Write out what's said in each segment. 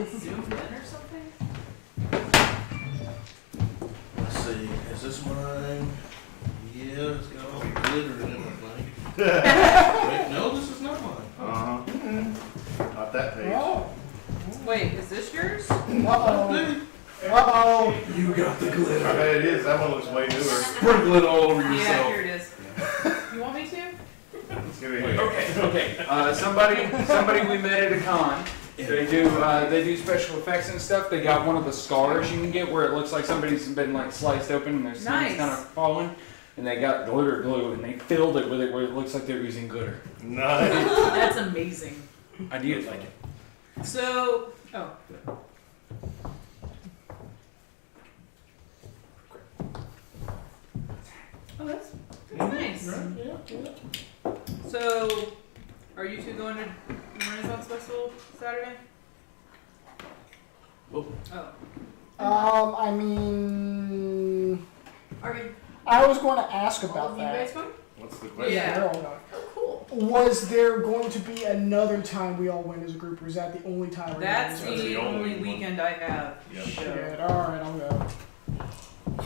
it zoomed in or something? Let's see, is this mine? Yeah, it's got all the glitter in it, I think. Wait, no, this is not mine. Not that page. Oh. Wait, is this yours? Uh-oh. You got the I glitter. bet it is. That one looks way newer. Sprinkle it all over Yeah, yourself. here it is. You want me to? Let's give it here. Okay. Somebody we met at a con. They do special effects and stuff. They got one of the scars you can get where it looks like somebody's been like sliced open and their skin's Nice. kind of falling. And they got glitter glue and they filled it with it where it looks like they're using glitter. Nice. That's amazing. I did like it. So, Oh, that's nice. Yeah. So, are you two going to Renaissance Festival Saturday? Oh. Oh. I mean, Are we I was going to ask all about of you guys that. going? What's the question? Yeah. They're all going. Oh, cool. Was there going to be another time we all went as a group, or is that the only time we're That's going? That's the the only only one. weekend I have. Yeah. So. Shit, alright, I'll go.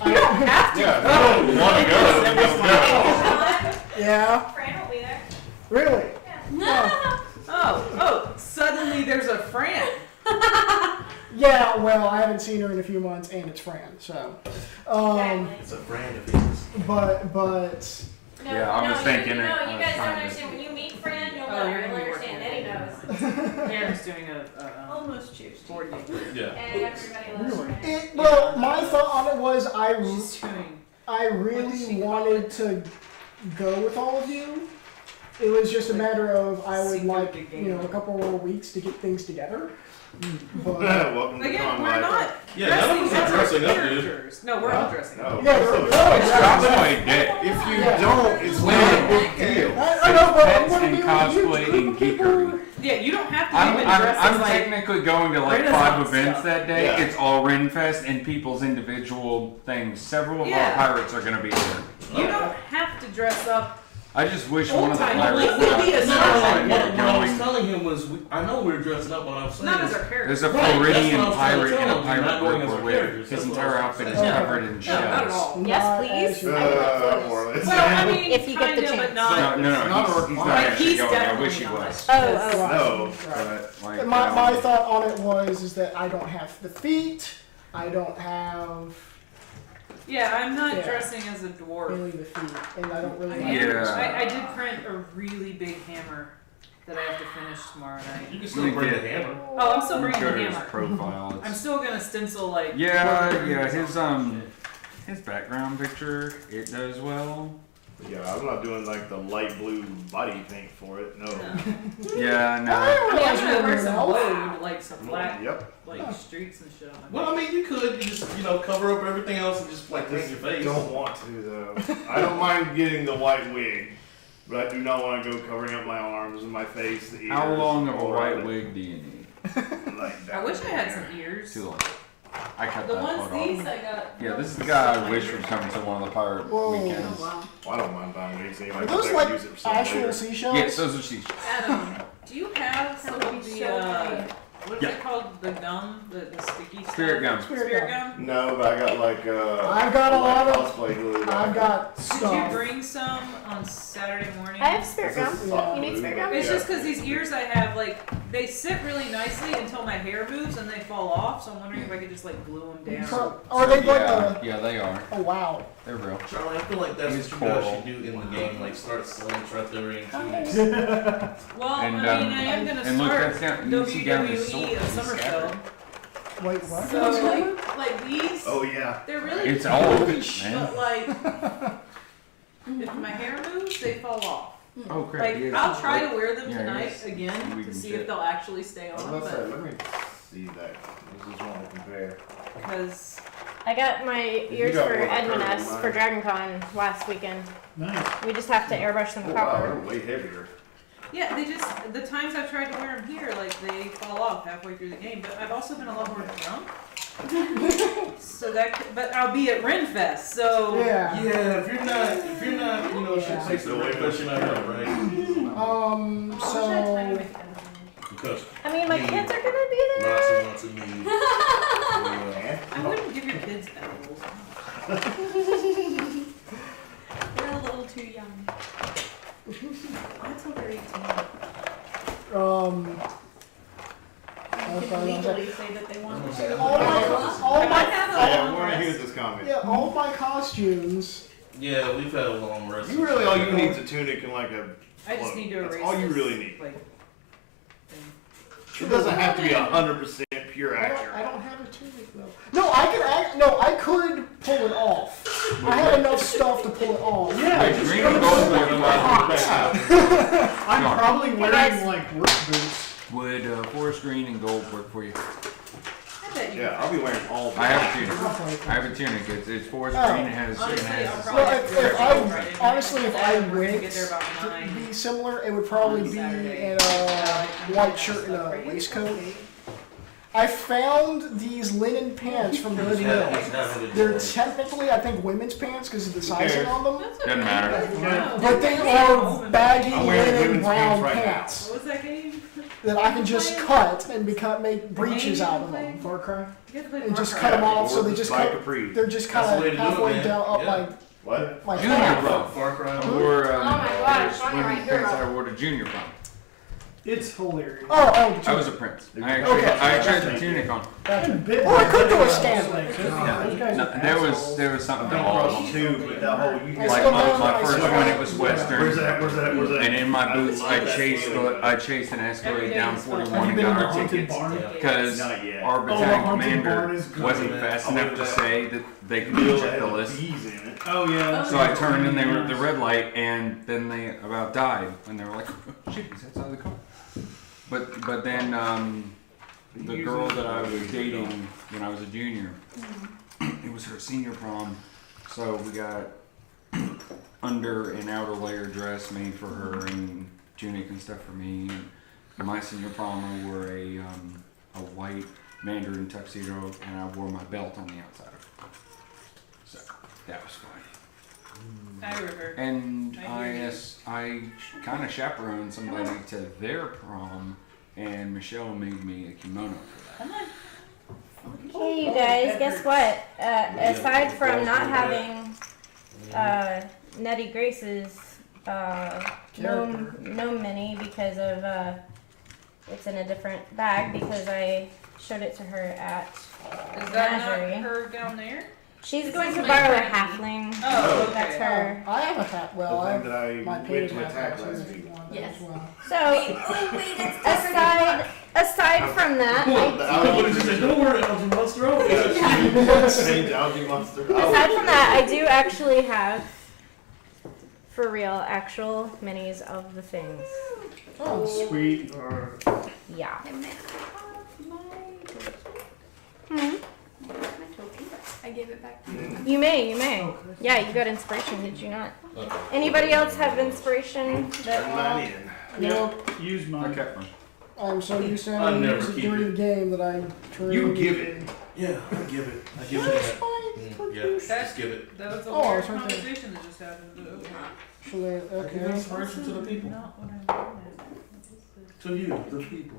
You don't have to. Yeah, if I don't want to go, then don't go. Yeah? Fran will be there. Really? Oh, suddenly there's a Fran. Yeah, well, I haven't seen her in a few months, and it's Fran, so. Exactly. It's a brand of his. But, No, Yeah, I was thinking you it. know, I you was guys trying don't to- understand. When you meet Fran, you'll Oh, know. you're You'll gonna be understand. working Eddie knows. Aaron's doing a Almost Tuesday. board game. Yeah. And everybody loves Fran. well, my thought on it was She's doing. I What really does she call wanted it? to go with all of you. It was just a matter of I would Secret like, game. a couple more weeks to get things together. But, Welcome to Again, con we're life. not Yeah, none of us are dressing up, dude. characters. No, we're all dressing up. No. yeah, If you Yeah. don't, it's not a big deal. I know, but I'm Pets gonna and be with a cosplay huge and group of people. geekery. Yeah, you don't have to even dress I'm as like. technically going to like Renaissance 5 events stuff. that day. Yeah. It's all Renfest and people's individual things. Several of Yeah. our pirates are going to be there. You don't have to dress up. I just wish one of the Old-time, pirates like, would we'll be a have certain- What I was going. telling him was, I know we're dressing up, what I'm saying Not as is, our characters. There's a Right, that's Floridian what I was trying to pirate tell in a him, you're pirate not going group as our we're with. characters, His that's what entire I was outfit is saying. covered in No, not at shells. all. Yes, Not please. as you- More or less. Well, I mean, If you get the kinda, but chance. not. No, Not he's a- not Like, actually he's going. I wish he definitely was. not. Oh, No, Right. but Like, My thought on it was that I don't have the feet. I don't have Yeah, I'm not Yeah. dressing as a dwarf. really the feet, and I don't really. Yeah. I did print a really big hammer that I have to finish tomorrow night. you can still bring the hammer. Oh, I'm still Go bringing to the his hammer. profile. I'm still gonna stencil like. Yeah, words yeah. and His background picture, it does well. yeah, I'm not doing like the light blue body paint for it. No. stuff. Yeah, no. I mean, I'm Realize gonna you wear don't some know. blue, like some black, Yep. like streaks and shit on my Well, I mean, you could, you just, cover up everything else and just, like, paint your face. Don't want to though. I don't mind getting the white wig, but I do not want to go covering up my arms and my face. The ears, How long of a all white that. wig do you need? Like that. I wish I had some ears. Too long. I cut The that ones part these off. I got. Yeah, this is the guy I wish would come to one of the pirate Whoa. weekends. Oh, wow. Well, I don't mind buying wigs anyway. Are but those I like could use it for something actual later. seashells? Yes, those are seashells. Adam, do you have some That of would be the so what is Yeah. it called? The gum, the sticky stuff. Spirit gum. Spirit gum. No, but I got like I've got a lot of- cosplay glue. I've got Did stuff. you bring some on Saturday morning? I have spirit gum. Yeah. You need spirit gum? It's just because these ears I have, like, they sit really nicely until my hair moves and they fall off. So I'm wondering if I could just like glue them down. Are they like Yeah, the? yeah, they are. Oh wow. They're real. Charlie, I feel like that's He's what you guys coral. should do in the game, like, start selling Tretherian shoes. Well, And, I mean, I am gonna and look, start that's down. You can see down his sword. WWE of He's Summerfell. scattered. Wait, what? So like these, Oh yeah. they're really It's cute, all of it, man. but like, if my hair moves, they fall off. Oh crap! Like, yes. I'll try to wear them Yeah, tonight yes. again We to can see check. if they'll actually stay I was on, about to say, but let me see that. This is one to compare. because I got my You ears got for more Edmund curly S than for mine. Dragon Con last weekend. Nice. We just have to airbrush them Oh wow, copper. they're way heavier. yeah, they just the times I've tried to wear them here, like they fall off halfway through the game. But I've also been a lot more drunk. So but I'll be at Renfest, so Yeah. Yeah, if you're not, shit Yeah. takes the right pushing out of it, right? So Because I mean, my Yeah. kids are gonna be lots there. and lots pussy need. Yeah. I wouldn't give your kids edibles. They're a little too young. Until they're 18. You can legally say that they want to. all I might my, have a I long want to hear rest. this comment. yeah, all my costumes. Yeah, we've had a long rest. You really, all you need is a tunic and like a. I just need to That's erase all you this, really need. Like, thing. It doesn't have to be 100% pure I accurate. don't have a tunic though. No, I could pull it off. I have enough stuff to pull it off. Yeah, Wait, just green go and to gold the would back. I'm Sure. probably Hey, wearing guys. like work boots. Would forest green and gold work for you? I bet you. Yeah, I'll be wearing all. I have a black. tunic. I have a tunic. It's forest Oh. green. It has. Honestly, I'll this, probably Well, have to if wear I- it Friday. honestly, if I We're gonna went get there about to 9. be similar, it would probably On be Saturday. in a white shirt and a waistcoat. I found these linen pants from Good He's Hill. having a They're day. technically, I think, women's pants because of the sizing on them. doesn't matter. But they are baggy I'm wearing linen women's brown pants right now. pants What was that game? that I can just cut and make breeches out of them. Far Cry. You have to play And Far just Cry. cut them off Or so they the just Spike cut. Capri. They're just That's kind the way of to do it, halfway man. down up Yeah. What? my Junior calf. prom. Far Cry. I wore Oh my God, there's Tony, women's right here. pants I wore to junior prom. It's hilarious. Oh, I was a prince. I Okay. actually had the tunic on. Oh, I could do a Stanley. No, there was something Don't to all cross of them. two, but that whole you I Like still my have first my- one, it was Western. Where's that? And in my boots, I chased an Escalade down 41 and got our tickets because Not yet. our the battalion haunted commander barn is good. wasn't fast enough to say that they could Bill check had the list. bees in it. Oh yeah. So I turned and they were at the red light, and then they about died when they were like, oh, "Shit, he's outside the car." But then the girl that I was dating when I was a junior, it was her senior prom, so we got under and outer layer dress made for her and tunic and stuff for me. And my senior prom, I wore a white Mandarin tuxedo, and I wore my belt on the outside of it. So that was fun. I remember. And I hear you. I kind of chaperoned somebody to their prom, and Michelle made me a kimono for that. Come on. Hey, you guys, guess what? Aside from not having Nettie Grace's gnome mini because of it's in a different bag because I showed it to her at Is that Menagerie. not her down there? She's This going is to my borrow a friend. halfling. Oh, okay. That's her. I have a hat. Well, I The have thing that I my went painted to hat attack too, last if you week. want that Yes. as well. So aside from that, What did you say? Don't worry, Algae Monster. Strange algae monster. aside from that, I do actually have for real actual minis of the things. Oh, Sweet. Yeah. I gave it back to you. You may. Yeah, you got inspiration, did you not? Anybody else have inspiration that Turn mine in. Nope. Use I mine. kept one. I'm so used to I'll having never music keep during it. the game that I'm turning. You give it. Yeah, I give it. I give That's it. fine. Yeah, just give it. That was a Oh, I weird was right there. conversation that just happened. But okay. Actually, Give okay. inspiration to the people. Not what I'm doing. What is this? To you, the people.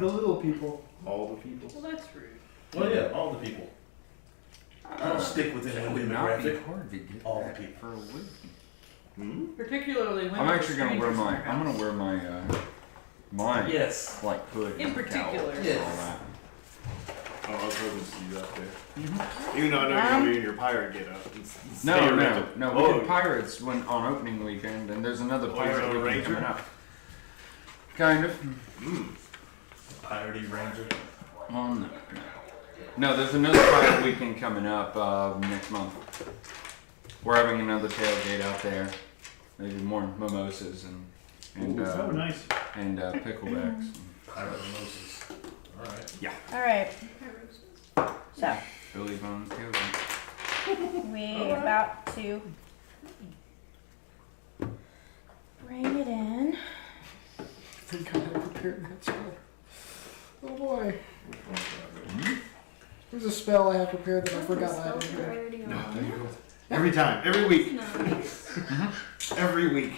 The little people. All the people. Well, that's rude. Well, yeah, all the people. I don't stick within That one would not be demographic. hard to get All that people. for a wig. Hmm? Particularly women. I'm with actually gonna wear strangers my. in their I'm gonna house. wear my my Yes. like hood In and particular. cowl and Yes. all that. Oh, I was hoping to see you out there. Even though I know you're gonna be in your pirate get up. No. We Oh, did pirates when on opening weekend, and there's another Oh, you're pirate on a weekend ranger? coming up. Kind of. Piratey Ranger. Well, no. No, there's another pirate weekend coming up next month. We're having another tailgate out there. Maybe more mimosas and Oh, nice. picklebacks. Pirate Moses. Alright. All right. So Billy Bones tailgate. we about to bring it in. I think I have prepared that spell. Oh boy. There's a spell I have prepared that I forgot I had in here. No, there you go. Every time, every week, every week.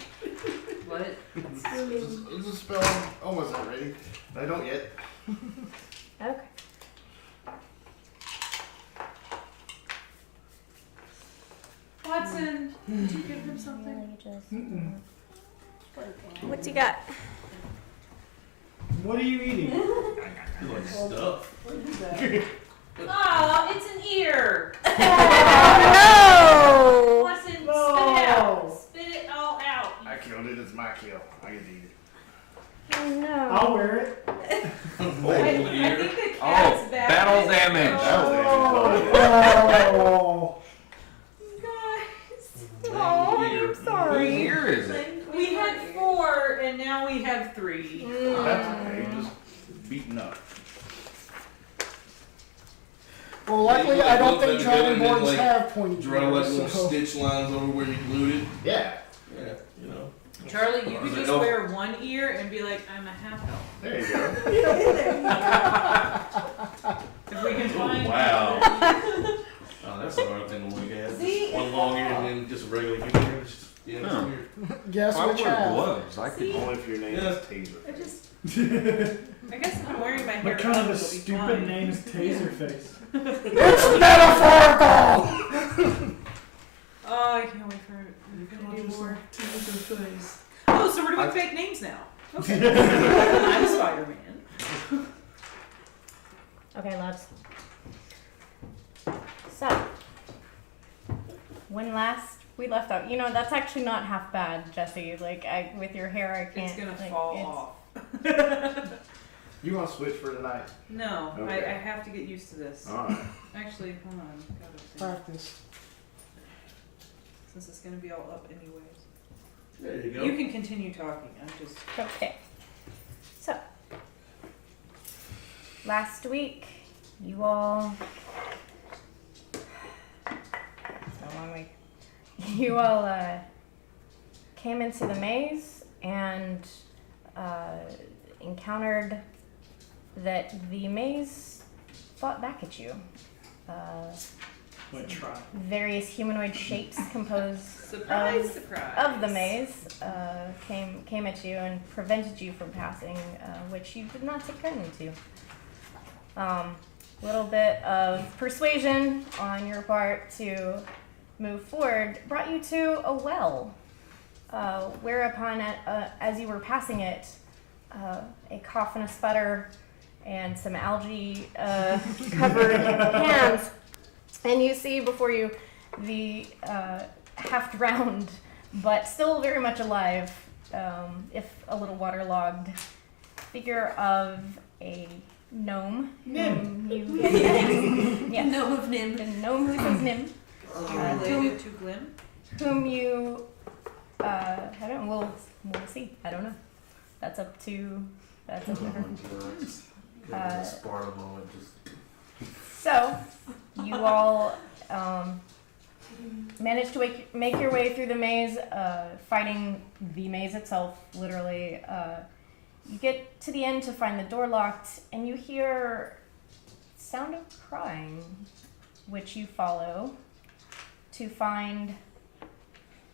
What? It's a spell. I'm almost not ready. I don't yet. Okay. Watson, did you give him something? Really just, Mm-mm. What's he got? What are you eating? You like stuff. Oh, it's an ear. No! Watson, spit it No. out. Spit it all out. I killed it. It's my kill. I get to eat it. Oh no. I'll wear it. I Old think ear. the cat's Oh, back. battle damage. Oh. Guys. Old Oh, ear. I'm sorry. Whose ear is it? We had 4 and now we have 3. That's okay. Just beaten up. Well, luckily, Yeah, I don't look think better dragon than, boards like, have pointy Draw like ears, little so. stitch lines over where you glued it. Yeah. Yeah, you know. Charlie, you Or could is it just elf? wear one ear and be like, I'm a half elf. There you go. If we can find Wow. Oh, that's a hard thing to look at. See? One long ear and then just a regular human ear. It's just- Yeah, it's Huh. weird. Guess I which wear half? gloves. I could. Only if your name Yeah. is Taser. I just I guess if I'm wearing my hair What kind up, of a it'll be stupid fine. name is Taserface? It's metaphorical! Oh, I can't wait for Infinity War. Oh, so we're doing fake names now. Okay. I'm Spider-Man. Okay, loves. So, when last we left out, that's actually not half bad, Jesse. Like, with your hair, I can't. It's gonna like, fall it's- off. You want to switch for tonight? No, Okay. I have to get used to this. Alright. Actually, hold on. Gotta see. Practice. Since it's gonna be all up anyways. There you go. You can continue talking. I'm just. Okay. So, last week, you all. It's been a long week. You all came into the maze and encountered that the maze fought back at you. Wait, try. Various humanoid shapes composed Surprise, surprise. of the maze came at you and prevented you from passing, which you did not take kindly to. Little bit of persuasion on your part to move forward brought you to a well, whereupon, as you were passing it, a cough and a sputter and some algae covered hands, and you see before you the half drowned but still very much alive, if a little waterlogged, figure of a gnome. Nim. Yes. Gnome of Nim. The gnome who says Nim, Related to Glim? whom you, I don't know, we'll see. I don't know. That's up to her. Sparta moment, just So, you all managed to make your way through the maze, fighting the maze itself, literally. You get to the end to find the door locked, and you hear sound of crying, which you follow to find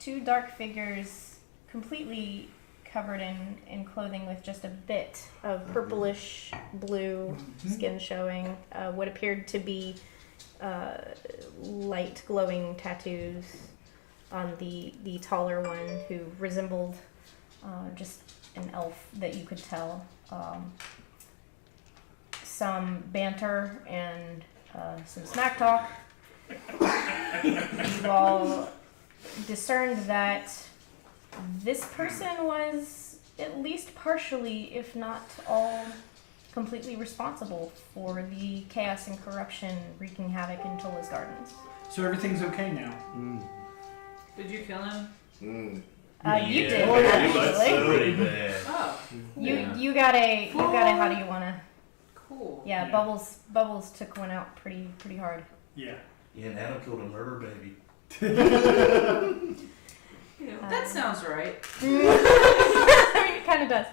2 dark figures completely covered in clothing with just a bit of purplish blue skin showing, what appeared to be light glowing tattoos on the taller one, who resembled just an elf that you could tell. Some banter and some smack talk. You all discerned that this person was at least partially, if not all, completely responsible for the chaos and corruption wreaking havoc in Tola's gardens. So everything's okay now. Did you kill him? You did, Oh, yeah. actually. pretty bad. Oh, You got a how do you wanna? cool. Yeah, Yeah. Bubbles took one out pretty hard. Yeah. Yeah, and Adam killed a murder baby. That sounds right. It kind of does.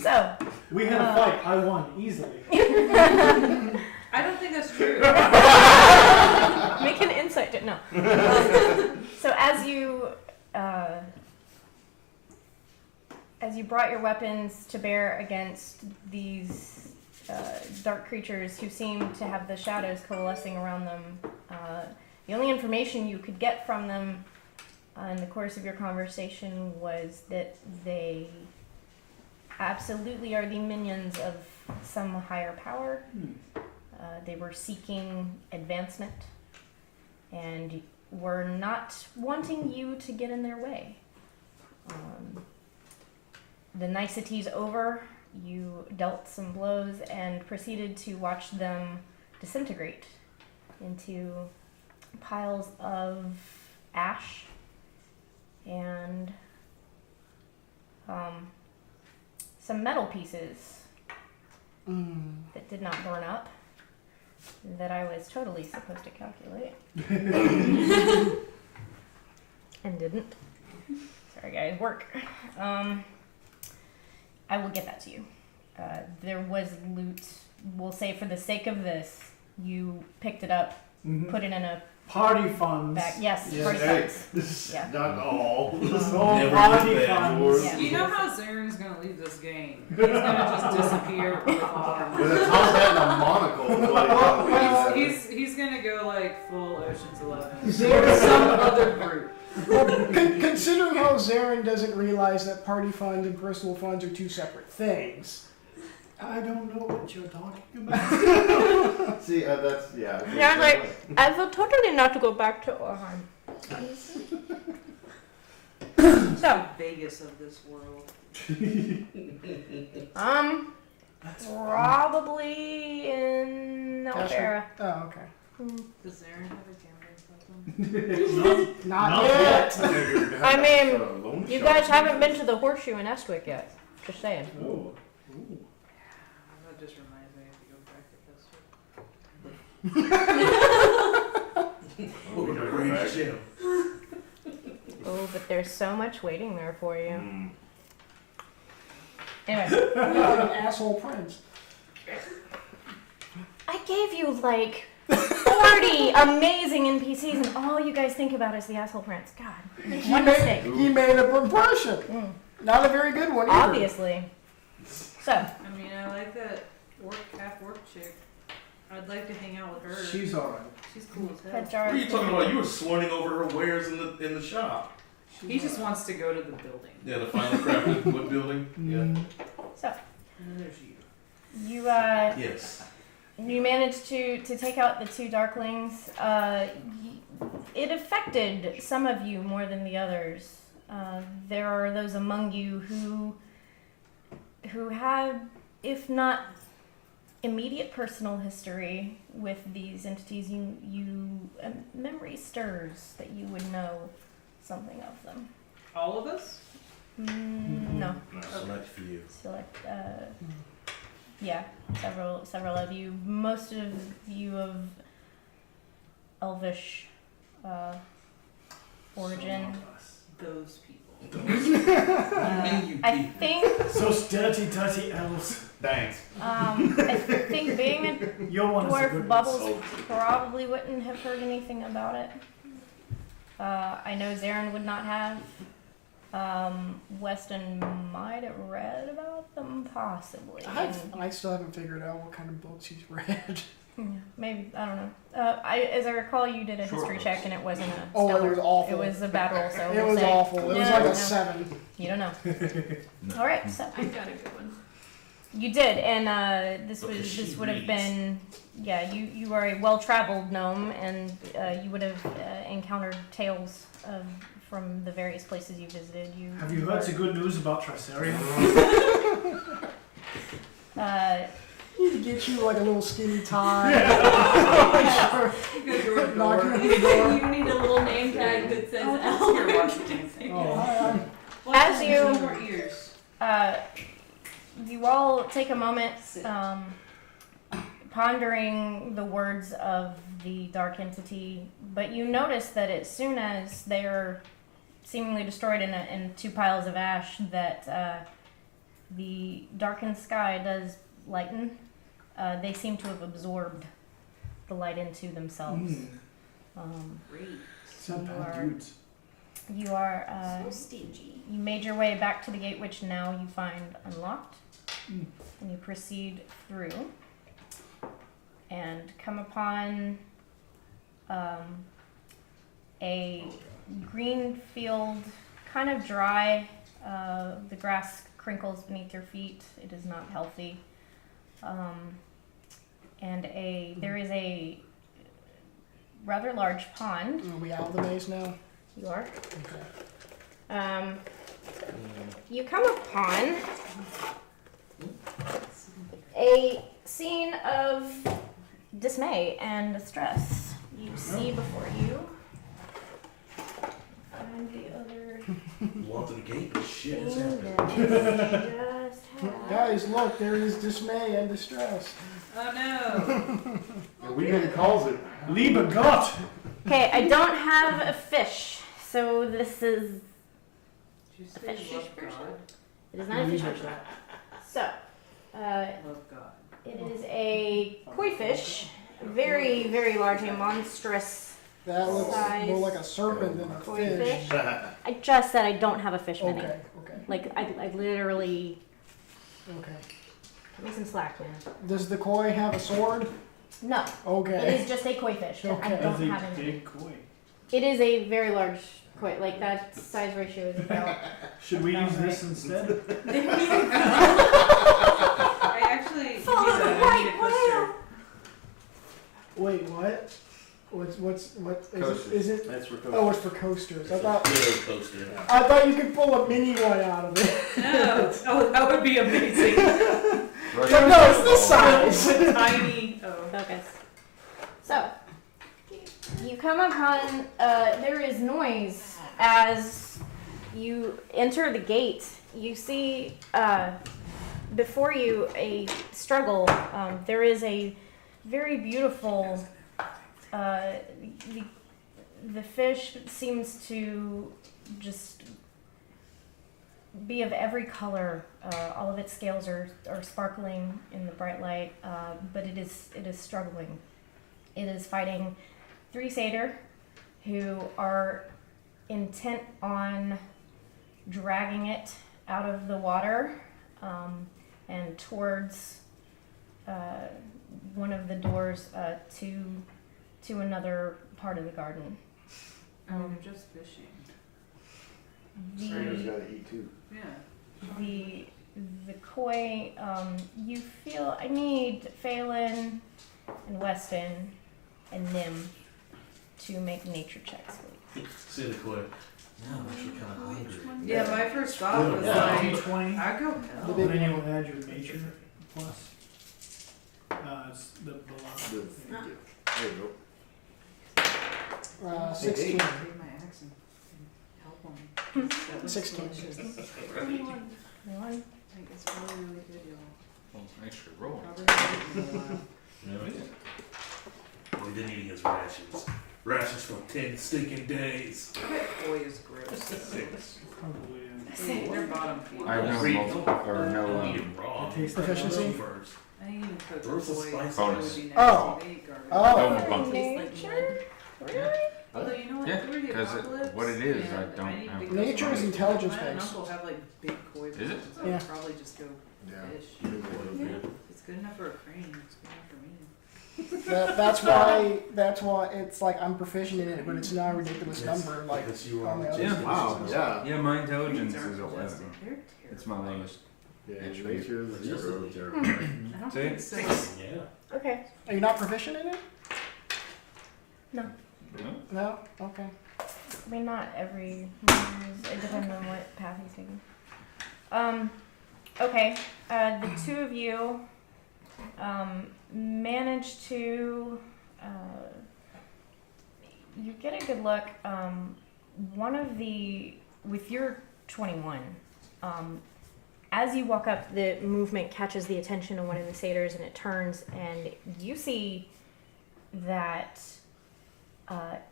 So, We had a fight. I won easily. I don't think that's true. make an insight check. No. So as you brought your weapons to bear against these dark creatures who seem to have the shadows coalescing around them. The only information you could get from them in the course of your conversation was that they absolutely are the minions of some higher power. They were seeking advancement and were not wanting you to get in their way. The niceties over, you dealt some blows and proceeded to watch them disintegrate into piles of ash and some metal pieces that did not burn up that I was totally supposed to calculate and didn't. Sorry guys, work. I will get that to you. There was loot. We'll say for the sake of this, you picked it up, put it in a Party funds. bag. Yes, Yeah. party Hey, funds. this is Yeah. not all. All Never party did that, funds. Lord. Yeah. You know how Zaren's gonna leave this game? He's gonna just disappear with armor. With a top hat and a monocle. is what he does. He's gonna go like full Ocean's 11. Zaren- Some other group. Well, considering how Zarin doesn't realize that party funds and personal funds are two separate things. I don't know what you're talking about. See, that's, yeah. Yeah, like, I feel totally not to go back to Orheim. So, Vegas of this world. probably in Alvera. Oh, okay. Does Zaren have a gambling problem? Not Not yet. I mean, you guys haven't been to the Horseshoe in Estwick yet. Just saying. Oh. That just reminds me I have to go back to this. We're gonna bring it to Oh, but there's so much waiting there for you. Mm. Anyway, You're like asshole prince. I gave you like 40 amazing NPCs, and all you guys think about is the asshole prince. God, one mistake. He made an impression. Mm. Not a very good one either. Obviously. So, I mean, I like that half orc chick. I'd like to hang out with her. She's alright. She's cool as hell. that What jar. are you talking about? You were swirling over her wares in the shop. He just wants to go to the building. Yeah, the finely crafted wood building. Yeah. So, And then there's you. you Yes. you managed to take out the two darklings. It affected some of you more than the others. There are those among you who had, if not immediate personal history with these entities, memory stirs that you would know something of them. All of us? No. Select for you. Select, yeah, several of you. Most of you of elvish origin. Those people. I think Those dirty elves. Thanks. I think being a Your one is a dwarf, good Bubbles So- probably wouldn't have heard anything about it. I know Zarin would not have. Weston might have read about them, possibly. I still haven't figured out what kind of books he's read. Yeah, maybe, I don't know. As I recall, you did a Short history books. check and it wasn't a Oh, it stellar. was awful. It was a bad roll, so It we'll was say awful. It was No, like no. a 7. you don't know. All right, so I got a good one. you did, and this Because was she this would have reads. been, yeah. You are a well-traveled gnome, and you would have encountered tales from the various places you visited. Have you heard some good news about Tricerian? Need to get you like a little skinny tie. You go door to Knocking door. on the door. You need a little name tag that says Oh, Elf. you're watching things. Oh, As you- No more ears. you all take a moment, pondering the words of the dark entity, but you notice that as soon as they are seemingly destroyed in two piles of ash, that the darkened sky does lighten. They seem to have absorbed the light into themselves. Great. Some You bad are- dudes. You are So stingy. you made your way back to the gate, which now you find unlocked, Mm. and you proceed through. come upon a green field, kind of dry. The grass crinkles beneath your feet. It is not healthy. And there is a rather large pond. Are we out of the maze now? You are. Okay. You come upon a scene of dismay and distress. You see before you. And the other Walk to the gate, but shit is thing happening. that is just happened. Guys, look, there is dismay and distress. Oh no. We didn't cause it. Lieber Gott! Okay, I don't have a fish, so this is. Did you A say fish love version? God? It is not a fish version. So, Love God. it is a koi fish, very, very large, a monstrous. That looks Size. more like a serpent than a Koi fish. fish. I just said I don't have a fish menu. Okay, okay, Like I literally okay. give me some slack, man. Does the koi have a sword? No, it Okay. is just a koi fish. I Okay. don't That's a have any. big koi. It is a very large koi. Like that size ratio is about. Should we use this instead? I actually need Follow the a white coaster. Wait, what? What Coasters. is it? That's for Oh, it's for coasters. I thought Coaster. I thought you could pull a mini one out of it. No. Oh, that would be amazing. But no, it's this size. Tiny. Oh. Focus. So, you come upon, there is noise as you enter the gate. You see before you a struggle. There is a very beautiful, the fish seems to just be of every color. All of its scales are sparkling in the bright light, but it is struggling. It is fighting 3 satyr who are intent on dragging it out of the water and towards one of the doors to another part of the garden. I mean, they're just fishing. Satyrs The gotta eat too. Yeah. the koi, you feel I need Phelan and Weston and Nim to make nature checks, please. See the koi. Now I'm actually kind of hungry. Yeah, my first thought was Yeah. like, D20. I go The hell. big Then you will add your nature plus. It's the below. There you go. 16. Read my accent and help them. That was 16. delicious. Anyone? Like, it's really, really good, y'all. Well, thanks for rolling. Probably haven't eaten in a while. Well, he didn't eat his rations. Rations for 10 stinking days. I bet koi is gross. Probably. Their bottom feet. I have no Read- multiple or no. Don't eat him raw. It tastes Proficiency? First. I ain't even cooked Where's the koi. spice? so it Bonus. would be nasty. Oh. They eat garbage. Oh. Bonus. It tastes like mud. Nature? Really? Although you know what, Yeah, through the 'cause apocalypse, what it is, man, I don't need have- to go Nature is somewhere. intelligence My aunt and based. uncle have like big koi. Is it? boats, so Yeah. I'd probably just go fish. It's good enough for a crane. It's good enough for me. That's why it's like I'm proficient in it, but it's not a ridiculous number. Like Because you on the are other Yeah. systems. Wow, yeah. Yeah, my intelligence Cranes is aren't 11. majestic. They're It's my lowest. Yeah, It's nature is Just 0. a terrible. I don't See? think so. Yeah. Okay. Are you not proficient in it? No? No. Okay. I mean, not every. It depends on what path he's taking. Okay. The two of you manage to. You get a good look. One of the with your 21. As you walk up, the movement catches the attention of one of the satyrs, and it turns, and you see that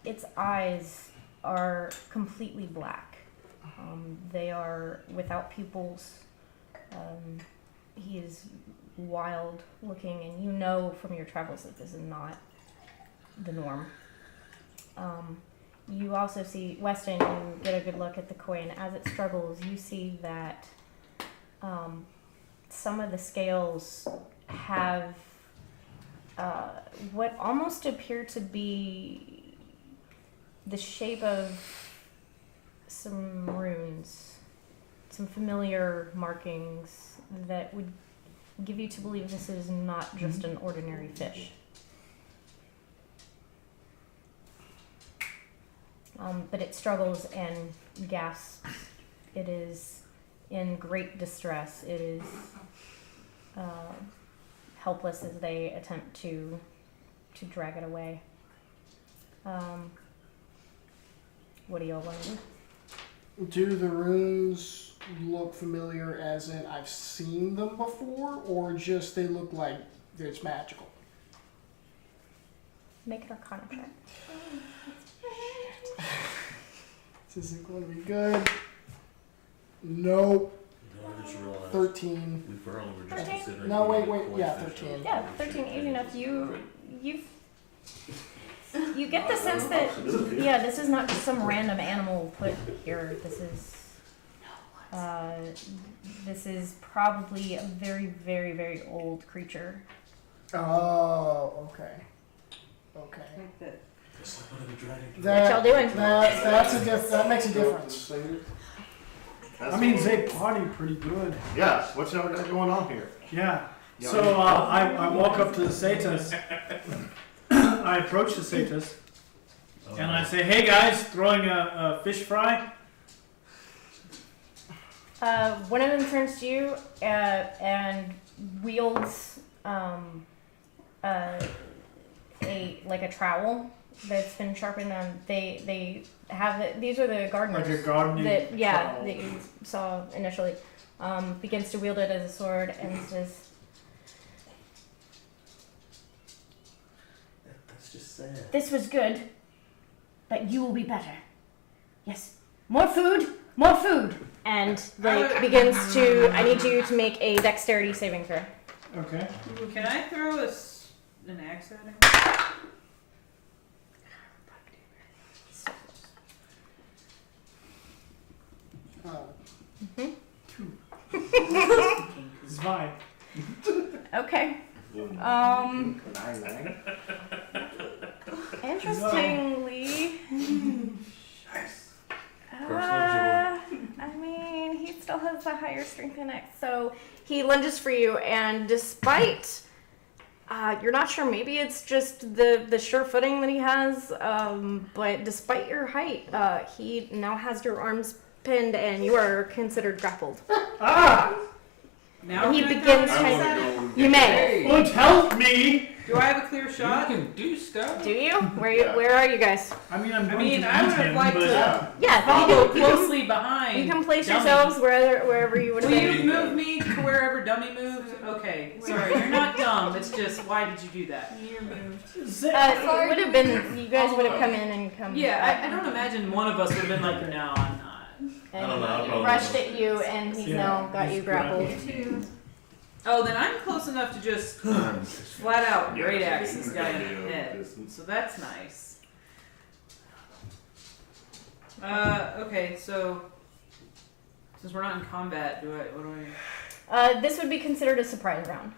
its eyes are completely black. They are without pupils. He is wild looking, and you know from your travels that this is not the norm. You also see Weston. You get a good look at the koi, and as it struggles, you see that some of the scales have what almost appear to be the shape of some runes, some familiar markings that would give you to believe this is not just an ordinary fish. But it struggles and gasps. It is in great distress. It is helpless as they attempt to drag it away. What do y'all want to do? Do the runes look familiar as in I've seen them before, or just they look like it's magical? Make an Arcana check. This isn't going to be good. Nope. You know, I just realized 13. we were just 13? considering. No, wait, getting yeah, koi fish 13. out of Yeah, the 13, fish. easy enough. You get the sense that this is not just some random animal put here. This is probably a very, very, very old creature. Oh, okay. Okay. Like that. It's like one of the dragon. That, y'all doing? that makes a difference. I mean, they party pretty good. Yeah, what's y'all got going on here? Yeah. Yeah. So I walk up to the satyrs. I approach the satyrs and I say, "Hey guys, throwing a fish fry." One of them turns to you and wields a trowel that's been sharpened on. They have it. These are the gardeners. Like a gardening that trowel. that you saw initially. Begins to wield it as a sword and says, That's just sad. "This was good, but you will be better. Yes, more food, more food." And begins to. I need you to make a dexterity saving throw. Okay. Can I throw an axe at him? Zwei. Okay. 9. Interestingly, I mean, he still has a higher strength than X, so he lunges for you, and despite you're not sure, maybe it's just the sure footing that he has, but despite your height, he now has your arms pinned, and you are considered grappled. Now He can I begins throw to- an axe at him? You may. Won't help me. Do I have a clear You shot? can do stuff. Do you? Where are you guys? I mean, I'm I going mean, to I eat would have him, liked but to Yeah, follow you can, closely behind. you can place Dummy. yourselves wherever you would Will have you been. move me to wherever Dummy moved? Okay, sorry, you're not dumb. It's just, why did you do that? You're moved. It would have been, you guys would have come in and come Yeah, I don't imagine one of us would have been like, no, I'm not. I don't know, I and probably rushed would've. at you, and he's Yeah, now got he's you grappled. grappled. Oh, then I'm close enough to just flat out great axe this guy in the head. So that's nice. Okay, so since we're not in combat, what do I? This would be considered a surprise round.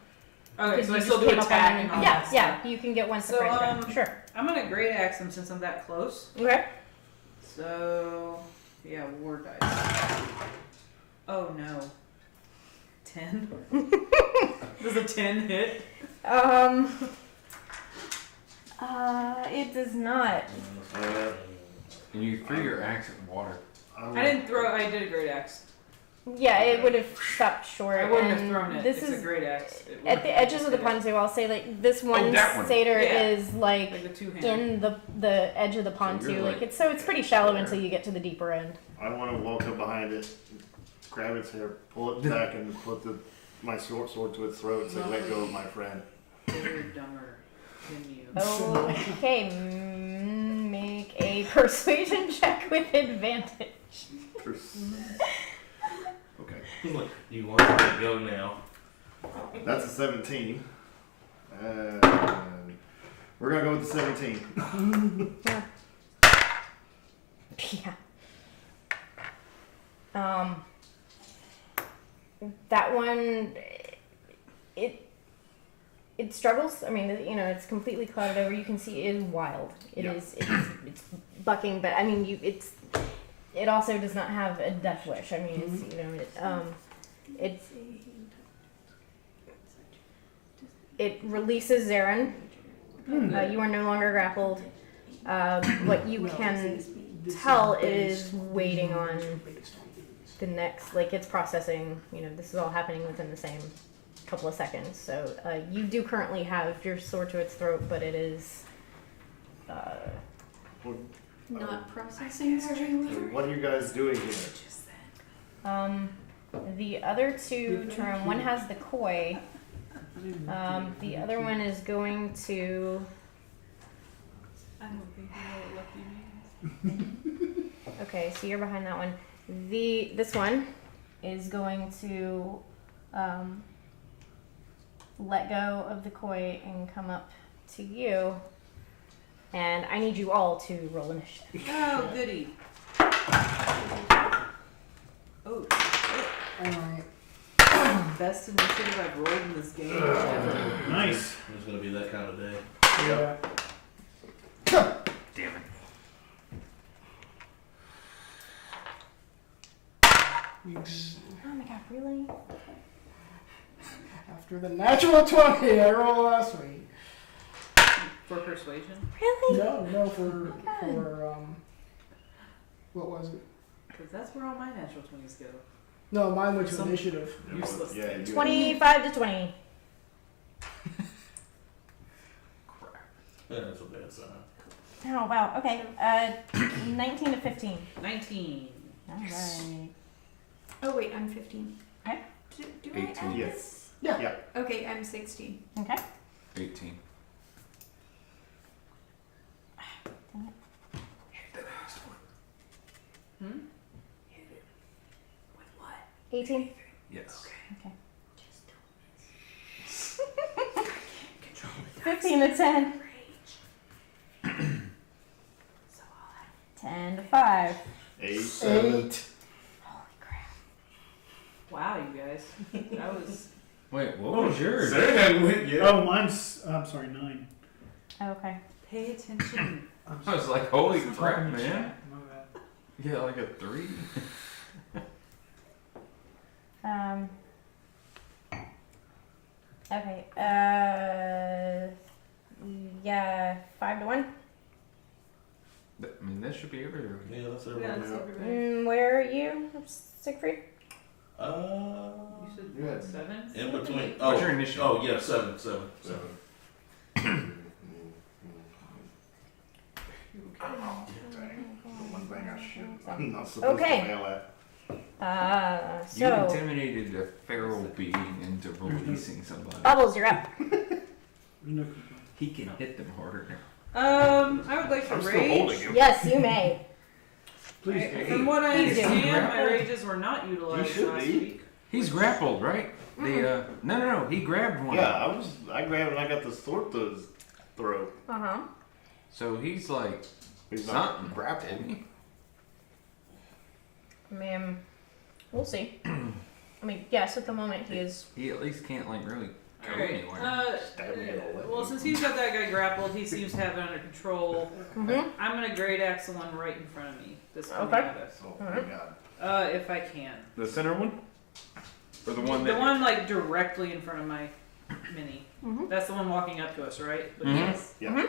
Okay, 'Cause so you I still just do came up on attack him and all yeah, that yeah, stuff. you can get one So, surprise round. Sure. I'm gonna great axe him since I'm that close. Okay. So yeah, war dice. Oh no. 10? Does a 10 hit? It does not. And you threw your axe at water. I didn't throw. I did a great axe. Yeah, it would have stopped short. I wouldn't have and thrown it. This It's is a great axe. It at the wouldn't edges of the hit it. pontoon. I'll say like this one that one. satyr Yeah. is like Like the two-handed. in the edge of the pontoon. like- It's pretty shallow until you get to the deeper end. I want to walk up behind it, grab its hair, pull it back, and put my sword to its throat and say, "Let go of my friend." You're dumber than you. Okay, make a persuasion check with advantage. Okay, Look, you want to let go now. that's a 17. And we're gonna go with the 17. Yeah. That one, it it struggles. I mean, you know, it's completely clouded over. You can see it is wild. Yeah. It's bucking, but I mean, it also does not have a death wish. I mean, it's, you know, it releases Zarin. You are no longer grappled. What you can tell is waiting on the next, like it's processing, you know, this is all happening within the same couple of seconds. So you do currently have your sword to its throat, but it is Not processing very What are you guys doing here? the other two turn. One has the koi. The other one is going to. I don't think you know what lucky means. Okay, so you're behind that one. This one is going to let go of the koi and come up to you. And I need you all to roll initiative. Oh, goody. Oh, Alright. best initiative I've rolled in this game ever. Nice. It's gonna be that kind of day. Yeah. Damn it. Oh my god, really? After the natural 20 I rolled last week. For persuasion? Really? No, for what was it? Because that's where all my natural 20s go. No, mine went to Some- initiative. Useless. Yeah, you 25 to 20. Yeah, that's a bad sign. Oh wow. Okay. 19 to 15. 19. All right. Oh wait, I'm 15. Okay. Do I 18. add Yes. this? Yeah. Okay, I'm 16. Okay. 18. Hmm? With what? 18. Yes. 15 to 10. 10 to 5. 8. 8. Holy crap. Wow, you guys. That was. Wait, what was yours? Sarah hadn't went yet. Oh, mine's. I'm sorry, 9. Okay. Pay attention. I was like, holy Talking crap, to man. chat, my bad. Yeah, like a 3. Okay. Yeah, 5 to 1. I mean, that should be everywhere. Yeah, that's Yeah, everybody. that's everybody. Where are you, Siegfried? You said You had 7? In between. What's your initiative? Oh, yeah, 7. One thing I should. I'm not supposed Okay. to fail at. You So, intimidated a feral being into releasing somebody. Bubbles, you're up. No complaint. He can hit them harder now. I would like to I'm still rage. holding you. Yes, you may. Please. From what I Please do. understand, my rages were not utilized should last be. week. He's grappled, right? The no, he grabbed one. Yeah, I grabbed and I got the sword to his throat. Uh-huh. So he's like He's not something. grappled. Isn't he? Ma'am, we'll see. I mean, yes, at the moment he is. He at least can't like really go Alright. anywhere. Stab me in the leg. Well, since he's got that guy grappled, he seems to have it under control. Mm-hmm. I'm gonna great axe the one right in front of me. This one. Okay. Oh my god. If I can. The center one, or the one The that one like directly in front of my mini. Mhm. That's the one walking up to us, right? But Mhm. yes. Yeah. Mhm.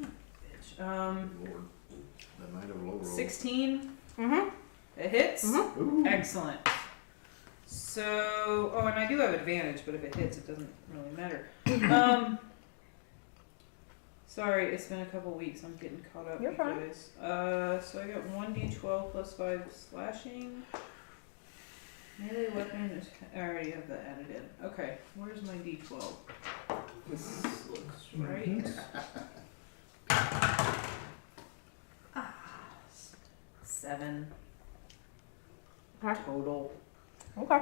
Bitch. Lord. The night of low roll. 16. Mm-hmm. It hits. Mhm. Ooh. Excellent. So, and I do have advantage, but if it hits, it doesn't really matter. Sorry, it's been a couple weeks. I'm getting caught up. You're fine. Guys. So I got 1d12 plus 5 slashing. Melee weapon is. I already have that added in. Okay, where's my d12? This looks right. Ah, 7 Okay. total. Okay.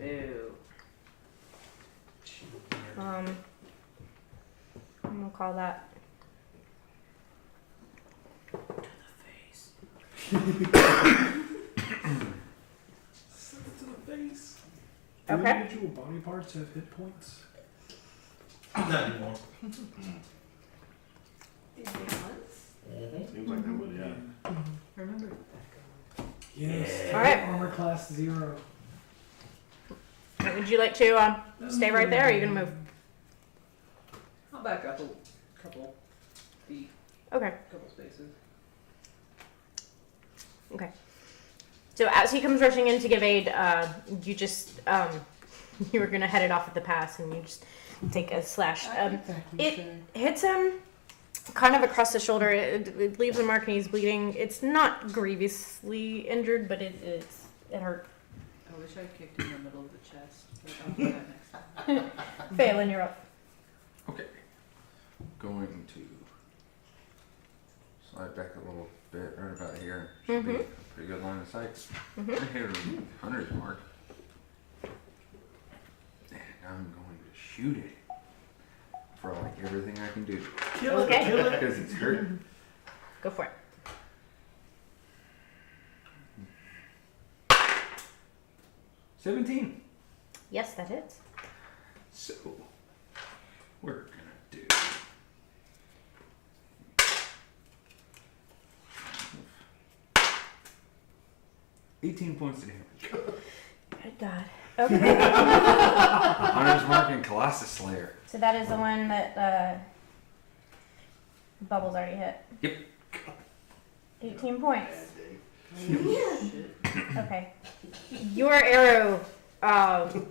Ew. I'm gonna call that. To the face. To the face. Do Okay. individual body parts have hit points? Not anymore. Seems like they would, yeah. Remember Yes. Yeah. All right. Armor class 0. Would you like to stay right there, or are you gonna move? I'll back up a couple feet, Okay. couple spaces. So as he comes rushing in to give aid, you just you were gonna head it off at the pass, and you just take a slash. It hits him kind of across the shoulder. It leaves a mark, and he's bleeding. It's not grievously injured, but it hurt. I wish I kicked in the middle of the chest, but I'll do that next time. Phelan, you're up. Going to slide back a little bit right about here. Should be a pretty good line of sight. Mhm. I hit a 100 mark. And I'm going to shoot it for like everything I can do. Kill Okay. it, kill it. Because it's hurt. Go for it. 17. Yes, that hits. So we're gonna do 18 points of damage. Good God. Okay. Hunter's Mark and Colossus Slayer. So that is the one that Bubbles already hit. Yep. 18 points. Okay. Your arrow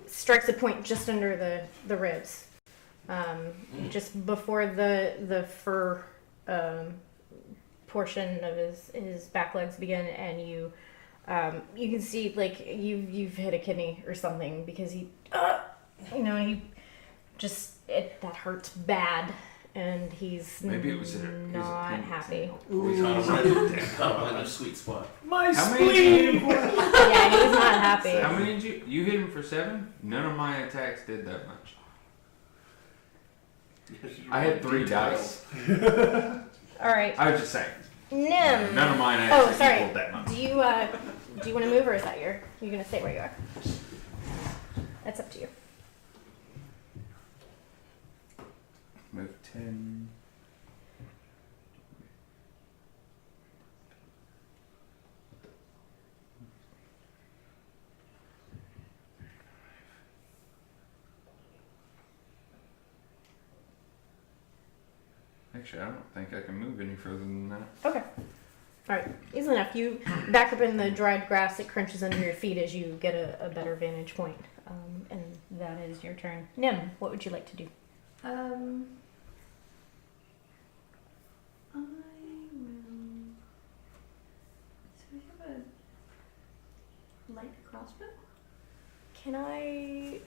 strikes a point just under the ribs, just before the fur portion of his back legs begin, and you can see like you've hit a kidney or something, because he that hurts bad, and he's Maybe it was a not happy. We caught him in a sweet spot. My How many spleen! Yeah, he's not happy. How many did you hit him for 7? None of my attacks did that much. I had 3 dice. All right, I was just saying. Nim. None of mine Oh, actually sorry. equaled that much. Do you want to move, or is that you're gonna stay where you are? That's up to you. Move 10. Actually, I don't think I can move any further than that. Okay. All right. Easily enough. You back up in the dried grass. It crunches under your feet as you get a better vantage point. And that is your turn. Nim, what would you like to do? I will. So I have a light crossbow. Can I?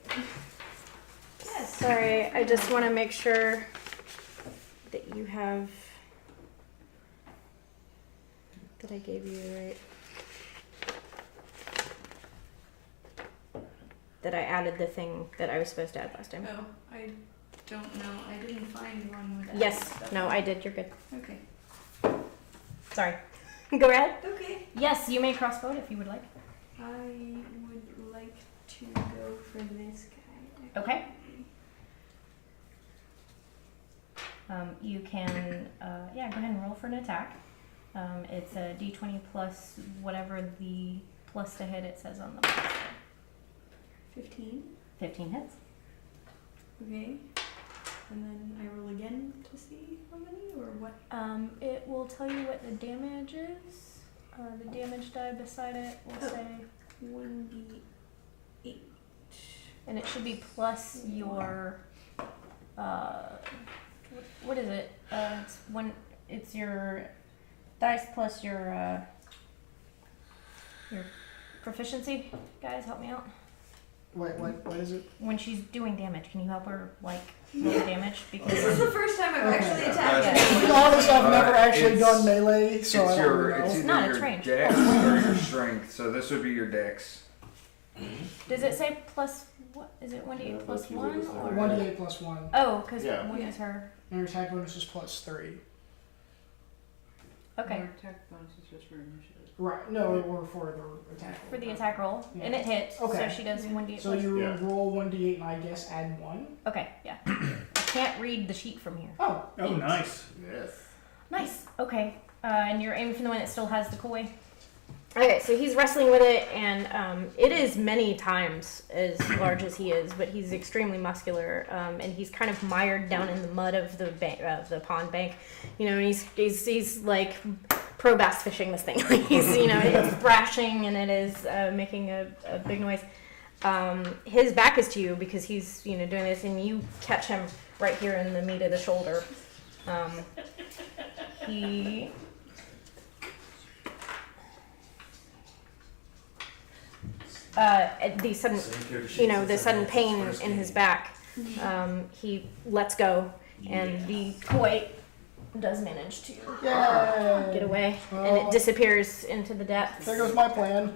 Yes. Sorry, I just want to make sure that you have. That I gave you right. That I added the thing that I was supposed to add last time. Oh, I don't know. I didn't find one with that. Yes. stuff. No, I did. You're good. Okay. Sorry. Go ahead. Okay. Yes, you may crossbow it if you would like. I would like to go for this guy. Okay. You can, go ahead and roll for an attack. It's a d20 plus whatever the plus to hit it says on the box. 15. 15 hits. Okay. And then I roll again to see how many or what? It will tell you what the damage is. The damage die beside it will say, 1d8. and it should be plus your, what is it? It's your dice plus your proficiency. Guys, help me out. Wait, what is it? When she's doing damage, can you help her like roll damage? This Because is the first time I've Okay. actually Yeah. attacked To him. be honest, I've never actually It's- done melee, so I it's don't your, know. it's It's either not, your it's ranged. dex or your strength. So this would be your dex. does it say plus what? Is it 1d8 Yeah, plus that's 1 usually or? the 1d8 plus 1. Oh, because Yeah. 1 is her. And your attack bonus is plus 3. Okay. Our attack bonus is just for initiative. Right. No, or for the attack. For the attack roll, Yeah. and it hit. Okay. So she does 1d8. So plus- you Yeah. roll 1d8 and I guess add 1. Okay, yeah. I can't read the sheet from here. Oh. Oh, nice. Yes. Nice. Okay. And you're aiming for the one that still has the koi. Okay, so he's wrestling with it, and it is many times as large as he is, but he's extremely muscular, and he's kind of mired down in the mud of the the pond bank. You know, and he's like pro bass fishing this thing. Like he's it's thrashing and it is making a big noise. His back is to you because he's doing this, and you catch him right here in the meat of the shoulder. He. The sudden, the sudden pain in his back, he lets go, and the koi does manage to get away, and it disappears into the depths. There goes my plan.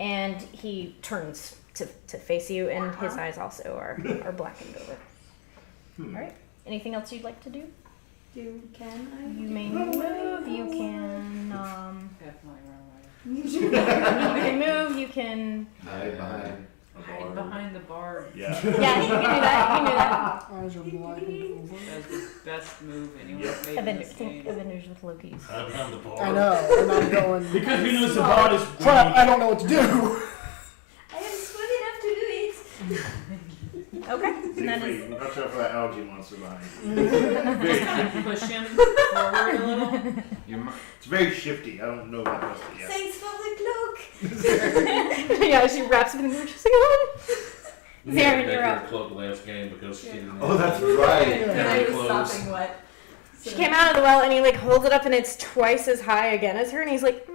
And he turns to face you, and his eyes also are blackened over. All right. Anything else you'd like to do? Can I? You may move. You can. Definitely run away. You can move. You can. Hide behind a Hide bar. behind the bar. Yeah. Yeah, you can do that. You can do that. Eyes are blackened over. That's the best move anyone's Yep. made in Avengers, this think game. Avengers with Loki's. Hide behind the bar. I know, and I'm going. Because he knows the bot is Crap, I weak. don't know what to do. I am smart enough to do it. Okay. Be And that free. is. Watch out for that algae monster behind you. Just kind of push him forward a little. It's very shifty. I don't know about this yet. Thanks for the cloak. Yeah, she wraps him in the mirror. She's like, oh. Zarin, you're up. Cloak last game because she didn't. Oh, that's right. And I was Clothes. stopping what? She came out of the well, and he like holds it up, and it's twice as high again as her, and he's like,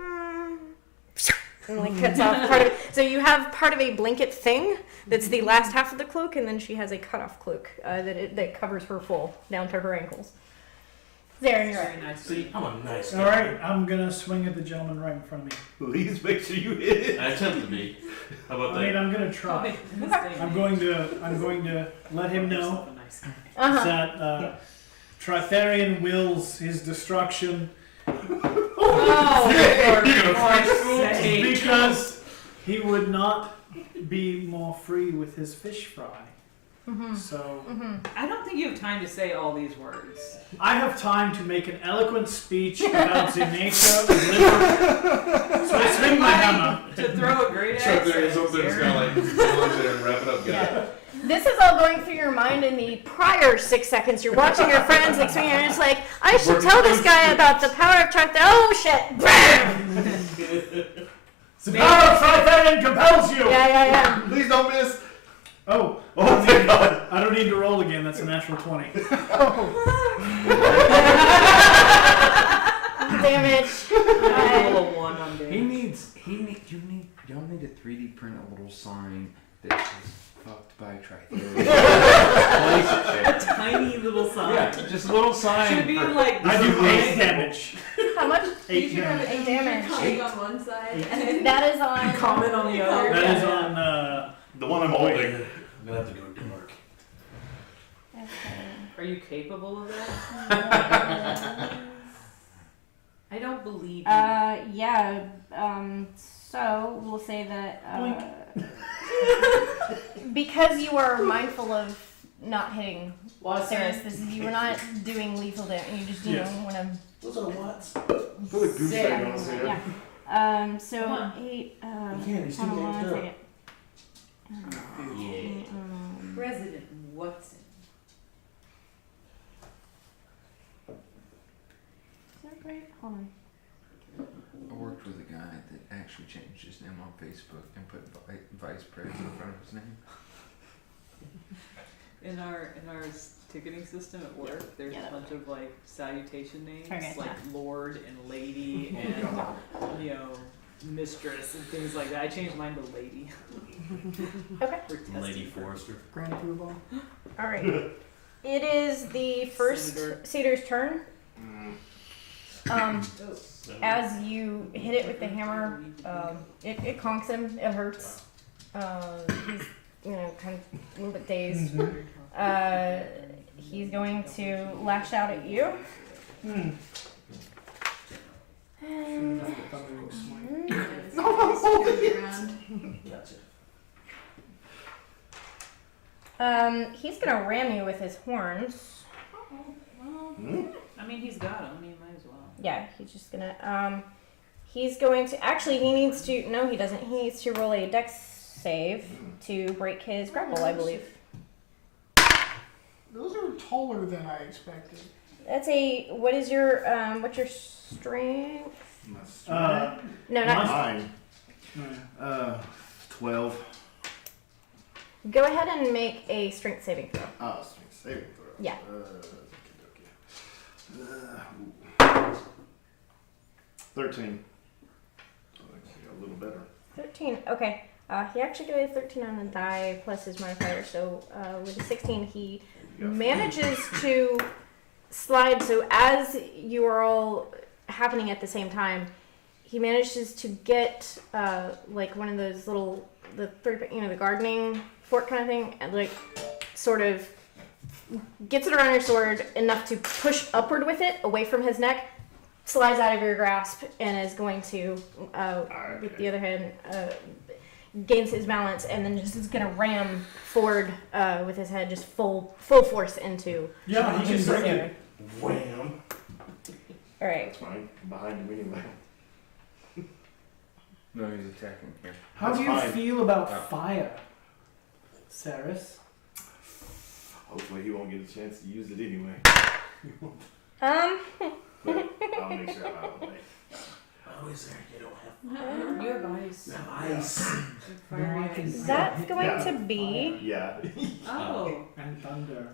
and like cuts off part of it. So you have part of a blanket thing that's the last half of the cloak, and then she has a cutoff cloak that covers her full down to her ankles. Zarin, you're up. Very nice. See, I'm a nice guy. All right, I'm gonna swing at the gentleman right in front of me. Please make sure you hit it. I attempt to be. How about I mean, that? I'm gonna try. I'm going to let him know Uh-huh. that Tritharion wills his destruction Oh, for Christ's sake. because he would not be more free with his fish fry. Mm-hmm. So Mm-hmm. I don't think you have time to say all these words. I have time to make an eloquent speech about the nature of liver. So I swing my hammer. To throw a great So axe. there's something that's kind of like, go in there and wrap it up, guys. Yeah. This is all going through your mind in the prior 6 seconds. You're watching your friends like swinging, and it's like, I should tell this guy about the power of Tritharion. Oh shit! Bam! The power of Tritharion compels you! Yeah. Please don't miss. Oh, Oh my god. I don't need to roll again. That's a natural 20. Damage. Roll a 1 on damage. Y'all need a 3D print a little sign that says fucked by Tritharion. A tiny little sign. Yeah, just a little sign. Should be for- like. I do 8 damage. How much? 8 damage. 8 damage. Comment on one side and then That is on. Comment on the other. That is on. The one I'm Oh, wait. holding. I'm gonna have to go dark. Are you capable of that? I don't believe you. Yeah. So we'll say that because you are mindful of not hitting Ceres, you were not doing lethal damage. You just Yes. want to. Those are whats. Put a goose egg on Six. there. Yeah. Come So on. 8. Yeah, he's Hold too on one damaged up. second. President Watson. Is that right? Hold on. I worked with a guy that actually changed his name on Facebook and put Vice President in front of his name. In our ticketing system at work, there's Yeah. a bunch of like salutation names, Okay, like Lord and Lady and Mistress and things like that. I changed mine to Lady. Okay. For testing Lady purposes. Forrester. Grand approval. All right. It is the first Senator. Cedar's turn. Mm. As you hit it with the hammer, it conks him. It hurts. He's kind of a little bit dazed. He's going to lash out at you. And That's the thundering smite. Gotcha. He's gonna ram you with his horns. Well, I mean, he's got him. He might as well. Yeah, he's just gonna. He's going to. Actually, he needs to. No, he doesn't. He needs to roll a dex save to break his grapple, I believe. Those are taller than I expected. That's a. What is your what's your strength? No, not. Mine. 12. Go ahead and make a strength saving throw. Oh, strength saving throw. Yeah. Okay. 13. A little better. 13. Okay. He actually got a 13 on the die plus his modifier. So with a 16, he manages to slide. So as you are all happening at the same time, he manages to get like one of those little the gardening fork kind of thing, and like sort of gets it around your sword enough to push upward with it away from his neck, slides out of your grasp, and is going to with the other hand gains his balance, and then just is gonna ram forward with his head just full force into. Yeah, he can break it. Wham. All right. That's fine. I'm behind him anyway. No, he's attacking here. How That's do you fine. feel about fire, Saris? Hopefully he won't get a chance to use it anyway. But I'll make sure I'm out of the way. Oh, is there? You don't have. You have ice. You have ice. Fiery No, I can- ice. That's going Yeah. to be. Yeah. Oh. And thunder.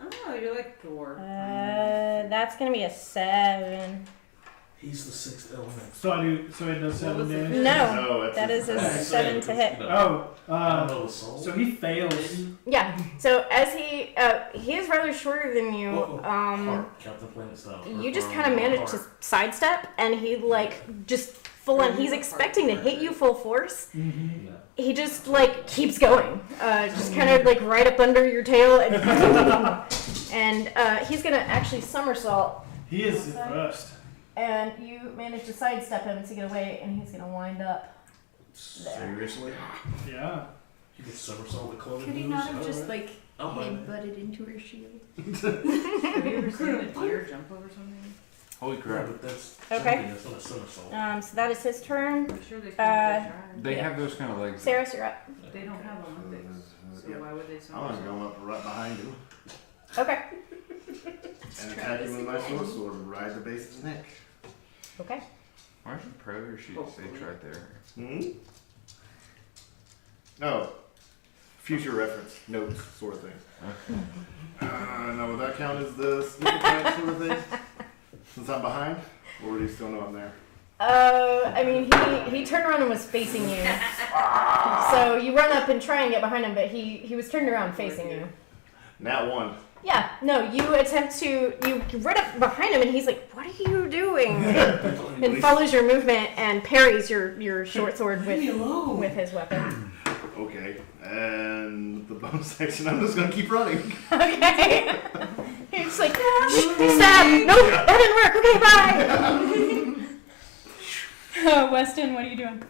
Oh, you're like Thor. That's gonna be a 7. He's the sixth element. So it does 7 was it? damage. No, that's that is a his- 7 to hit. Oh, I don't know the soul. so he fails. Yeah. So as he is rather shorter than you. Heart, Captain Planet style. You just kind of manage to sidestep, and he like just full on. He's expecting to hit you full force. Mm-hmm. Yeah. He just like keeps going, just kind of like right up under your tail, and he's gonna actually somersault. He is the first. And you manage to sidestep him to get away, and he's gonna wind up there. Seriously? Yeah. You can somersault with clothing Could he moves? not have just Alright. like Oh, my bad. head-butted into her shield? Have you ever seen a deer jump over something? Holy Yeah, crap. but that's Okay. jumping, that's not a somersault. So that is his turn. I'm sure they can. They have those kind of legs. Sarah, you're up. They don't have Olympics, so Yep. why would they I'm gonna somersault? go up right behind him Okay. and attack him with my short sword and ride the base of his neck. Okay. Why should Predator shoot stage right there? Hmm? Oh. Future reference, notes, sort of thing. Now would that count as the sneak attack sort of thing? Since I'm behind? Or do you still know I'm there? I mean, he turned around and was facing you. So you run up and try and get behind him, but he was turned around facing you. Nat 1. Yeah, no, you attempt to, you run up behind him and he's like, what are you doing? And follows your movement and parries your short sword with his weapon. Okay. And the bonus section, I'm just gonna keep running. Okay. He's just like, stab! Nope, that didn't work. Okay, bye! Weston, what are you doing?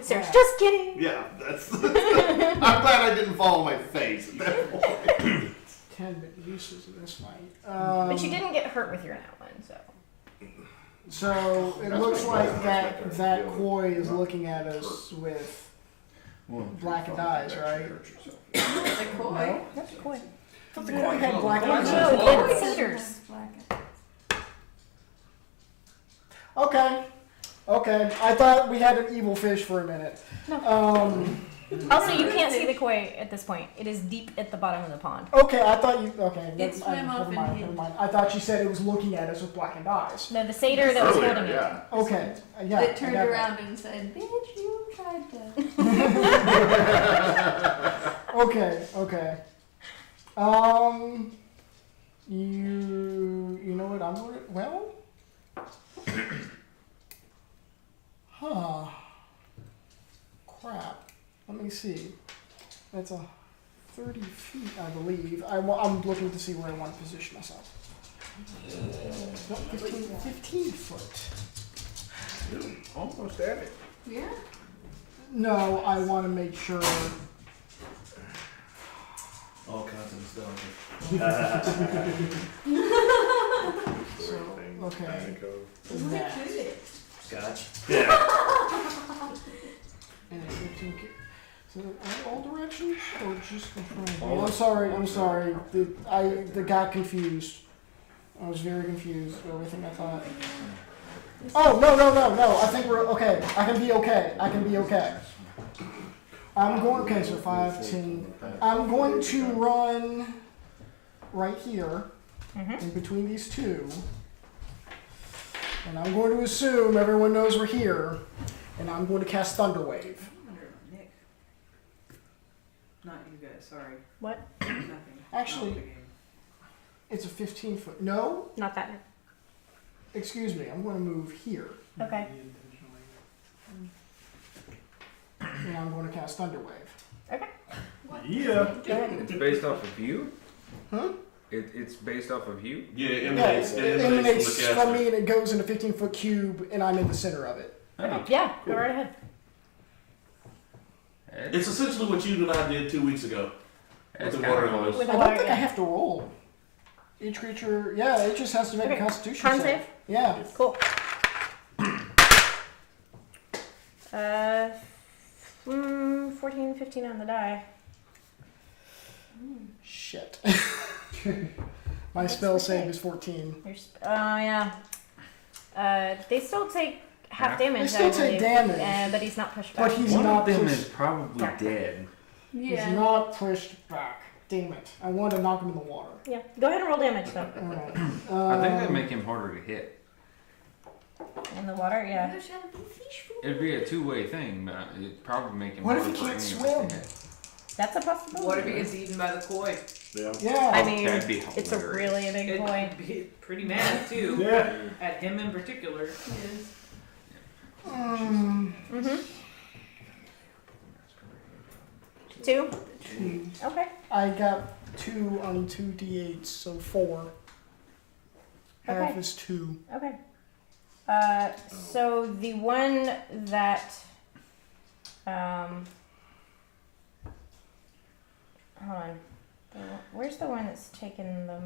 Sarah's just kidding. Yeah, that's. I'm glad I didn't fall on my face at that point. 10 uses in this fight. But you didn't get hurt with your nat one, so. So it looks like that koi is looking at us with blackened eyes, right? The koi. No, that's koi. I thought the koi had black eyes. No, it's satyrs. Okay. I thought we had an evil fish for a minute. No. Also, you can't see the koi at this point. It is deep at the bottom of the pond. Okay, I thought you. Okay, It swam off and hid. never mind. I thought you said it was looking at us with blackened eyes. No, the satyr that was Earlier, holding it. yeah. Okay, yeah. It I turned got around and said, "Bitch, you tried to." that. Okay. You know what I'm going to, well, crap. Let me see. That's a 30 feet, I believe. I'm looking to see where I want to position myself. No, 15 foot. Almost at it. Yeah. No, I want to make sure. All kinds of stuff. So, okay. Look That. at it. Scotch. Yeah. And 15. So, all directions or just in front of me? All- I'm sorry. The got confused. I was very confused with everything I thought. Oh, no. I think we're okay. I can be okay. I'm going, okay, so 5, 10. I'm going to run right here in between these two. And I'm going to assume everyone knows we're here. And I'm going to cast Thunder Wave. Nick. Not you guys, sorry. What? Nothing. Actually- Not the game. It's a 15 foot. No? Not that. Excuse me. I'm going to move here. Okay. And I'm going to cast Thunder Wave. Yeah. Go ahead. It's based off of you? Huh? It's based off of you? Yeah, it Yeah, emanates, it it emanates emanates from the from me caster. and it goes in a 15-foot cube, and I'm in the center of it. Oh, Yeah, go right ahead. It's essentially what you and I did 2 weeks ago. It's with the kinda water close. hose. With I the don't water, think I yeah. have to roll. Each creature, yeah, it just has to make Okay. a Constitution Con save. save? Yeah. Cool. 14, 15 on the die. Shit. My spell save is 14. Yeah. They still take half They damage. They still I take believe, damage. but he's not pushed But back. he's One not of them pushed. is probably dead. He's Yeah. not pushed back. Damn it. I wanted to knock him in the water. Yeah. Go ahead and roll damage though. Alright. I think that'd make him harder to hit. In the water, yeah. Gosh, I have fish food. It'd be a two-way thing, but it'd probably make him What if harder he for can't any of swim? us to hit. That's a possibility. What if he gets eaten by the koi? Yeah. Yeah. I mean, That'd be it's a hilarious. really big It'd point. be pretty mad too. Yeah. At him in particular. Mm-hmm. 2? Okay. I got 2 on 2 d8s, so 4. Half Okay. is 2. Okay. So the one that, hold on. Where's the one that's taken the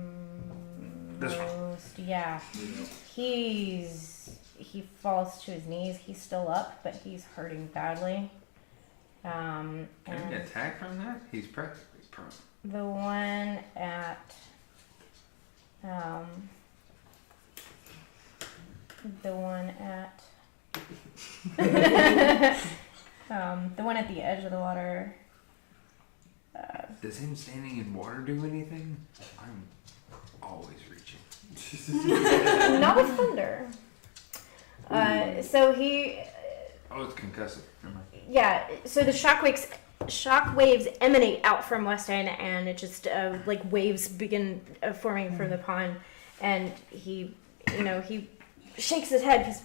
This most? one. Yeah. He falls to his knees. He's still up, but he's hurting badly. Can he And attack from that? He's practically prone. the one at, the one at the edge of the water. Does him standing in water do anything? I'm always reaching. Not with thunder. So he, Oh, it's concussive. Never mind. yeah. So the shockwaves emanate out from Weston, and it just like waves begin forming from the pond, and he shakes his head because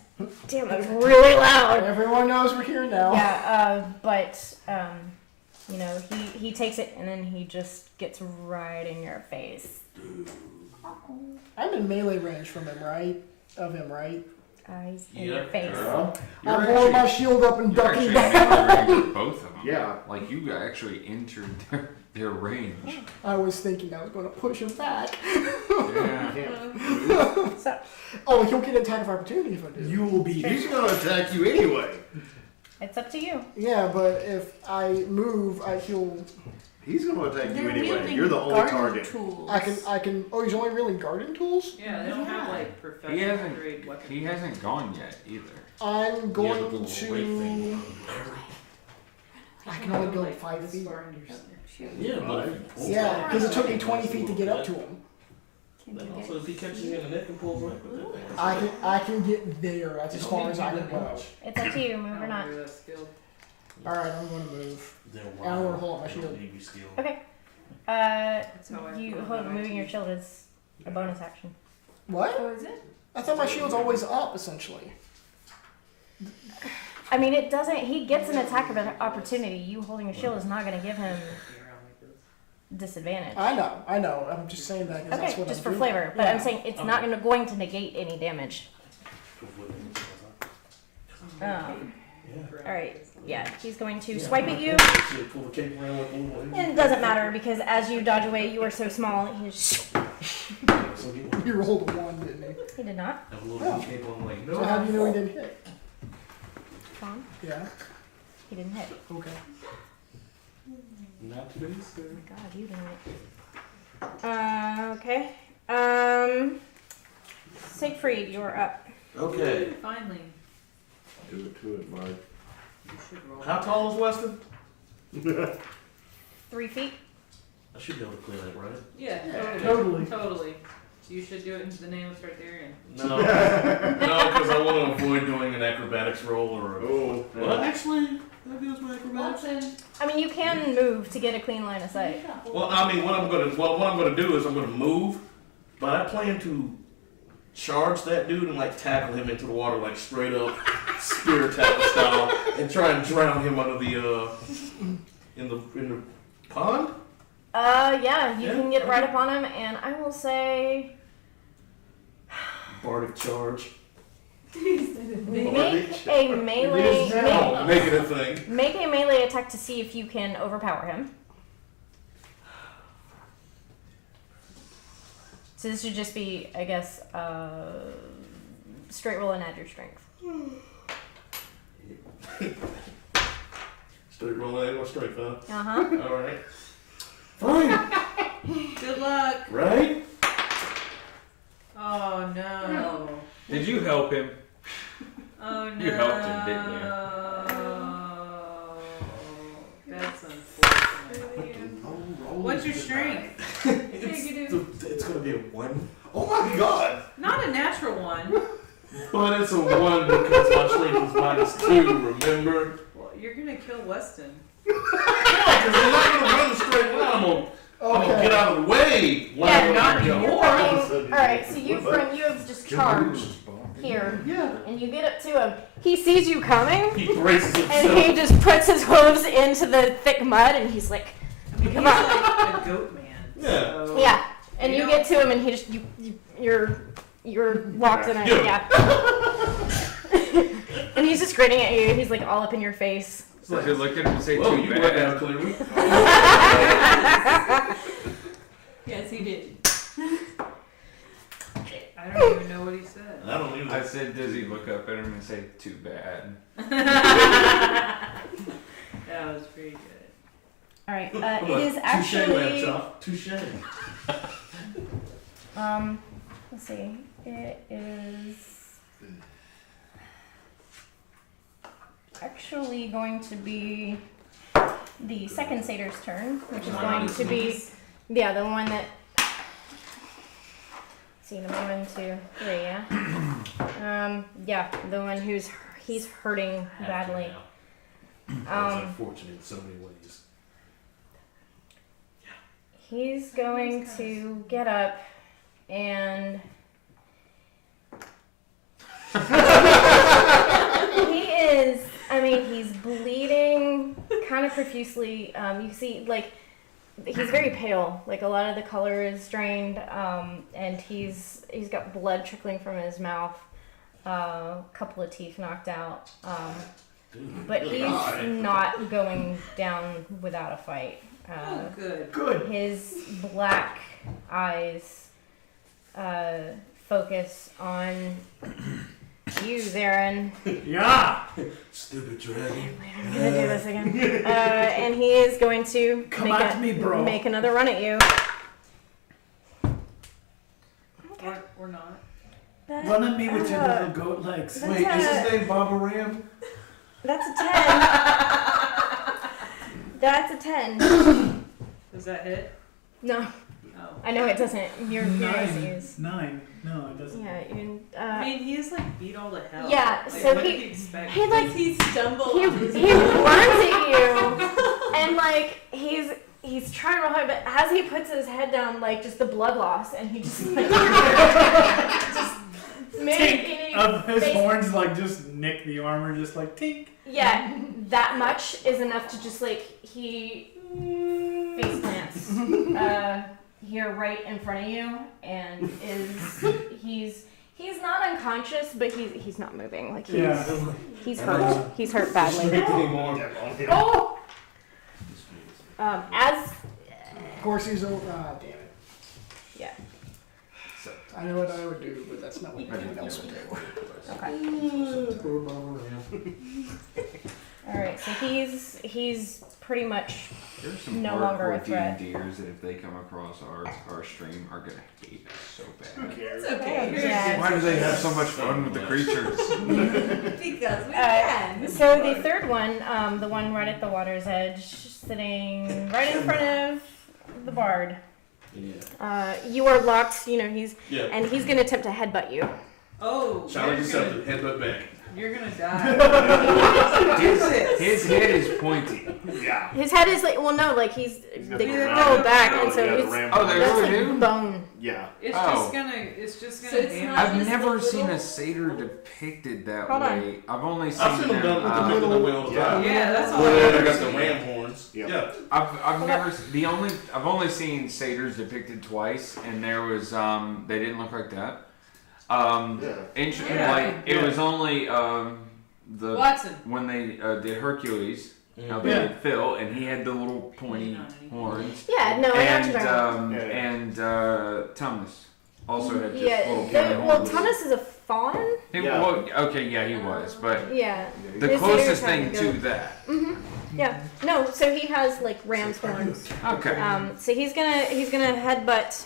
damn, that was really loud. Everyone knows we're here now. Yeah, but he takes it and then he just gets right in your face. I'm in melee range from him, right? Of him, right? Eyes in Yeah, your face. Girl. You're I'm holding my actually- shield up and You're ducking actually back. in the range of both of them. Yeah. Like you actually entered their range. I was thinking I was going to push him back. Yeah. So Oh, he'll get an attack of opportunity if I do. You will be. He's gonna attack you anyway. it's up to you. Yeah, but if I move, he'll. He's gonna attack you They're anyway. wielding You're the only garden target. tools. I can. Oh, he's only really garden tools. Yeah, they don't have Yeah. like He professional hasn't. grade weapons. He hasn't gone yet either. I'm Yeah, going the little weight to. thing. I can only go Like 5 this feet. far into your- Yeah, but Yeah, because it took me 20 feet to get up to him. Can Then you also, get- if he catches you in the neck and pulls right with that thing. I can get there. That's as far as I can go. It's up to you. Move or I not. don't do that skill. All right, I'm going to move. They're And I'm going to hold up my They shield. don't need your skill. Okay. That's how I You feel hold about moving IT. your shield is a bonus action. What? Oh, is it? I thought my shield's always up, essentially. I mean, it doesn't. He gets an attack of opportunity. You holding your shield is not going to give him. Be around like this. disadvantage. I know. I'm just saying that because that's Okay, what just I'm for doing. flavor. But I'm Yeah. saying it's not going to negate any damage. Alright, yeah, he's going to swipe at you. And it doesn't matter because as you dodge away, you are so small. He just. He rolled a 1, didn't he? He did not. So how do you know he didn't hit? Tom, Yeah. he didn't hit. Okay. Not today, sir. Oh my god, you didn't. Okay. Siegfried, you're up. Okay. Finally. Do it to it, Mike. You should roll. How tall is Weston? 3 feet. I should be able to clear that, right? Yeah, Totally. totally. You should do it in the name of Targaryen. No. No, because I want to avoid doing an acrobatics roll or a... Oh. Well, actually, that goes my acrobatics. Watson. I mean, you can move to get a clean line of sight. Well, I mean, what I'm gonna do is I'm gonna move, but I plan to charge that dude and like tackle him into the water, like straight up spear tackle style, and try and drown him under the in the pond. Yeah, you Yeah, can get okay. right up on him, and I will say Bardic charge. make a melee. Make it a thing. Make a melee attack to see if you can overpower him. So this should just be, I guess, straight roll and add your strength. Straight rolling and straight, huh? Uh huh. All right. Fine. Good luck. Right? Oh no. Did you help him? Oh no. You helped him, didn't you? That's unfortunate. What's your strength? It's gonna be a 1. Oh my god! Not a natural one. But it's a 1 because my strength is -2, remember? Well, you're gonna kill Weston. No, because I'm not gonna run straight line. I'm gonna get out of the way. Yeah, not anymore. Alright, so you have just charged here, and you get up to him. He sees you coming, He braces and himself. he just puts his hooves into the thick mud, and he's like, I mean, Come he's on. like a goat man. Yeah. So yeah. And you You get to him, and he just you're locked in a Yeah. And he's just grinning at you. He's like all up in your face. So if you look at him and say Whoa, too you work bad. out clearly. Yes, he did. I don't even know what he said. I don't either. I said, does he look up at him and say too bad? That was pretty good. All right. It is actually. Touche. Let's see. It is actually going to be the second satyr's turn, which is going to be the one that. See the 1, 2, 3, yeah. The one he's hurting badly. It's unfortunate in so many ways. He's going to get up and he's bleeding kind of profusely. You see, like, he's very pale. Like, a lot of the color is drained, and he's got blood trickling from his mouth, a couple of teeth knocked out. But he's not going down without a fight. Oh, good. Good. His black eyes focus on you, Zarin. Yeah. Stupid dragon. I'm gonna do this again. And he is going to Come at me, bro. make another run at you. Or not. Run at me with your little goat legs. That's Wait, is a- his name Baba Ram? That's a 10. That's a 10. Does that hit? No, Oh. I know it doesn't. Your eyes 9. use. 9. No, it doesn't. Yeah, you. I mean, he is like beat all to hell. Yeah, Like, so what he- do you expect? he like He stumbled. he on his runs at you, and like he's trying real hard, but as he puts his head down, like just the blood loss, and he just like just Tink of his face- horns, like just nick the armor, just like tink. Yeah, that much is enough to just like he face plants here right in front of you, and he's not unconscious, but he's not moving. Like he's hurt. He's hurt badly. Oh. As Of course, he's old. Ah, damn it. yeah. I know what I would do, but that's not what anyone else would do. Okay. All right. So he's pretty much There's some no longer a hardcore threat. D&Ders that if they come across our stream are gonna hate us so bad. It's okay. Yeah. Why do they have so much fun with the creatures? Because we can. So the third one, the one right at the water's edge, sitting right in front of the bard. Yeah. You are locked. You know he's Yeah. and he's gonna attempt to headbutt you. Oh, Challenge accepted. Headbutt back. you're gonna die. His head is pointy. Yeah. His head is like like they got pull the ram- back, oh, and so yeah, the it's ram- Oh, they that's really like do? bone. Yeah. It's Oh. just gonna So it's damage. not- I've just never the seen little- a satyr depicted that Hold on. way. I've only seen I've seen them done with the them. middle way all the time. Yeah, that's all. Where I've they ever got the seen. ram horns. Yeah. Yeah. I've never seen satyrs depicted twice, and there was they didn't look like that. Yeah. Like it was only the Watson. when they did Hercules. How Mhm. they Yeah. did Phil, and he had the little pointy horns. Yeah, no, I know what And you're talking about. Thomas also had just Yeah, little pointy well, horns. Thomas is a fawn. Well, okay, yeah, he was, but Yeah. the His closest satyrs thing have to to that. Yeah. No, so he has like ram's horns. Okay. So he's gonna headbutt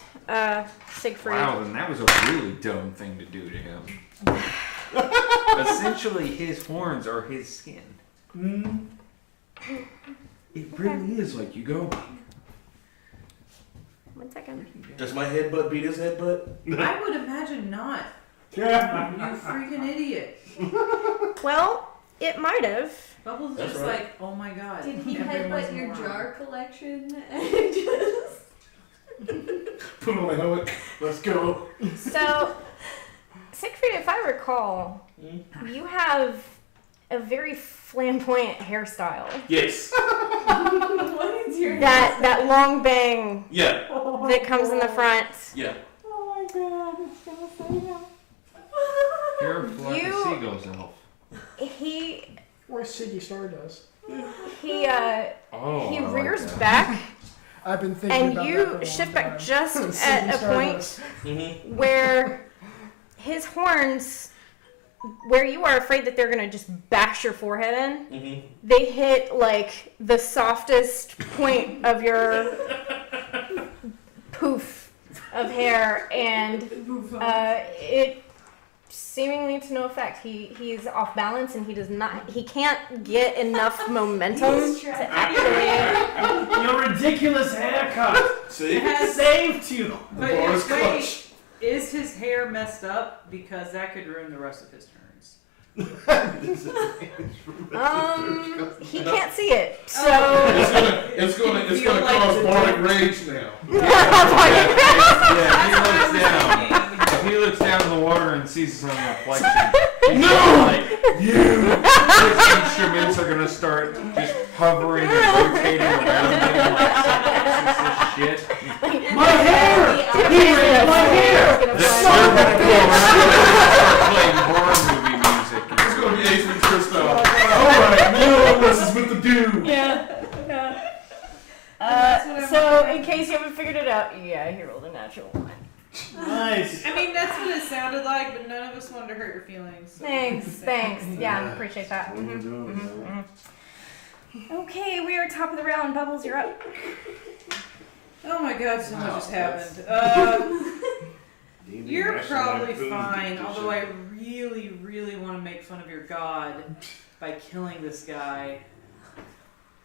Siegfried. Wow, then that was a really dumb thing to do to him. Essentially, his horns are his skin. Mm. It really is like you go. 1 second. Does my headbutt beat his headbutt? I would imagine not. Yeah. You freaking idiot. Well, it might have. Bubbles That's just right. like, oh my god. Did he everyone's headbutt your moron. jar collection and just... Put on my helmet. Let's go. So, Siegfried, if I recall, Mm. you have a very flamboyant hairstyle. Yes. What is your That long bang Yeah. that comes in the front. Yeah. Oh my god, it's gonna say that. You're a flock You- of seagulls elf. He Where's Siggy Stardust? he Oh, he I like rears that. back, I've been thinking and about that you for a long shift back time. just Siggy at a point Stardust. Mm-hmm. where his horns, where you are afraid that they're gonna just bash your forehead in, Mm-hmm. they hit like the softest point of your poof of hair, and it seemingly to no effect. He's off balance, and he can't get enough momentum to actually. Your ridiculous haircut See? saved you. But The bar is wait, clutch. is his hair messed up? Because that could ruin the rest of his turns. He can't see it, so. It's gonna Feel like cause the bardic devil. rage now. Yeah, if he looks down in the water and sees some reflection, he's No! like, his instruments are gonna start just hovering and rotating around him like shit. My hair! He ran my hair! They're gonna go around and start playing horror movie music. It's gonna be Ace and Crystal. Alright, Neil versus with the dude. Yeah. That's what I So, wanted. in case you haven't figured it out, yeah, he rolled a natural 1. Nice. I mean, that's what it sounded like, but none of us wanted to hurt your feelings. so- Thanks. Yeah, appreciate that. Okay, we are top of the round. Bubbles, you're up. Oh my god, so much has happened. You're probably fine, although I really, really want to make fun of your god by killing this guy.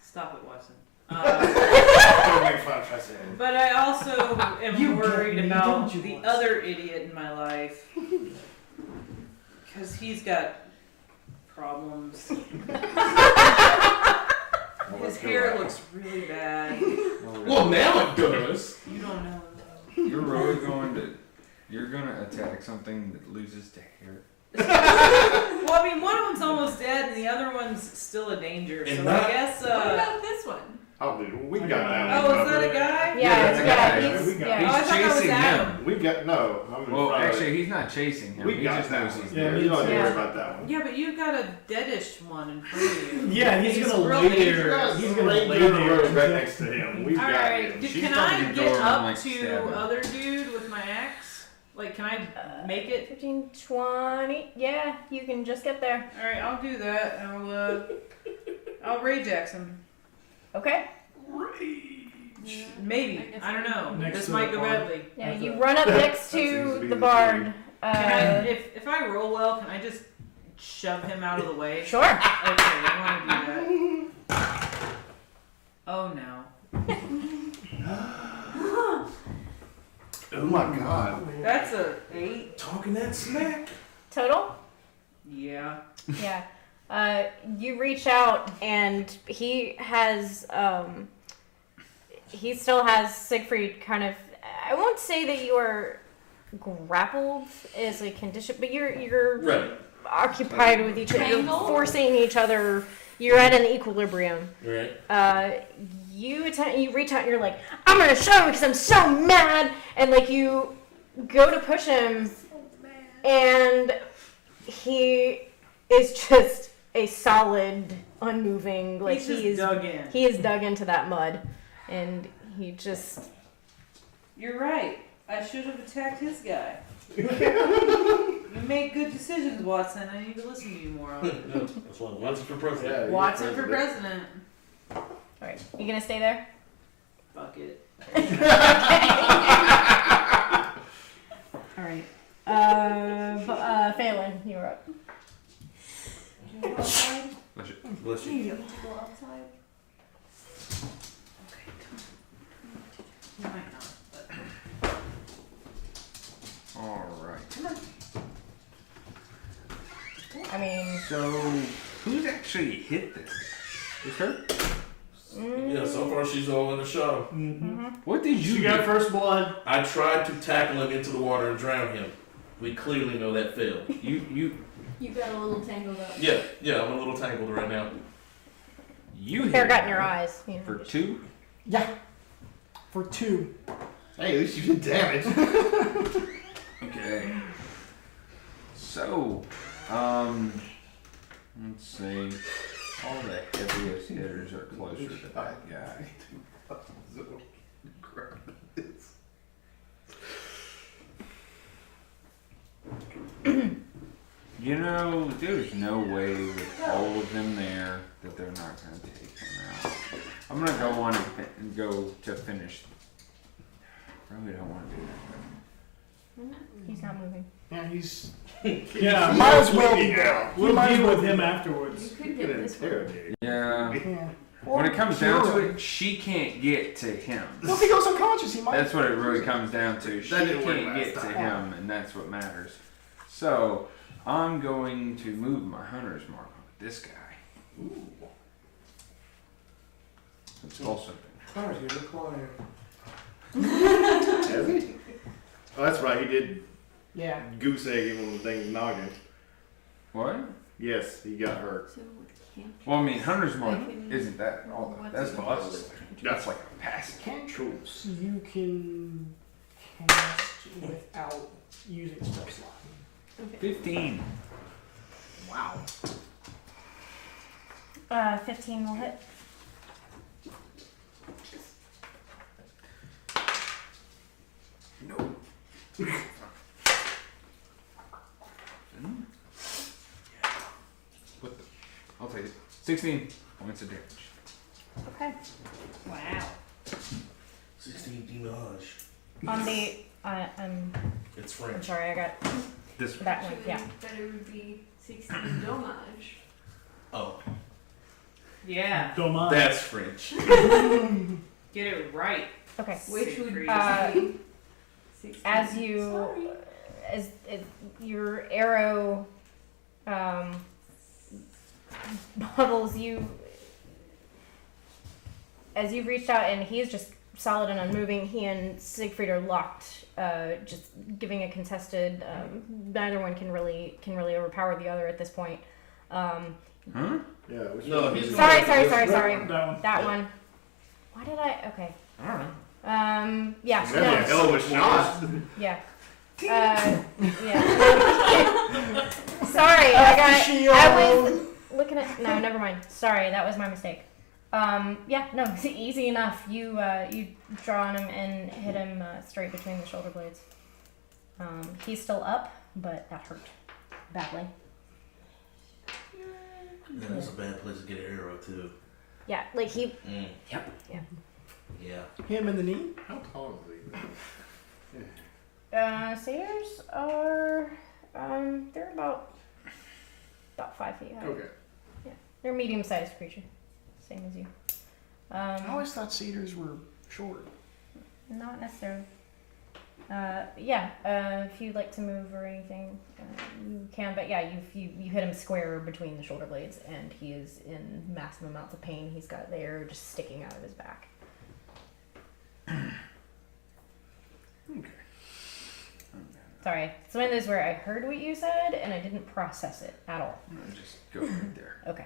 Stop it, Watson. Don't make fun if I say it. But I also am You worried get me, about don't you, the Watson? other idiot in my life. Because he's got problems. His hair looks really bad. Well, now it does. You don't know. You're really you're gonna attack something that loses to hair. Well, I mean, one of them's almost dead, and the other one's still a danger. And So that- I guess. What about this one? Oh, dude, we got that one. Oh, is that a covered. guy? Yeah, that's a guy. We he's, got yeah. Oh, I He's thought that was chasing Adam. him. We got no. I'm in Well, front of actually, it. he's not chasing him. We He got just that knows one. he's Yeah, there. me You don't have to Yeah. worry about that one. Yeah, but you've got a deadish one in front of you. Yeah, he's gonna real lay dangerous. there. He's gonna Right lay down the there. road right until- next to him. We've got Alright, him. She's can talking I to the get door and, up like, to stab him. other dude with my axe? Like, can I make it? 15, 20. Yeah, you can just get there. Alright, I'll do that. I'll rage axe him. Okay. Maybe. I don't know. Next This to might the go bard. badly. Yeah, That's you a- run up next That seems to to be the the bard. Can I, if I roll well, can I just shove him out of the way? Sure. Okay, I want to do that. Oh no. Oh my god. That's a 8. Talking that smack. Total? Yeah. Yeah. You reach out and he has, he still has Siegfried kind of, I won't say that you are grappled as a condition, but you're Right. occupied with each other. You're Tangled? forcing each other. You're at an equilibrium. Right. You reach out and you're like, I'm gonna show him because I'm so mad, and like you go to push him, and he is just a solid, unmoving. Like He's just he is dug in. he is dug into that mud, and he just You're right. I should have attacked his guy. You make good decisions, Watson. I need to listen to you more often. That's why Watson for president. Yeah, you're Watson for president. all right. You gonna stay there? Fuck it. All right. Phelan, you're up. Do you go outside? Bless Do you. you go outside? Okay, come on. You might not, but All right. I mean, So, who's actually hit this guy? It's her? Yeah, so far she's all in the show. Mm-hmm. What did you She got do? first blood. I tried to tackle him into the water and drown him. We clearly know that failed. You You got a little tangled up. Yeah, I'm a little tangled right now. hit hair got in her your eyes. You know. for 2? Yeah. For 2. Hey, at least you did damage. Okay. So, let's see. All the heaviest hitters are closer to that guy. You know, there's no way with all of them there that they're not going to take him out. I'm going to go on and go to finish. Probably don't want to do that. He's not moving. Yeah, he's. Yeah. Might as well be down. We'll Might as deal well with be him down. afterwards. You could Get get this one. interrogated. Yeah. Yeah. When it comes down to Cure him. it, she can't get to him. Well, if he goes unconscious, he might. That's what it really comes down to. She That didn't work can't last get to time. him, and that's what matters. So, I'm going to move my hunter's mark on this guy. Ooh. Let's call something. Quiet here, quiet. Has he? Oh, that's right. He did Yeah. goose egg him on the thing's noggin. What? Yes, he got hurt. So can't Well, I mean, hunter's mark can- isn't that all that? That's the boss's thing. That's like a passive. Cantrips you can cast without using spell slot. 15. Wow. 15 will hit. No. What the? I'll take it. 16 points of damage. Okay. Wow. 16 damage. On the, It's I'm French. sorry, I got This that one. Actually, Yeah. better would be 16 domage. Oh, yeah, Don't mind. that's French. get it right. Okay. Which would be Uh, 16. As you, Sorry. as your arrow bubbles you, as you've reached out and he is just solid and unmoving. He and Siegfried are locked, just giving a contested. Neither one can really overpower the other at this point. Huh? Yeah. Which No, one? he's Sorry. That one. That one. Why did I? Okay. I don't know. Yeah. That'd be a hell of a shot. Yeah. Yeah. Sorry, I was looking at. No, never mind. Sorry, that was my mistake. Yeah, no, it's easy enough. You draw on him and hit him straight between the shoulder blades. He's still up, but that hurt badly. Yeah, that's a bad place to get an arrow too. Yeah, like he. Yep. Yeah. Yeah. Him in the knee? How tall is he? Satyrs are they're about 5 feet high. Okay. They're a medium-sized creature, same as you. I always thought cedars were short. Not necessarily. If you'd like to move or anything, you can. But yeah, you hit him square between the shoulder blades, and he is in massive amounts of pain. He's got the air just sticking out of his back. Okay. Sorry, it's one of those where I heard what you said and I didn't process it at all. Just go right there. Okay.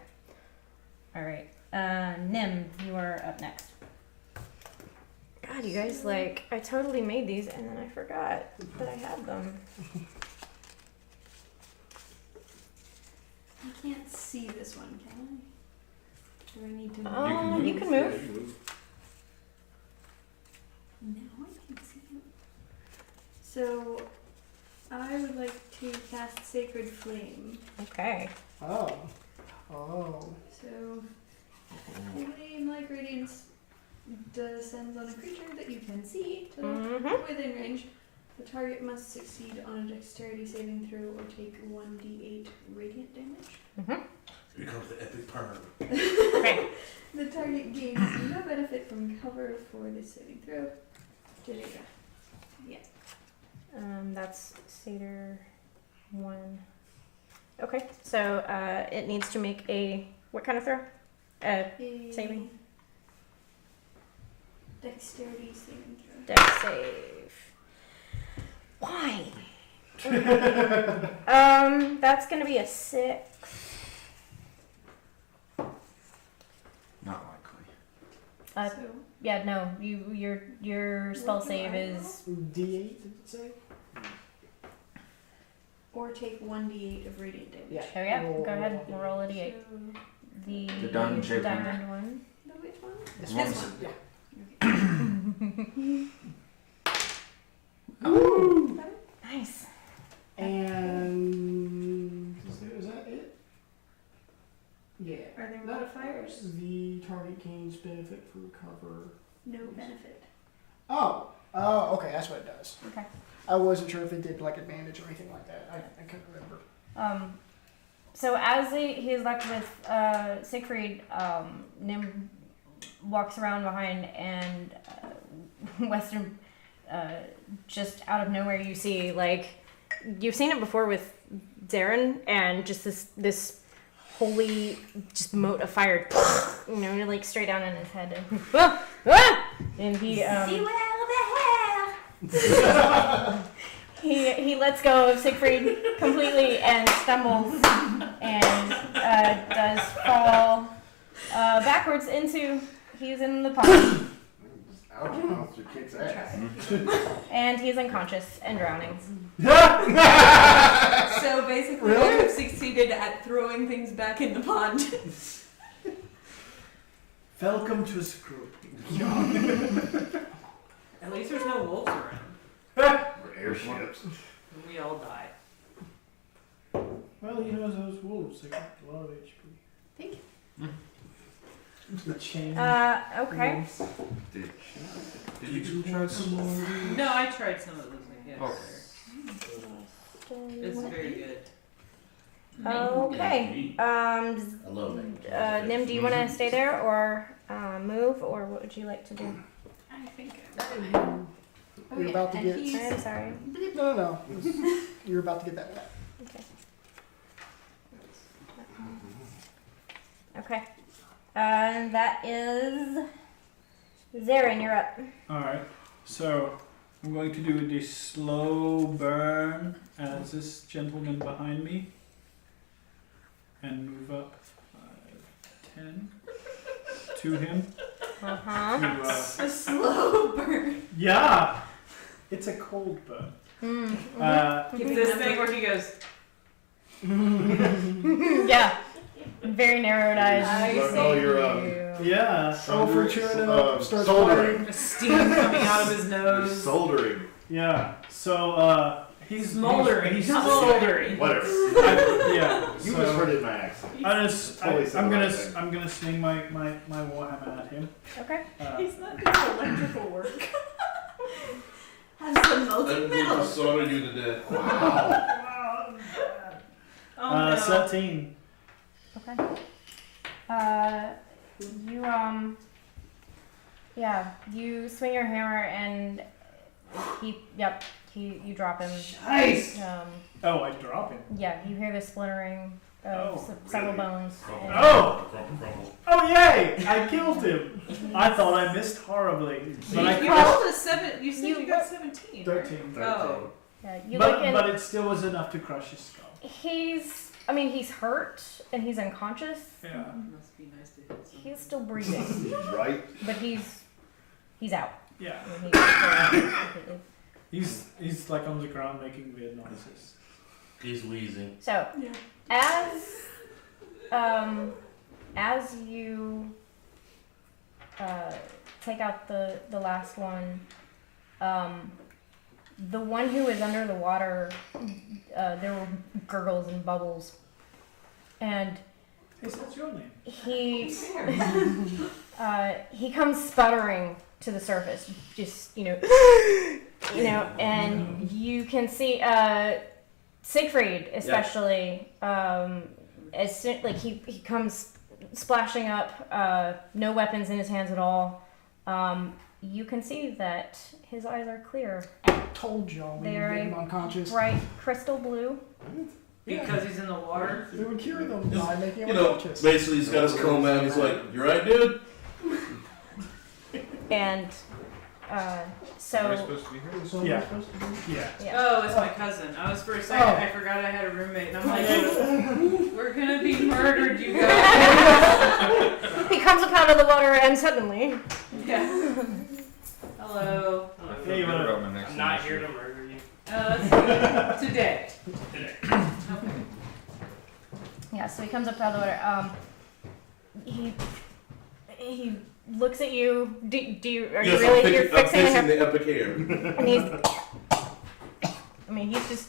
All right. Nim, you are up next. God, you guys, I totally made these and then I forgot that I had them. I can't see this one, can I? Do I need to move? You can move. Now I can see it. So, I would like to cast Sacred Flame. Okay. Oh. So, flame-like radiance descends on a creature that you can see to look within range. The target must succeed on a dexterity saving throw or take 1d8 radiant damage. Here comes the epic perm. Okay. The target gains no benefit from cover for this saving throw. Yeah. That's Satyr 1. Okay, so it needs to make a what kind of throw? Saving. Dexterity saving throw. Dex save. Why? That's gonna be a 6. Not likely. So, Yeah, no. Your spell save is D8, did it say? or take 1d8 of radiant damage. Yeah. Oh yeah, go ahead. We'll roll a d8. So, The diamond-shaped one. diamond one. the which one? This One. one. Yeah. Ooh, nice. And is that it? Yeah. Are there modifiers? The target gains benefit from cover. No benefit. Oh, okay, that's what it does. Okay. I wasn't sure if it did like advantage or anything like that. I couldn't remember. So as he is left with Siegfried, Nim walks around behind, and Western, just out of nowhere, you see you've seen it before with Darren, and just this holy just mote of fire, straight down in his head, and he he lets go of Siegfried completely and stumbles and does fall backwards into. He's in the pond. Ouch, monster kicks ass. And he's unconscious and drowning. So basically, Really? I have succeeded at throwing things back in the pond. Welcome to school. At least there's no wolves around. Or airships. We all die. Well, those wolves, they got a lot of HP. Thank you. The chain. Okay. Did you try some more? No, I tried some of those, I guess. Okay. It's very good. Okay. I love it. Nim, do you want to stay there or move, or what would you like to do? I think You're about to get. I'm sorry. No. You're about to get that back. Okay. That is Zarin, you're up. Alright, so I'm going to do the slow burn as this gentleman behind me. And move up 5, 10 to him. Uh-huh. to, A slow burn. yeah, it's a cold burn. Mm-hmm. It's this thing where he goes, Yeah. Very narrowed eyes. I Oh, you're, Yeah. Oh, for chewing it up, starts soldering. fighting. steam coming out of his You're nose. soldering. Yeah. So he's Smoldering, He's, not he's soldering. Whatever. yeah. You so misheard it in my accent. Totally said I'm the gonna right thing. I'm gonna swing my warhammer at him. Okay. He's not doing electrical work. Has some melted metal. soldered you to death. Oh no. 13. Okay. You yeah, you swing your hammer and you drop him. Nice. Um, Oh, I drop him. yeah, you hear the splintering of Oh, several really? bones. and- Oh! Oh yay! I killed him. I thought I missed horribly, but I You crushed rolled a 7. You said you got 17. 13. Oh. Yeah, you look in. But it still was enough to crush his skull. He's hurt and he's unconscious. Yeah. Must be nice to hit something. He's still breathing, Right? but he's out. Yeah. I mean, he's completely. He's like on the ground making weird noises. He's wheezing. So, Yeah. as you take out the last one, the one who is under the water, there were gurgles and bubbles, and Hey, so what's your name? he comes sputtering to the surface, just and you can see Siegfried especially. As soon like he comes splashing up, no weapons in his hands at all. You can see that his eyes are clear, Told y'all we would They're get him unconscious. bright crystal blue. Because he's in the water. We would cure them by making You him know, unconscious. basically he's got his comb out. He's like, "You right, dude?" And Am I so supposed to be here? So Yeah. we're supposed to do- Yeah. yeah. Oh, it's my cousin. I was for a second. Oh. I forgot I had a roommate, and I'm like, "We're gonna be murdered, you guys." He comes up out of the water and suddenly. Yeah. Hello. I Hey, feel good what- about my next I'm not here initiative. to murder you. That's good. Today. Okay. Yeah, so he comes up out of the water. He looks at you. Do you are Yes, you really I'm you're fixing fixing him? the epic hair. And he's just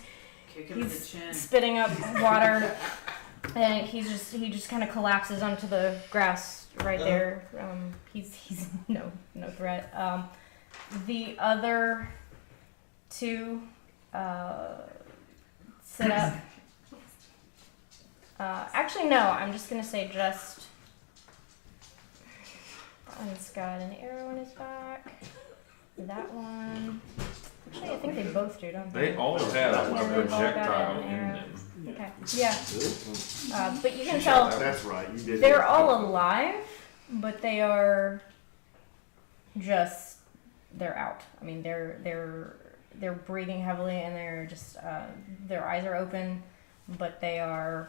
Kick him in the he's chin. spitting up water, and he just kind of collapses onto the grass right there. He's no threat. The other two sit up. Actually, no. I'm just gonna say just. That one's got an arrow in his back. That one. Actually, I think they both do, don't they? They all have Yeah, a they've all got projectile an in arrow. them. Okay. Yeah. But you can Yeah, tell that's right. You did. they're all alive, but they are just they're out. I mean, they're breathing heavily and they're just their eyes are open, but they are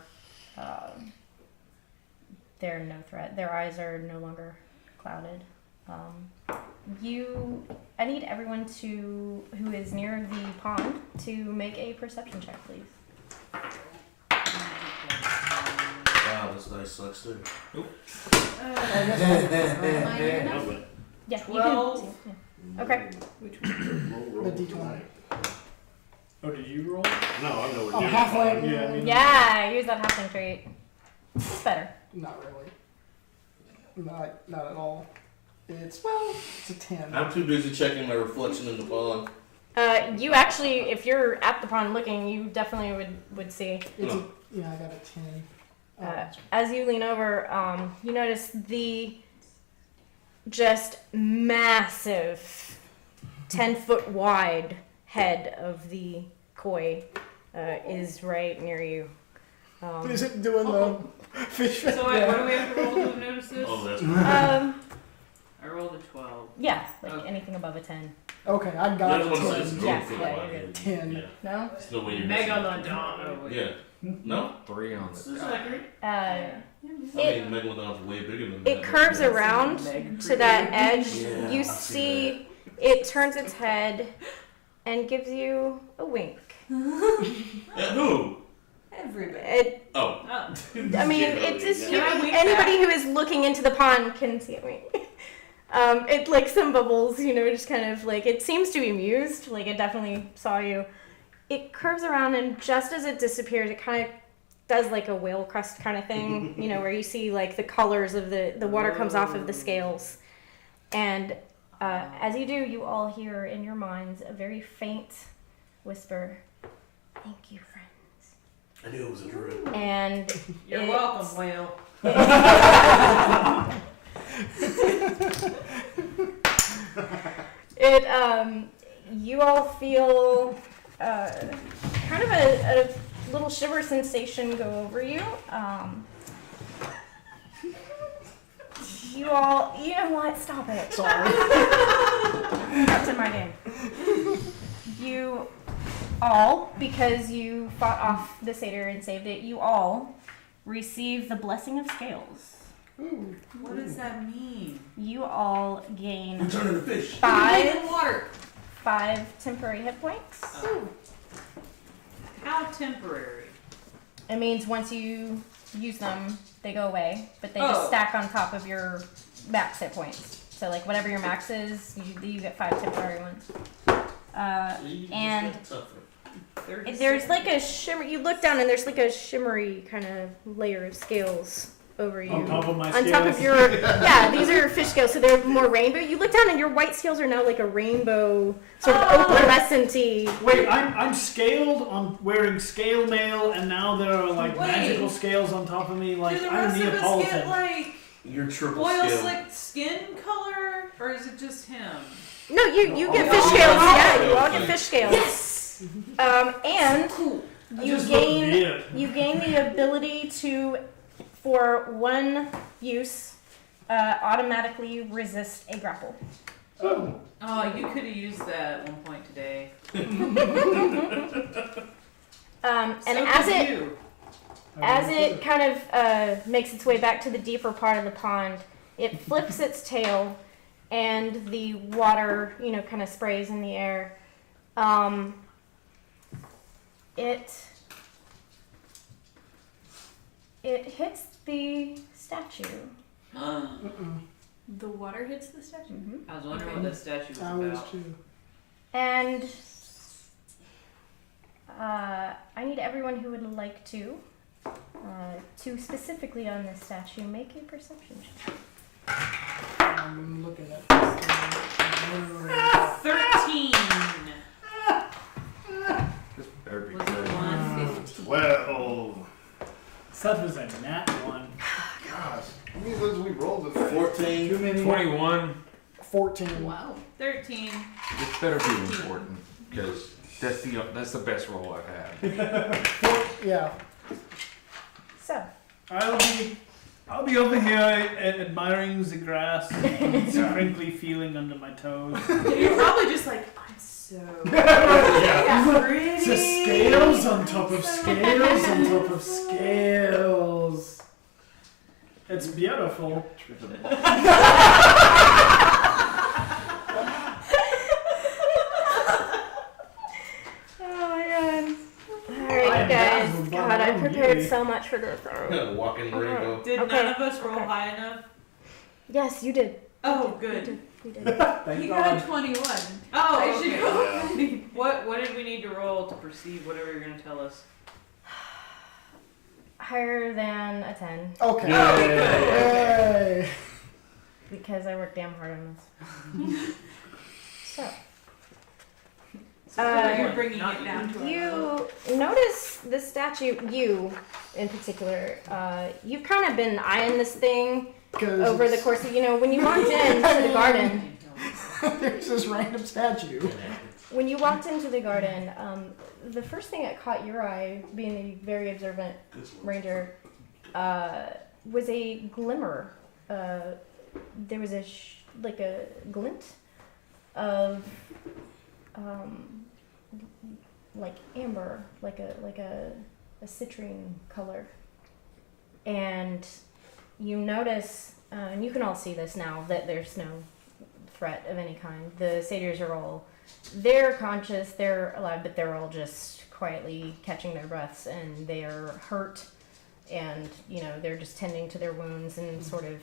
they're no threat. Their eyes are no longer clouded. I need everyone who is near the pond to make a perception check, please. Wow, this dice sucks too. Yeah, 12. you can. Yeah. Okay. The D20. Oh, did you roll? No, I'm nowhere Oh, near. halfway. Yeah, I mean. Yeah, use that halfling trait. It's better. Not really. Not at all. It's a 10. I'm too busy checking my reflection in the pond. You actually, if you're at the pond looking, you definitely would see. It's I got a 10. As you lean over, you notice the just massive 10-foot wide head of the koi is right near you. Is it doing the fish? So what do we have to roll to notice this? Oh, that's I rolled a 12. Yeah, like Okay. anything above a 10. Okay, I got That's a what it says. 10. Yeah, Good yeah, for you're it. 10. Yeah. No? There's no way you're missing Megalodon. that. Yeah. No? 3 on This the is die. accurate. Uh, I mean, Megalodon's way bigger than that. It curves around to that edge. Yeah, You I see see it turns its head and gives you a wink. At who? Everybody. It, Oh. Oh. I mean, it's just Can I wink anybody who is looking into the pond can see it wink. It like some bubbles, you know, just kind of like it seems to be amused. Like it definitely saw you. It curves around and just as it disappears, it kind of does like a whale crest kind of thing, you know, where you see like the colors of the water comes off of the scales. And as you do, you all hear in your minds a very faint whisper, "Thank you, friends." I knew it was a druid. And You're it- welcome, whale. You all feel kind of a little shiver sensation go over you. You know what? Stop it. Sorry. That's in my game. You all, because you fought off the satyr and saved it, you all receive the blessing of scales. Ooh. What does that mean? You all gain We turn into fish. Water. 5 temporary hit points. How temporary? It means once you use them, they go away, but they Oh. just stack on top of your max hit points. So like whatever your max is, you get 5 temporary ones. And there's like a shimmer. You look down and there's like a shimmery kind of layer of scales over you. On top of my On scales. top of your yeah, these are fish scales, so they're more rainbow. You look down and your white scales are now like a rainbow, sort of opalescent-y. Wait, I'm scaled on wearing scale mail, and now there are like Wait. magical scales on top of me. Like Do the I'm rest of us Neapolitan. get like You're triple oil scale. slick skin color, or is it just him? No, you get Oh, fish oh, scales. oh, Yeah, oh, you all okay. get fish scales. Yes. And Cool. I you just look gain weird. you gain the ability to, for one use, automatically resist a grapple. Oh. Oh, you could have used that at one point today. And So as could it you. as it kind of makes its way back to the deeper part of the pond, it flips its tail, and the water, you know, kind of sprays in the air. It hits the statue. The water hits the statue. I was wondering what that statue was I was about. too. And I need everyone who would like to specifically on this statue, make a perception check. I'm looking at this thing. 13. This better be Was good. it 1? 12. Seth was a nat one. Gosh. How many of those we rolled in there? 14. Too many. 21. 14. Wow. 13. This better be important because that's the best roll I've had. Yeah. So, I'll be over here admiring the grass and the crinkly feeling under my toes. You're probably just like, I'm so Yeah. pretty. It's just scales on top of scales on top of scales. It's beautiful. oh my god. Alright, you guys. God, I prepared so much for this. Walking rainbow. Did Okay. none of us roll Okay. high enough? Yes, you did. Oh, good. You did. Thank He got a God. 21. Oh, I should okay. go. What did we need to roll to perceive whatever you're gonna tell us? Higher than a 10. Okay. Yay. Yay. Because I worked damn hard on this. So, You're bringing Not it down to a you notice the statue, you in particular, you've kind of been eyeing this thing over the course of, you know, when you walked into the garden, There's this random statue. when you walked into the garden, the first thing that caught your eye, being a very observant ranger, was a glimmer. There was a like a glint of like amber, like a citrine color, and you notice, and you can all see this now, that there's no threat of any kind. The satyrs are all, they're conscious, they're alive, but they're all just quietly catching their breaths, and they are hurt, and they're just tending to their wounds and sort of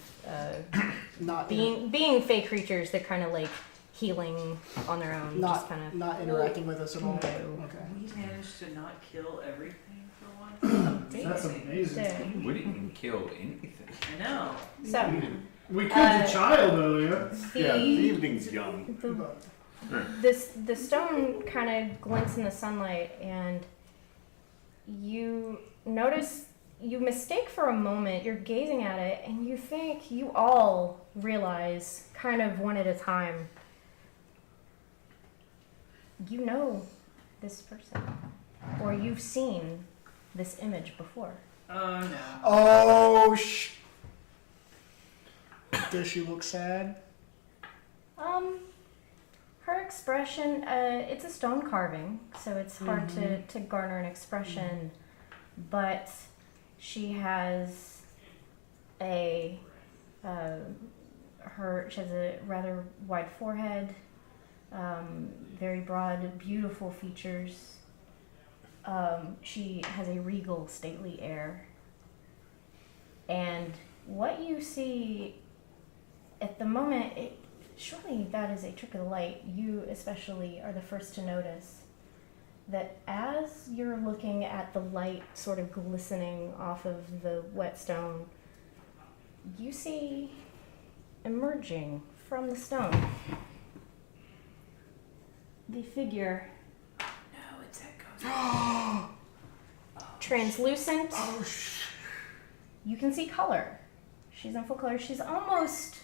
Not being fey creatures. They're kind of like healing on their own, just kind of not interacting with us at all. No. Okay. We managed to not kill everything for once. That's amazing. So, We didn't even kill anything. I know. so We killed the child earlier. Yeah, the evening's young. the stone kind of glints in the sunlight, and you notice, you mistake for a moment, you're gazing at it, and you think, you all realize, kind of one at a time, you know this person, or you've seen this image before. Oh no. Oh Does she look sad? Her expression, it's a stone carving, so it's hard to garner an expression, but she has she has a rather wide forehead, very broad, beautiful features. She has a regal, stately air. And what you see at the moment, surely that is a trick of the light. You especially are the first to notice that as you're looking at the light sort of glistening off of the wet stone, you see emerging from the stone the figure. No, it's that ghost. Translucent. You can see color. She's in full color. She's almost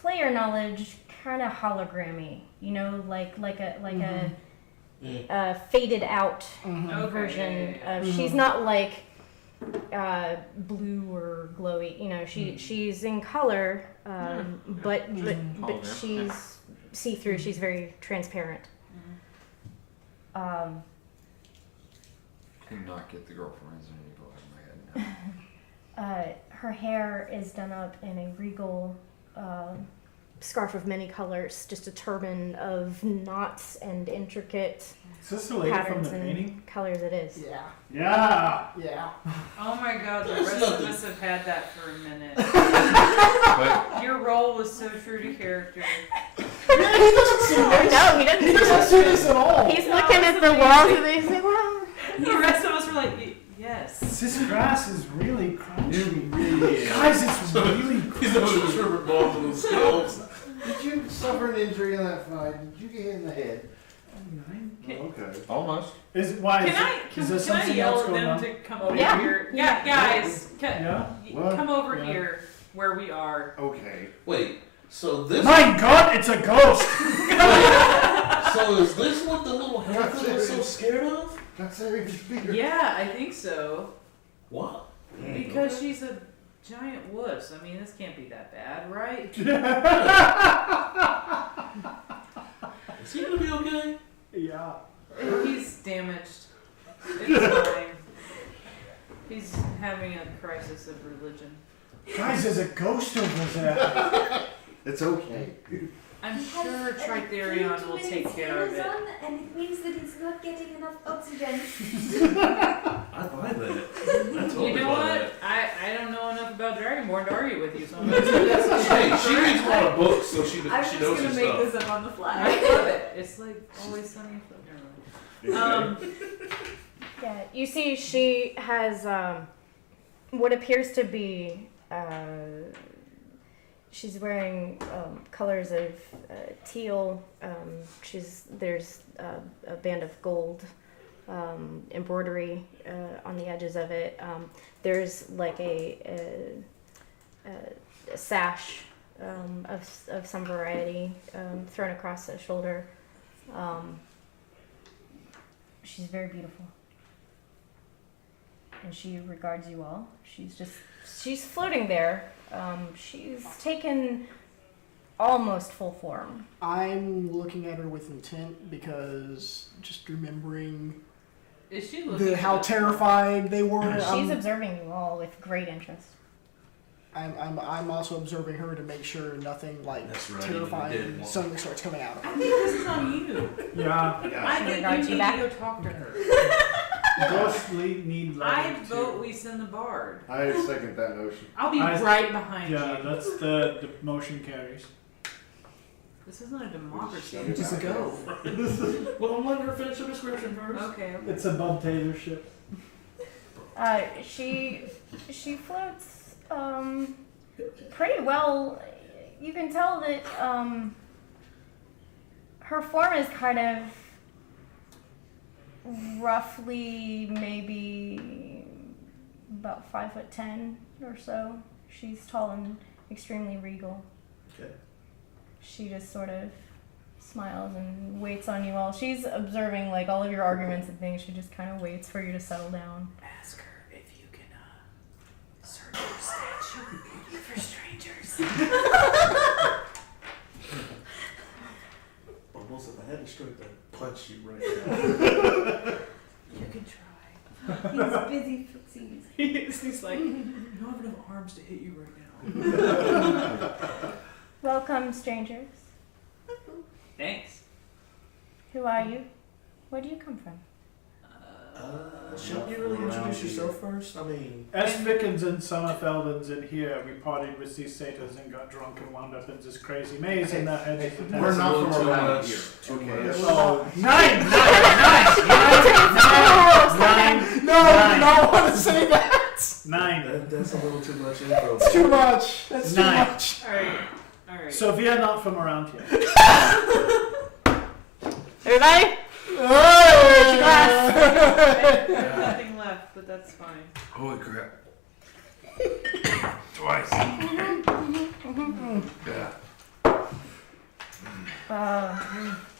player knowledge, kind of hologrammy. Like a faded out version. She's not like blue or glowy. She's in color, but she's see through. She's very transparent. Did not get the girl from Resident Evil out of my head. No. Her hair is done up in a regal scarf of many colors, just a turban of knots and intricate Is this the lady from patterns the and painting? colors. It is. Yeah. Oh my god, the rest of us have had that for a minute. But Your role was so true to character. Yeah, he doesn't see this. No, he doesn't. He doesn't see this at all. He's No, looking it's at the amazing. walls and he's like, wow. The rest of us were like, yes. This grass is really crunchy. Really is. Guys, it's really He's over the sugar balls and the skulls. Did you suffer an injury in that fight? Did you get hit in the head? Okay. almost. Is why Can is, I is there can I something yell else at going them on? to come over Yeah. here? Yeah. Guys, Yeah. What? come over Yeah. here where we are. Okay. Wait, so this. My God, it's a ghost. So is this what the little haircut was so scared of? That's very speaker. Yeah, I think so. What? Because she's a giant wuss. I mean, this can't be that bad, right? Is he gonna be okay? Yeah. He's damaged. It's fine. He's having a crisis of religion. Guys, there's a ghost over there. It's okay. I'm sure Tritherion will take care of it. And it means that it's not getting enough oxygen. I buy that. I totally You know buy what? I don't know enough about Dragonborn to argue with you, so I'm gonna say that's that. Hey, she reads a lot of books, so she I'm knows just her gonna make stuff. this up on the fly. I love it. It's like always sunny in Philadelphia. Yeah, you see, she has what appears to be. She's wearing colors of teal. There's a band of gold embroidery on the edges of it. There's like a sash of some variety thrown across the shoulder. She's very beautiful, and she regards you all. She's floating there. She's taken almost full form. I'm looking at her with intent because just remembering Is she looking how at- terrified they were. She's observing you all with great interest. I'm also observing her to make sure nothing like That's right, even the terrifying dead one. suddenly starts coming out of I her. think this is on you. Yeah. I think Regard you you need back. to go talk to her. Ghosts need love. I vote we send the bard. I second that notion. I'll be I- right behind Yeah, you. that's the motion carries. This isn't a democracy. Just Just go. Well, I'm letting her finish her description first. Okay. It's a dictatorship. She floats pretty well. You can tell that her form is kind of roughly maybe about 5'10" or so. She's tall and extremely regal. Okay. She just sort of smiles and waits on you all. She's observing like all of your arguments and things. She just kind of waits for you to settle down. Ask her if you can search her statue for strangers. Almost if I had the strength to punch you right now. You can try. He's busy footsies. He's like, you don't have enough arms to hit you right now. Welcome, strangers. Thanks. Who are you? Where do you come from? Shouldn't you really introduce yourself first? I mean, As Vickens and Sommerfeldens in here, we partied with these satyrs and got drunk and wound up in this crazy maze in that heads of the We're town. not Too from around much. here. Too Okay. much. Oh, nine. No, I don't want to say that. Nine. That's a little too much info. It's too much. That's too Nine. much. Alright. So we are not from around here. Everybody? There's nothing left, but that's fine. Holy crap. Twice. Yeah.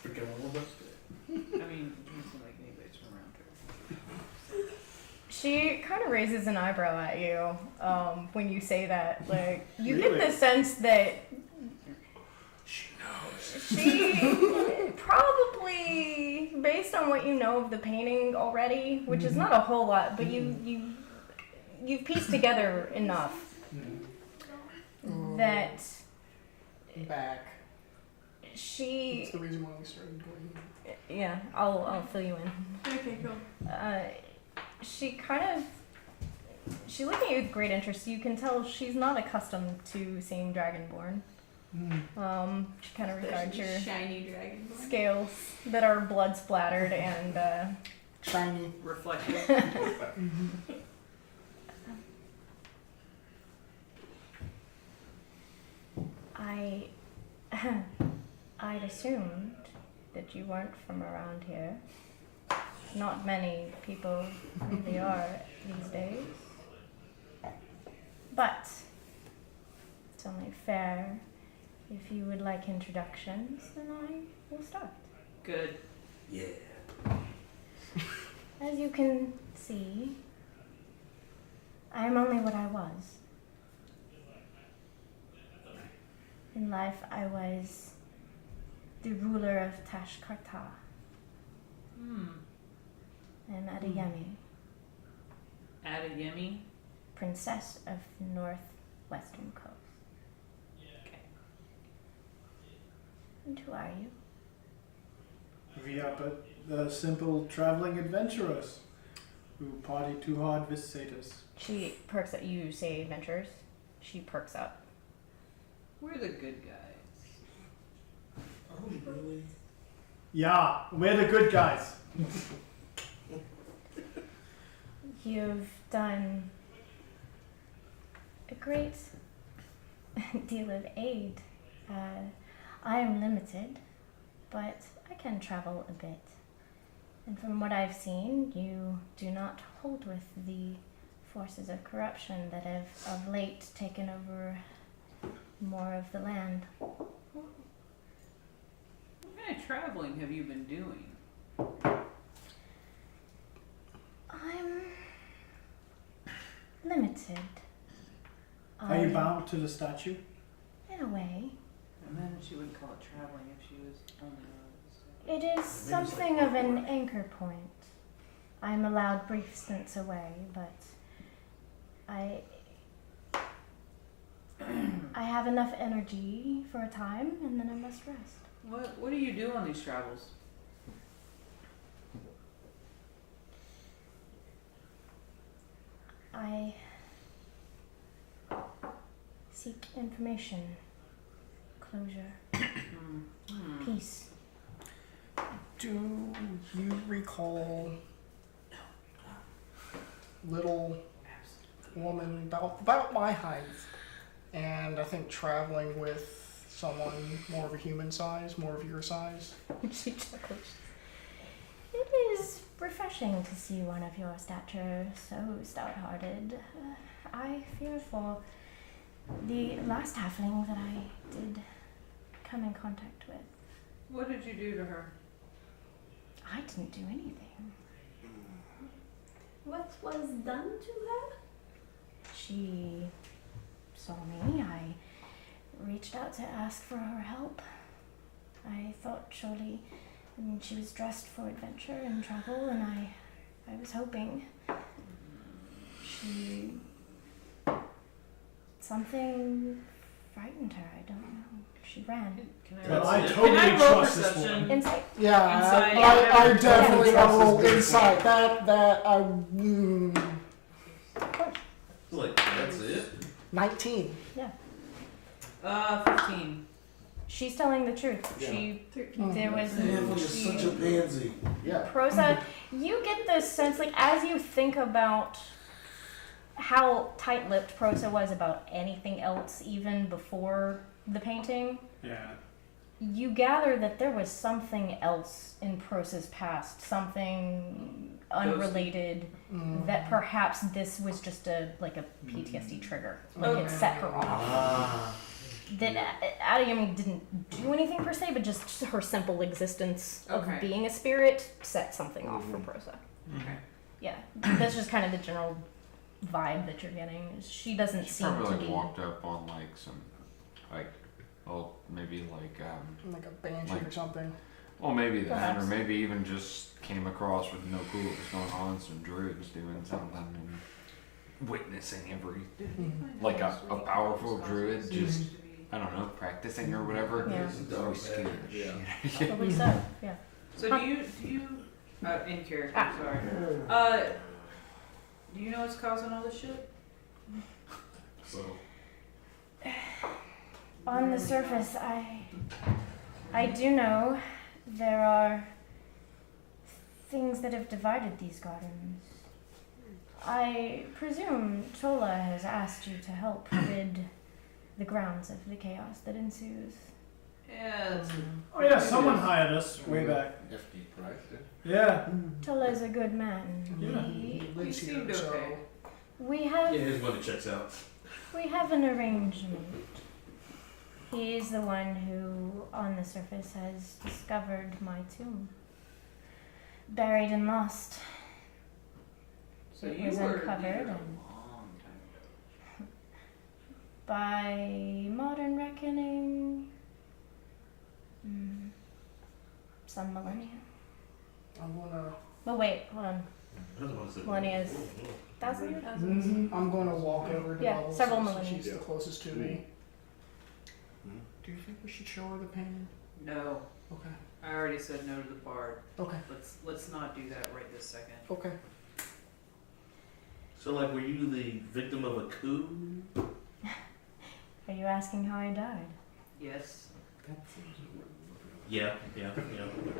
Freaking all of us. I mean, it doesn't seem like anybody's from around here. She kind of raises an eyebrow at you when you say that. Like, you Really? get the sense that she probably, based on what you know of the painting already, which is not a whole lot, but you've pieced together enough that Back. she. That's the reason why we started going. Yeah, I'll fill you in. Okay, cool. She kind of. She's looking at you with great interest. You can tell she's not accustomed to seeing Dragonborn. She kind of regards your Shiny dragon. scales that are blood splattered and Shiny. Reflective. I'd assumed that you weren't from around here. Not many people really are these days. But it's only fair if you would like introductions, then I will start. Good. Yeah. As you can see, I am only what I was. In life, I was the ruler of Tashkarta. I'm Adeyemi, Adeyemi. princess of Northwestern Coast. Okay. And who are you? We are but the simple traveling adventurers who party too hard with satyrs. She perks up. You say adventurers. She perks up. We're the good guys. Oh, really? Yeah, we're the good guys. You've done a great deal of aid. I am limited, but I can travel a bit. And from what I've seen, you do not hold with the forces of corruption that have of late taken over more of the land. What kind of traveling have you been doing? I'm limited. Are you bound to the statue? In a way. And then she wouldn't call it traveling if she was only It is something of an anchor point. I'm allowed brief stints away, but I have enough energy for a time, and then I must rest. What do you do on these travels? I seek information, closure, peace. Do you recall little woman about my height, and I think traveling with someone more of a human size, more of your size? She chuckles. It is refreshing to see one of your stature so stout-hearted. I fear for the last halfling that I did come in contact with. What did you do to her? I didn't do anything. What was done to her? She saw me. I reached out to ask for her help. I thought surely she was dressed for adventure and travel, and I was hoping something frightened her. I don't know. She ran. But I Can totally I roll trust this perception? woman. Insight. Yeah, Insight. I definitely Yeah. roll insight. That I Like, that's it? 19. 15. She's telling the truth. Yeah. There was Damn, you're such a pansy. Yeah. Prosa, you get the sense, like, as you think about how tight-lipped Prosa was about anything else, even before the painting, Yeah. you gather that there was something else in Prosa's past, something unrelated, that perhaps this was just a PTSD trigger. Like, it set her off. Ah. That Adiyami didn't do anything per se, but just her simple existence of Okay. being a spirit set something off for Prosa. Okay. Yeah, that's just kind of the general vibe that you're getting. She doesn't She seem probably to be. walked up on like some, maybe Like a banshee Like- or something. well maybe that, Perhaps. or maybe even just came across with no clue what was going on, some druids doing something and witnessing every, like a powerful druid just, I don't know, practicing or whatever. Yeah. It's always scared the Yeah. shit. Probably so. Yeah. So do you in character, Ah. sorry. Do you know what's causing all this shit? So, On the surface, I do know there are things that have divided these gardens. I presume Chola has asked you to help rid the grounds of the chaos that ensues. Yeah, that's Oh yeah, someone hired us way back. FD price. Yeah. Chola is a good man. Yeah. He, Lives he here, seemed so okay. we have yeah, his money checks out. We have an arrangement. He is the one who, on the surface, has discovered my tomb. Buried and lost. So It you was were uncovered here a and- long time ago. By modern reckoning, some millennia. I'm gonna Oh wait, hold on. Millennia is thousand? I'm gonna walk over to Yeah, Bubbles several since millennia. she's the closest to me. Do you think we should show her the painting? No, Okay. I already said no to the bard. Okay. Let's not do that right this second. Okay. So, like, were you the victim of a coup? Are you asking how I died? Yes. Yeah.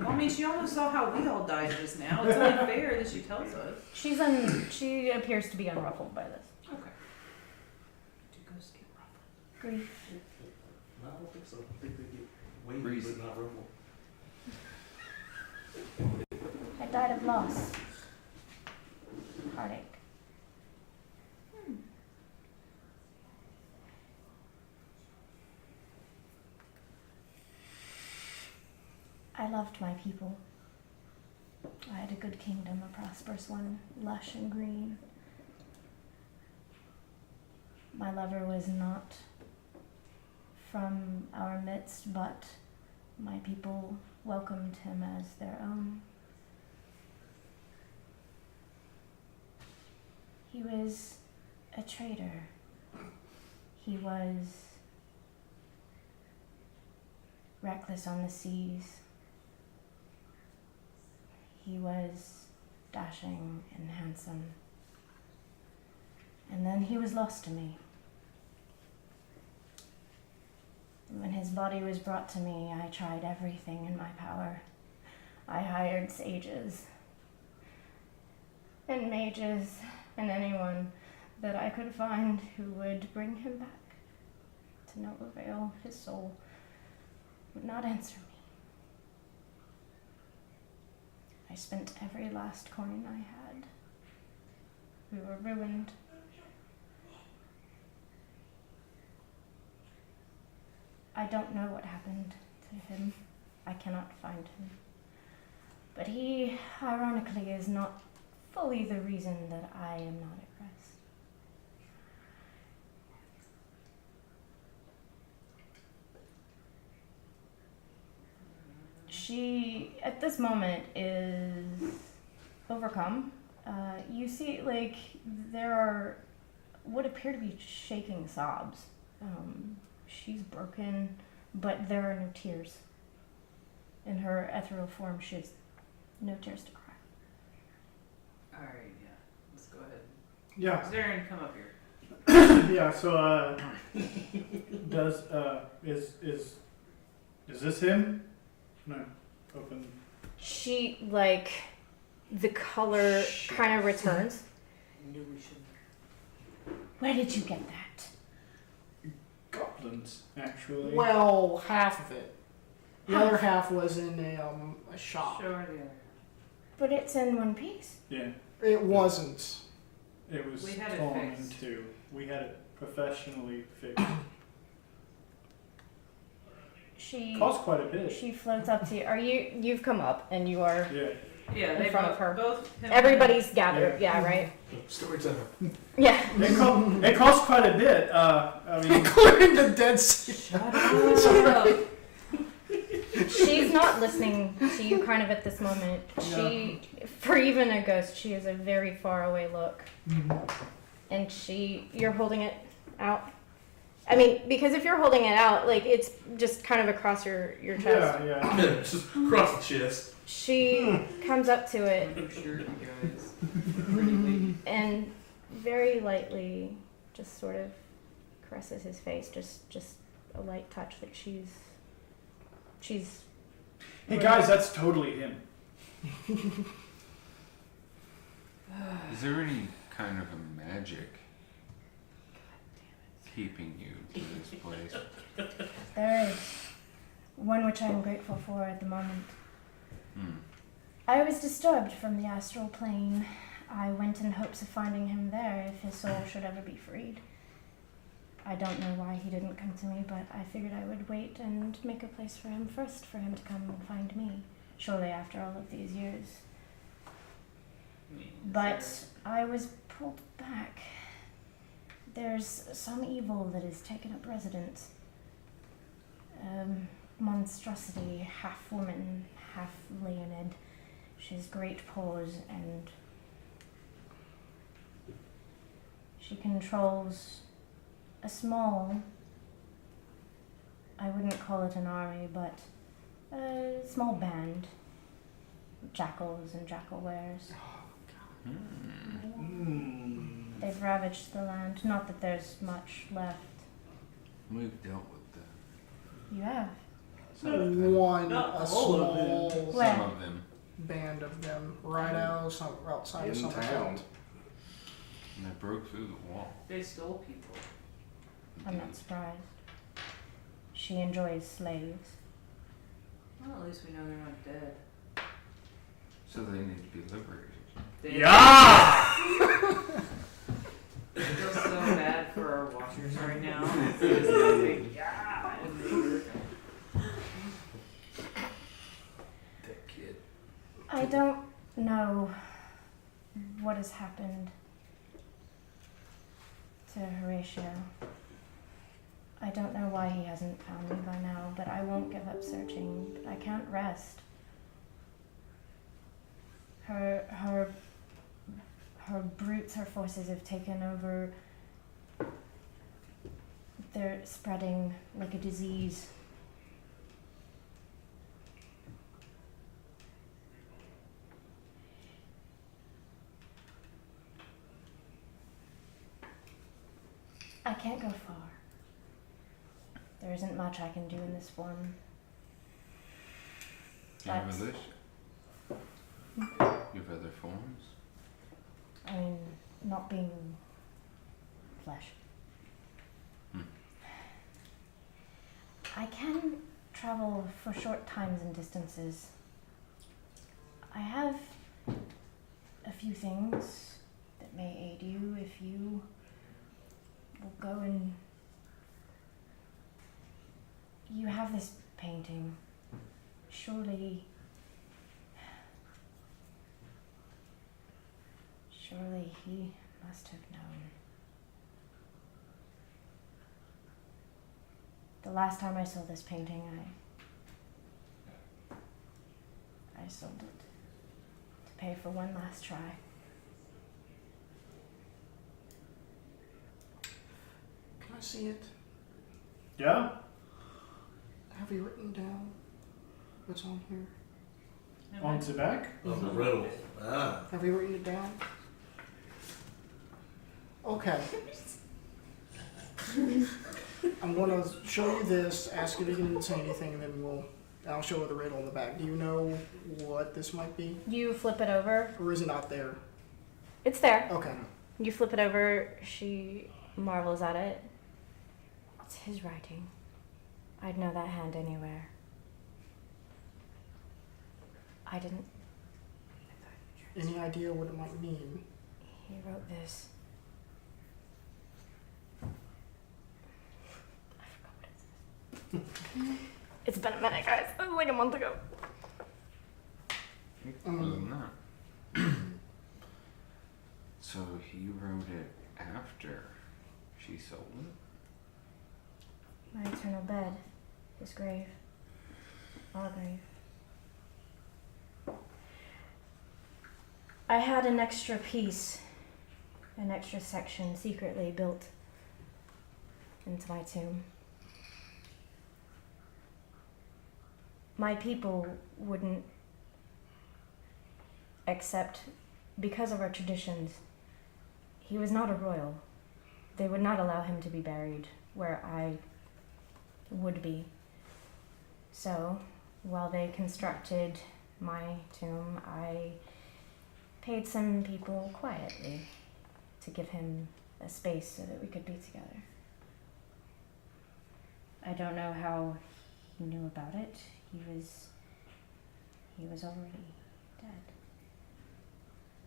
Well, I mean, she almost saw how we all died just now. It's only fair that she tells us. She appears to be unruffled by this. Okay. Do ghosts get rough? Grief. No, I don't think so. I think they get wavy, Breezy. but not ruffled. I died of loss. Heartache. I loved my people. I had a good kingdom, a prosperous one, lush and green. My lover was not from our midst, but my people welcomed him as their own. He was a traitor. He was reckless on the seas. He was dashing and handsome. And then he was lost to me. When his body was brought to me, I tried everything in my power. I hired sages and mages and anyone that I could find who would bring him back. To no avail, his soul would not answer me. I spent every last coin I had. We were ruined. I don't know what happened to him. I cannot find him. But he, ironically, is not fully the reason that I am not at rest. She, at this moment, is overcome. You see, like, there are what appear to be shaking sobs. She's broken, but there are no tears. In her ethereal form, she has no tears to cry. Alright, yeah. Let's go ahead. Yeah. Zaren, come up here. Yeah. So, does is this him? No. Open. She, like, the color kind of returns. I knew we should. Where did you get that? Goblins, actually. Well, half of it. The other half was in a shop. Show her the other. But it's in one piece. Yeah. It wasn't. It was We had it torn fixed. in two. We had it professionally fixed. She Cost quite a bit. she floats up to you. You've come up and you are Yeah. Yeah, In they front both, of her. both him and everybody's gathered, Yeah. yeah, right? Storyteller. Yeah. It cost quite a bit. I mean, Including the dead sea. Shut up. She's not listening to you kind of at this moment. She, for even a ghost, she has a very far away look. And you're holding it out. I mean, because if you're holding it out, like, it's just kind of across your chest. yeah. Just across the chest. She comes up to it I'm sure you guys. and very lightly just sort of caresses his face, just a light touch that she's Hey guys, that's totally him. Is there any kind of a magic keeping you to this place? there is one which I am grateful for at the moment. Hmm. I was disturbed from the astral plane. I went in hopes of finding him there if his soul should ever be freed. I don't know why he didn't come to me, but I figured I would wait and make a place for him first, for him to come and find me, surely after all of these years. But I was pulled back. There's some evil that has taken up residence. Monstrosity, half woman, half Leonid. She has great paws and she controls a small, I wouldn't call it an army, but a small band. Jackals and jackal wares. They've ravaged the land. Not that there's much left. We've dealt with them. You have. One, Not a all of them. small Where? Some of them. band of them right outside of In Summerfield. town. And they broke through the wall. They stole people. I'm not surprised. She enjoys slaves. Well, at least we know they're not dead. So they need to be liberated. They Yeah! I feel so bad for our watchers right now. It's just like, yeah, and they were- That kid. I don't know what has happened to Horatio. I don't know why he hasn't found me by now, but I won't give up searching. But I can't rest. Her brutes, her forces have taken over They're spreading like a disease. I can't go far. There isn't much I can do in this form. You have That's- others? You have other forms? I mean, not being flesh. I can travel for short times and distances. I have a few things that may aid you if you will go and... You have this painting. Surely he must have known. The last time I saw this painting, I sold it to pay for one last try. Can I see it? Yeah? Have you written down what's on here? On the back? Oh, the riddle. Ah. Have you written it down? Okay. I'm gonna show you this, ask if you can say anything, and then I'll show her the riddle in the back. Do you know what this might be? You flip it over. Or is it not there? It's there. Okay. You flip it over. She marvels at it. It's his writing. I'd know that hand anywhere. I didn't. Any idea what it might mean? He wrote this. I forgot what it says. It's been a minute, guys. It was like a month ago. Other than that. So he wrote it after she sold it? My eternal bed. His grave. Our grave. I had an extra piece, an extra section secretly built into my tomb. My people wouldn't accept, because of our traditions, he was not a royal. They would not allow him to be buried where I would be. So, while they constructed my tomb, I paid some people quietly to give him a space so that we could be together. I don't know how he knew about it. He was already dead.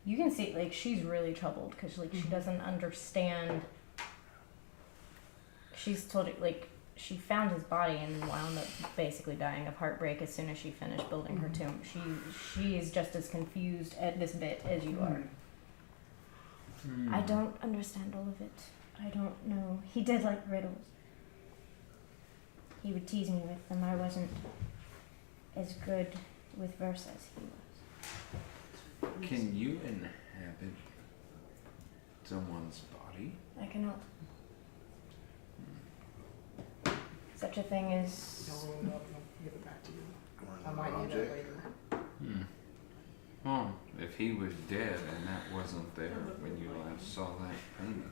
You can see, like, she's really troubled because, like, she doesn't understand. She's told it, like, she found his body and wound up basically dying of heartbreak as soon as she finished building her tomb. She is just as confused at this bit as you are. I don't understand all of it. I don't know. He did like riddles. He would tease me with them. I wasn't as good with verse as he was. Can you inhabit someone's body? I cannot. Such a thing as... I'll roll it up and I'll give it back to you. I might need that later. Well, if he was dead and that wasn't there when you last saw that painting,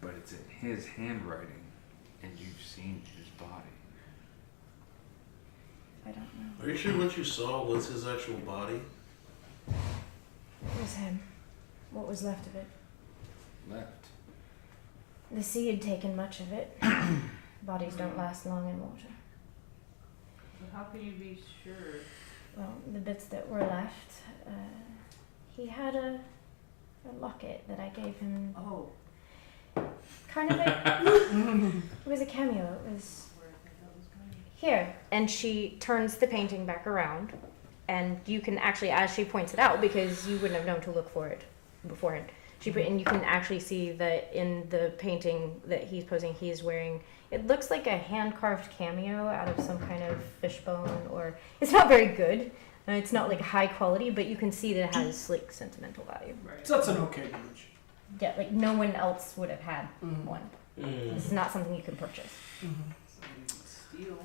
but it's in his handwriting and you've seen his body. I don't know. Are you sure what you saw was his actual body? It was him. What was left of it. Left. The sea had taken much of it. Bodies don't last long in water. But how can you be sure? Well, the bits that were left, he had a locket that I gave him. Oh. Kind of it was a cameo. It was here. And she turns the painting back around. And you can actually, as she points it out, because you wouldn't have known to look for it beforehand, and you can actually see that in the painting that he's posing, he's wearing, it looks like a hand-carved cameo out of some kind of fishbone, or it's not very good. It's not like high quality, but you can see that it has like sentimental value. Right. So that's an okay image. Yeah, like no one else would have had one. This is not something you can purchase. Steel.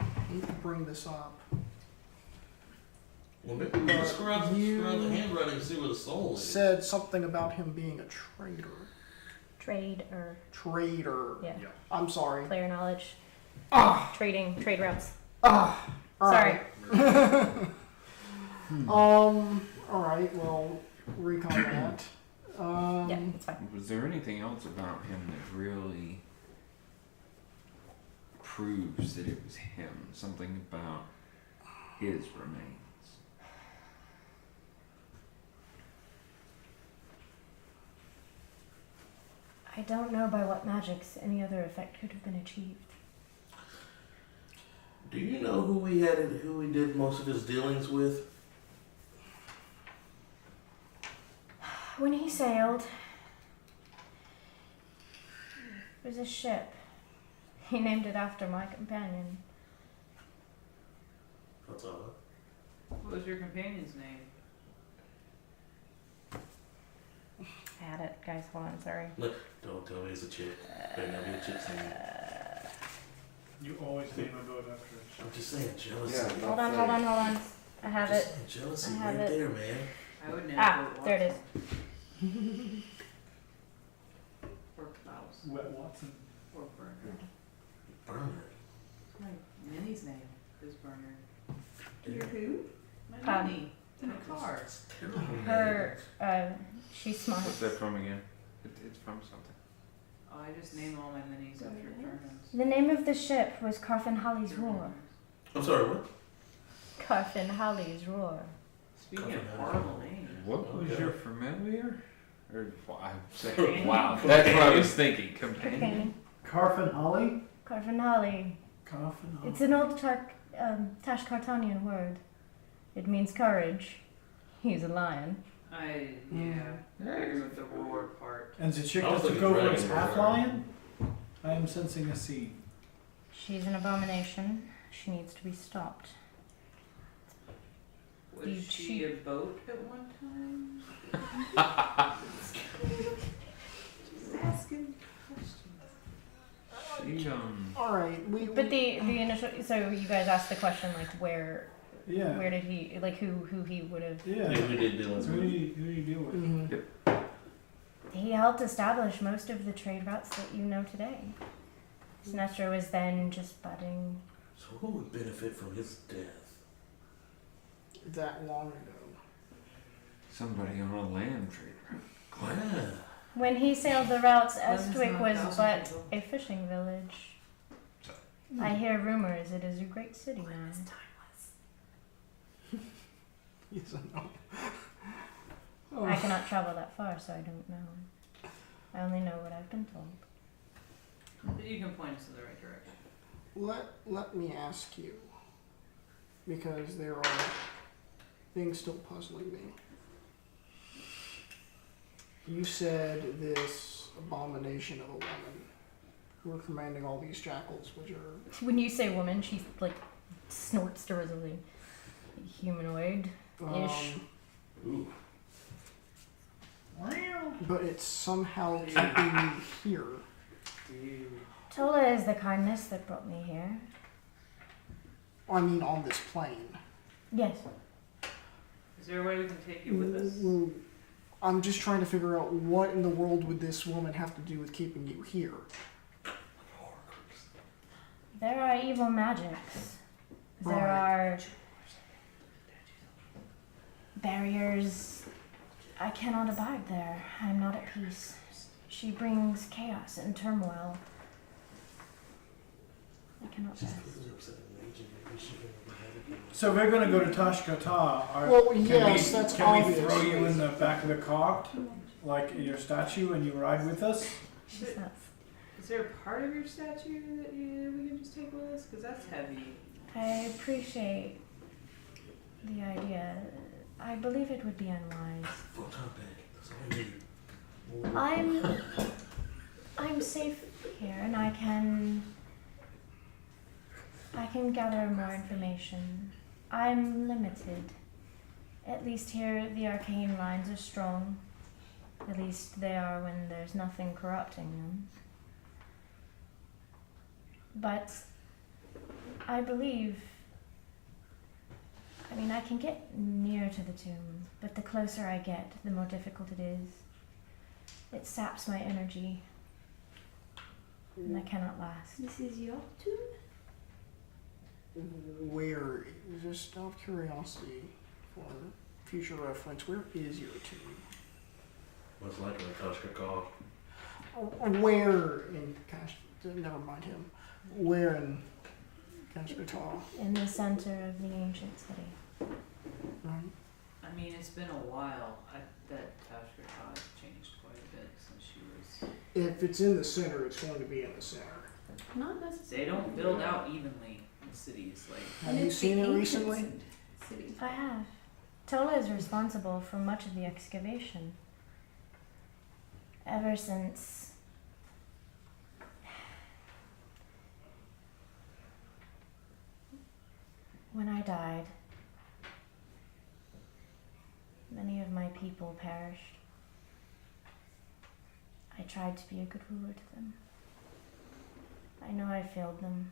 I hate to bring this up. Well, maybe we can scrub the handwriting and see where the soul is. Said something about him being a traitor. Trader. Yeah. I'm sorry. Player knowledge. Ah. Trade routes. Ah. Sorry. Alright, well, recon that. Yeah, it's fine. Was there anything else about him that really proves that it was him? Something about his remains? I don't know by what magics any other effect could have been achieved. Do you know who we did most of his dealings with? When he sailed, it was a ship. He named it after my companion. That's all. What was your companion's name? I had it, guys. Hold on, sorry. Don't tell me it's a chick. Better not be a chick's name. You always name a boat after a I'm just saying jealousy. Yeah. Hold on. I have Just it. saying jealousy I have right it. there, man. I would never. Ah, there it is. Or Klaus. Wet Watson. Or Bernard. Bernard. My Minnie's name is Bernard. Your who? My Minnie. In a car. It's a terrible name. Her, she's smart. What's that from again? It's from something. Oh, I just name all my Minnies after Bernards. The name of the ship was Carfenhalli's Roar. I'm sorry, what? Carfenhalli's Roar. Speaking of horrible names. What was Okay. your familiar? Or I'm saying, wow, that's what I was thinking. Companion. Companion. Carfin Holly? Carfenhalli. Carfin Holly. It's an old Tashkartanian word. It means courage. He's a lion. I agree with the roar part. And the chick I was that took thinking over as dragon. half lion? I am sensing a scene. She's an abomination. She needs to be stopped. Was You she cheat. a boat at one time? Just asking questions. She, Alright, But the initial, so you guys asked the question like where Yeah. did he, like who he would have. Yeah. Yeah, we did dealings So who with. do you deal with? Mm-hmm. He helped establish most of the trade routes that you know today. Sinestro was then just budding. So who would benefit from his death? That long ago. somebody on a land trade route. Yeah. When he sailed the routes, Wasn't Estwick some was 1,000 but people? a fishing village. I hear rumors it is a great city now. Yes, I know. I cannot travel that far, so I don't know. I only know what I've been told. But you can point us in the right direction. Let me ask you, because there are things still puzzling me. You said this abomination of a woman who are commanding all these jackals, which are When you say woman, she like snorts derisively. Humanoid. Ish. Ooh. but it's somehow keeping me here. Tola is the kindness that brought me here. I mean, on this plane. Yes. Is there a way we can take you with us? I'm just trying to figure out what in the world would this woman have to do with keeping you here. There are evil magics. There Right. are barriers. I cannot abide there. I'm not at peace. She brings chaos and turmoil. I cannot rest. So we're gonna go to Tashkata. Well, yes, that's can obvious. we throw you in the back of the car, like your statue, and you ride with us? She's nuts. Is there a part of your statue that we can just take with us? Because that's heavy. I appreciate the idea. I believe it would be unwise. I'm safe here, and I can gather more information. I'm limited. At least here, the arcane lines are strong. At least they are when there's nothing corrupting them. But I believe, I mean, I can get near to the tomb, but the closer I get, the more difficult it is. It saps my energy, and I cannot last. This is your tomb? Where, just out of curiosity, for future reference, where is your tomb? Most likely Kashkakal. Where in Kash? Never mind him. Where in Kashkatal? In the center of the ancient city. Right. I mean, it's been a while. I bet Kashkar has changed quite a bit since she was. If it's in the center, it's going to be in the center. Not necessarily. They don't build out evenly in cities. Like, Have you seen it recently? City. I have. Tola is responsible for much of the excavation. Ever since when I died, many of my people perished. I tried to be a good ruler to them. I know I failed them.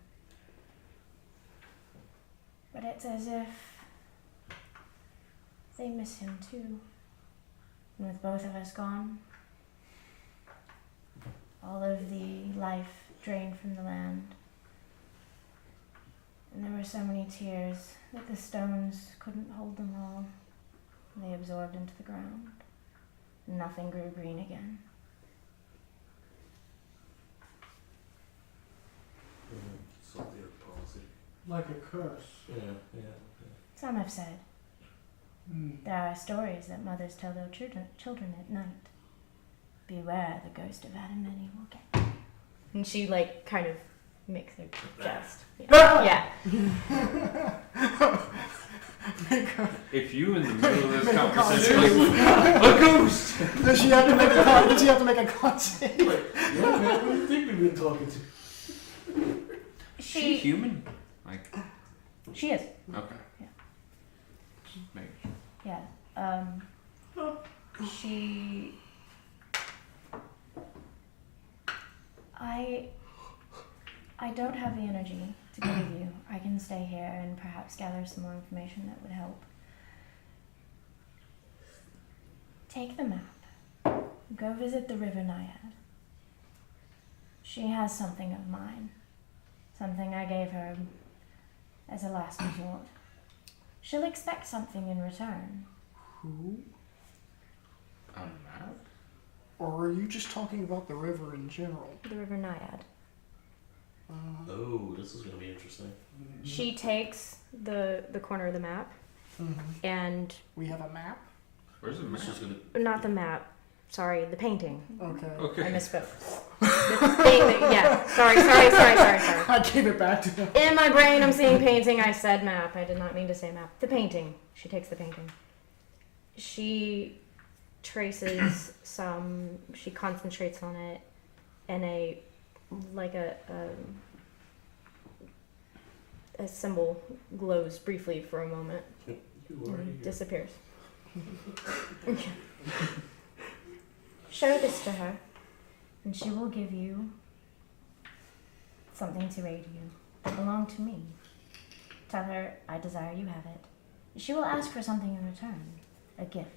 But it's as if they miss him too. And with both of us gone, all of the life drained from the land. And there were so many tears that the stones couldn't hold them all. They absorbed into the ground. Nothing grew green again. Something of policy. Like a curse. Yeah. Some have said there are stories that mothers tell their children at night. Beware, the ghost of Adam and Eve will get you. And she kind of makes her chest. Yeah. If you in the middle of this Make a conversation, a ghost. Does she have to make a con? Does she have to make a con save? Yeah, man, who do you think we've been talking to? She human? She is. Okay. Yeah. Just making sure. Yeah. She. I don't have the energy to give you. I can stay here and perhaps gather some more information that would help. Take the map. Go visit the River Naiad. She has something of mine. Something I gave her as a last resort. She'll expect something in return. Who? A map? Or are you just talking about the river in general? The River Naiad. Oh, this is gonna be interesting. She takes the corner of the map and We have a map? Where's the map? This is gonna. not the map. Sorry, the painting. Okay. I Okay. misspoke. The thing that, yeah. Sorry. I gave it back to him. In my brain, I'm seeing painting. I said map. I did not mean to say map. The painting. She takes the painting. She traces some. She concentrates on it, and a symbol glows briefly for a moment You are and here. disappears. Show this to her, and she will give you something to aid you that belong to me. Tell her I desire you have it. She will ask for something in return, a gift.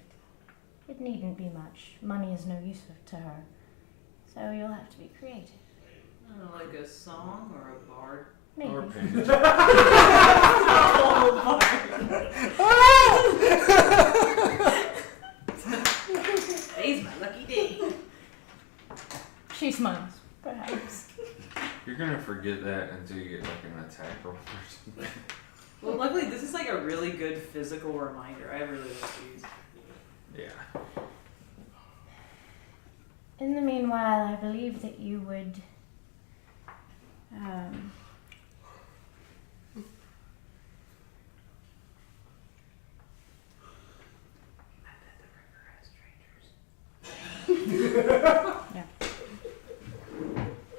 It needn't be much. Money is no use to her, so you'll have to be creative. like a song or a bard. Maybe. Or painted. Today's my lucky day. She smiles, perhaps. You're gonna forget that until you get an attack roll or something. Well, luckily this is a really good physical reminder. I really like these. Yeah. In the meanwhile, I believe that you would yeah.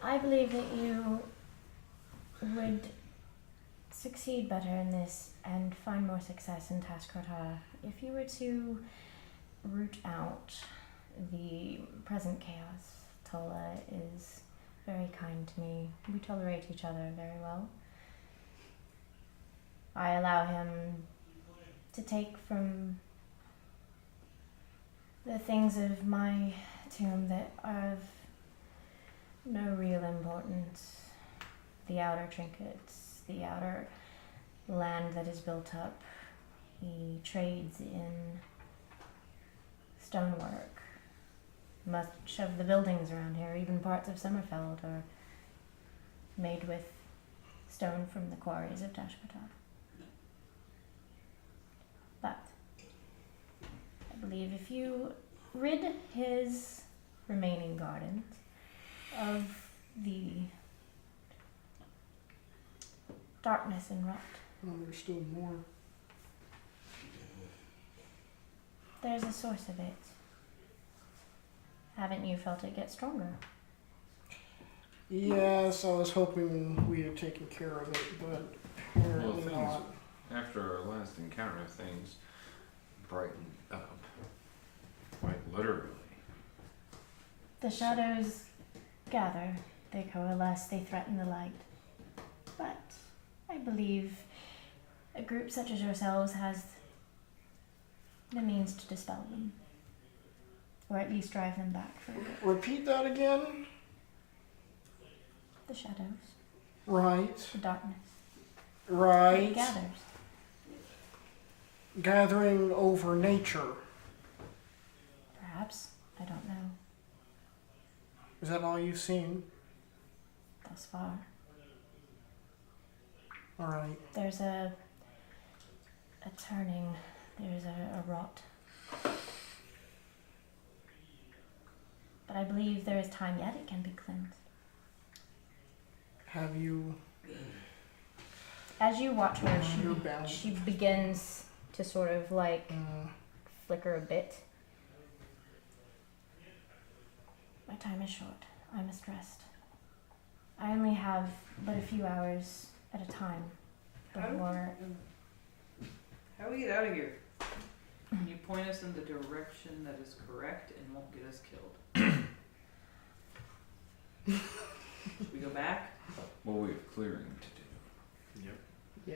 I believe that you would succeed better in this and find more success in Taskrota if you were to root out the present chaos. Tola is very kind to me. We tolerate each other very well. I allow him to take from the things of my tomb that are of no real importance. The outer trinkets, the outer land that is built up. He trades in stonework. Much of the buildings around here, even parts of Summerfeld, are made with stone from the quarries of Tashkota. But I believe if you rid his remaining gardens of the darkness and rot, Oh, there's still more. there's a source of it. Haven't you felt it get stronger? Yes, I was hoping we had taken care of it, but apparently things- not. After our last encounter, things brightened up. Quite literally. The shadows gather, they coalesce, they threaten the light. But I believe a group such as yourselves has the means to dispel them. Or at least drive them back for a bit. Repeat that again? The shadows, Right. the darkness. Right. It gathers. Gathering over nature. Perhaps. I don't know. Is that all you've seen? Thus far. Alright. There's a turning. There's a rot. But I believe there is time yet. It can be cleansed. Have you... As you watch her, You're bound. she begins to sort of like flicker a bit. My time is short. I must rest. I only have but a few hours at a time before. How do we get out of here? Can you point us in the direction that is correct and won't get us killed? Should we go back? Well, we have clearing to do. Yeah.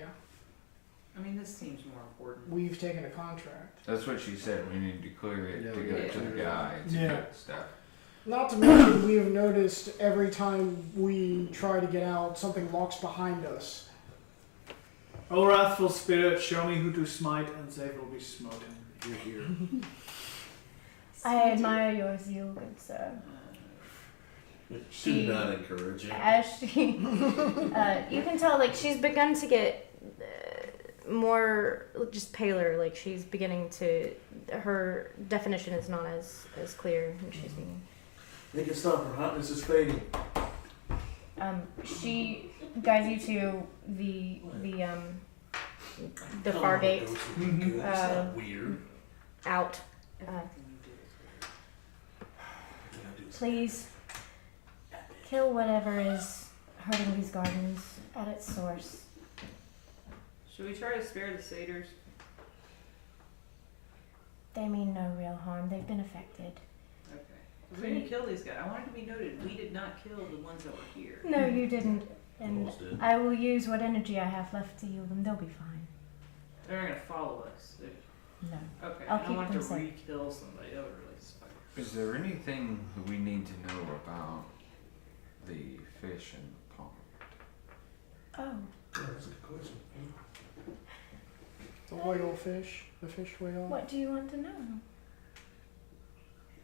I mean, this seems more important. We've taken a contract. That's what she said. We need to clear it Yeah, to we go gotta to the clear it. guy to Yeah. get stuff. Not to mention, we have noticed every time we try to get out, something locks behind us. O wrathful spirit, show me who to smite, and they will be smoten. You're here. I admire your zeal, good sir. Do not encourage it. As she, you can tell, like she's begun to get more just paler. Like she's beginning to, her definition is not as clear, and she's being. They can stop her hotness is fading. She guides you to the far gate It's not weird. out. Everything you do is great. Please kill whatever is hurting these gardens at its source. Should we try to spare the satyrs? They mean no real harm. They've been affected. Okay. We didn't kill these guys. I want it to be noted, we did not kill the ones that were here. No, you didn't. And Almost did. I will use what energy I have left to heal them. They'll be fine. They're not gonna follow us. No. Okay, I'll I don't keep want to them safe. re-kill somebody. That would really suck. Is there anything that we need to know about the fish in the pond? Oh, That's a good question. The whale fish, the fish whale. what do you want to know?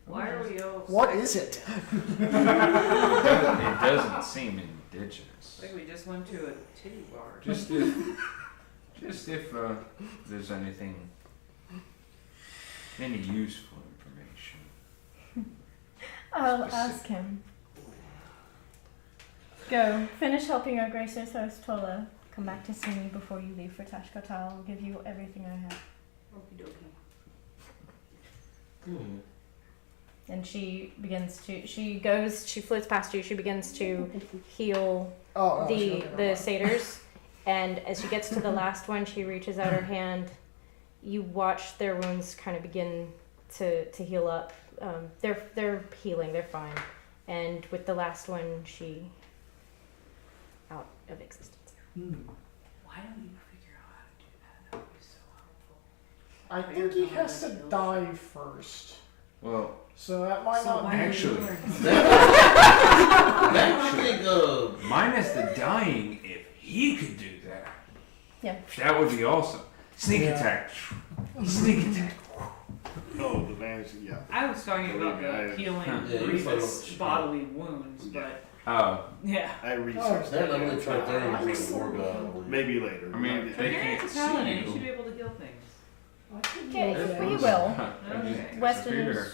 Why are we all? What is it? It doesn't seem indigenous. Like we just went to a titty bar. Just if there's anything, any useful information. I'll ask him. Go. Finish helping our gracious host Tola. Come back to see me before you leave for Tashkota. I'll give you everything I have. Okie dokie. And she begins to. She goes. She floats past you. She begins to heal the satyrs. And as she gets to the last one, she reaches out her hand. You watch their wounds kind of begin to heal up. they're healing. They're fine. And with the last one, she out of existence. Why don't you figure out how to do that? That would be so helpful. I think he has to die first. Well, So that might not be. actually, minus the dying, if he could do that, that would be awesome. Sneak attack. Sneak attack. Oh, the vanish. Yeah. I was talking about the healing grievous bodily wounds, but Oh, yeah. I researched They're that. not really trying to war god. Maybe later. I mean, they can't It's a paladin. You see should you. be able to heal things. Okay, we will. Okay. Weston is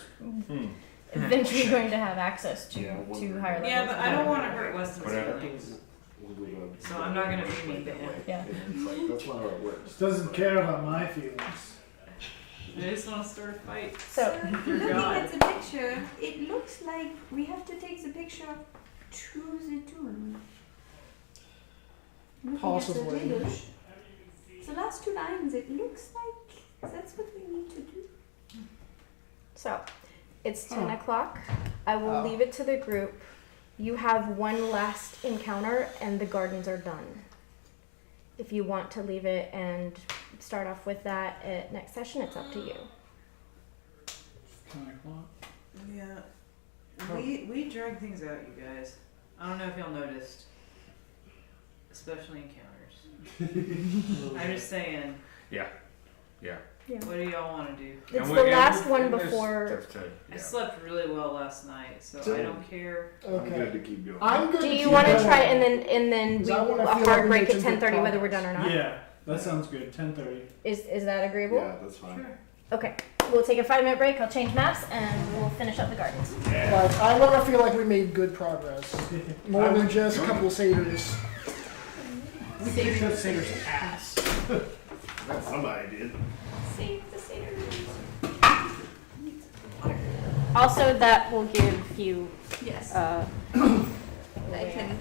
eventually going to have access to higher levels. Yeah, but I don't want to hurt Weston's Whatever. feelings, so I'm not gonna be mean to him. Yeah. That's not how it works. Just doesn't care about my feelings. I just want to start a fight. So, Looking God. at the picture, it looks like we have to take the picture to the tomb. Looking Possibly. At the deluge. The last two lines, it looks like that's what we need to do. so it's 10 o'clock. I will Oh. leave it to the group. You have one last encounter, and the gardens are done. If you want to leave it and start off with that at next session, it's up to you. 10 o'clock. Yeah, we drag things out, you guys. I don't know if y'all noticed, especially encounters. I'm just saying. Yeah. What do y'all want to do? It's the last one there's before. stuff to- I yeah. slept really well last night, so I don't care. I'm Okay. good to keep going. I'm good. Do to you keep want to going. try and then Because we I wanna a feel like hard we break made at some good 10:30 whether we're progress. done or not? Yeah, that sounds good. 10:30. Is that agreeable? Yeah, that's fine. Okay. We'll take a 5-minute break. I'll change maps and we'll finish up the gardens. Like, I want to feel like we made good progress. More than just a couple of satyrs. We can shove Satyrs' ass. Somebody did. Save the satyrs. Also, that will give you. Yes. Uh, I can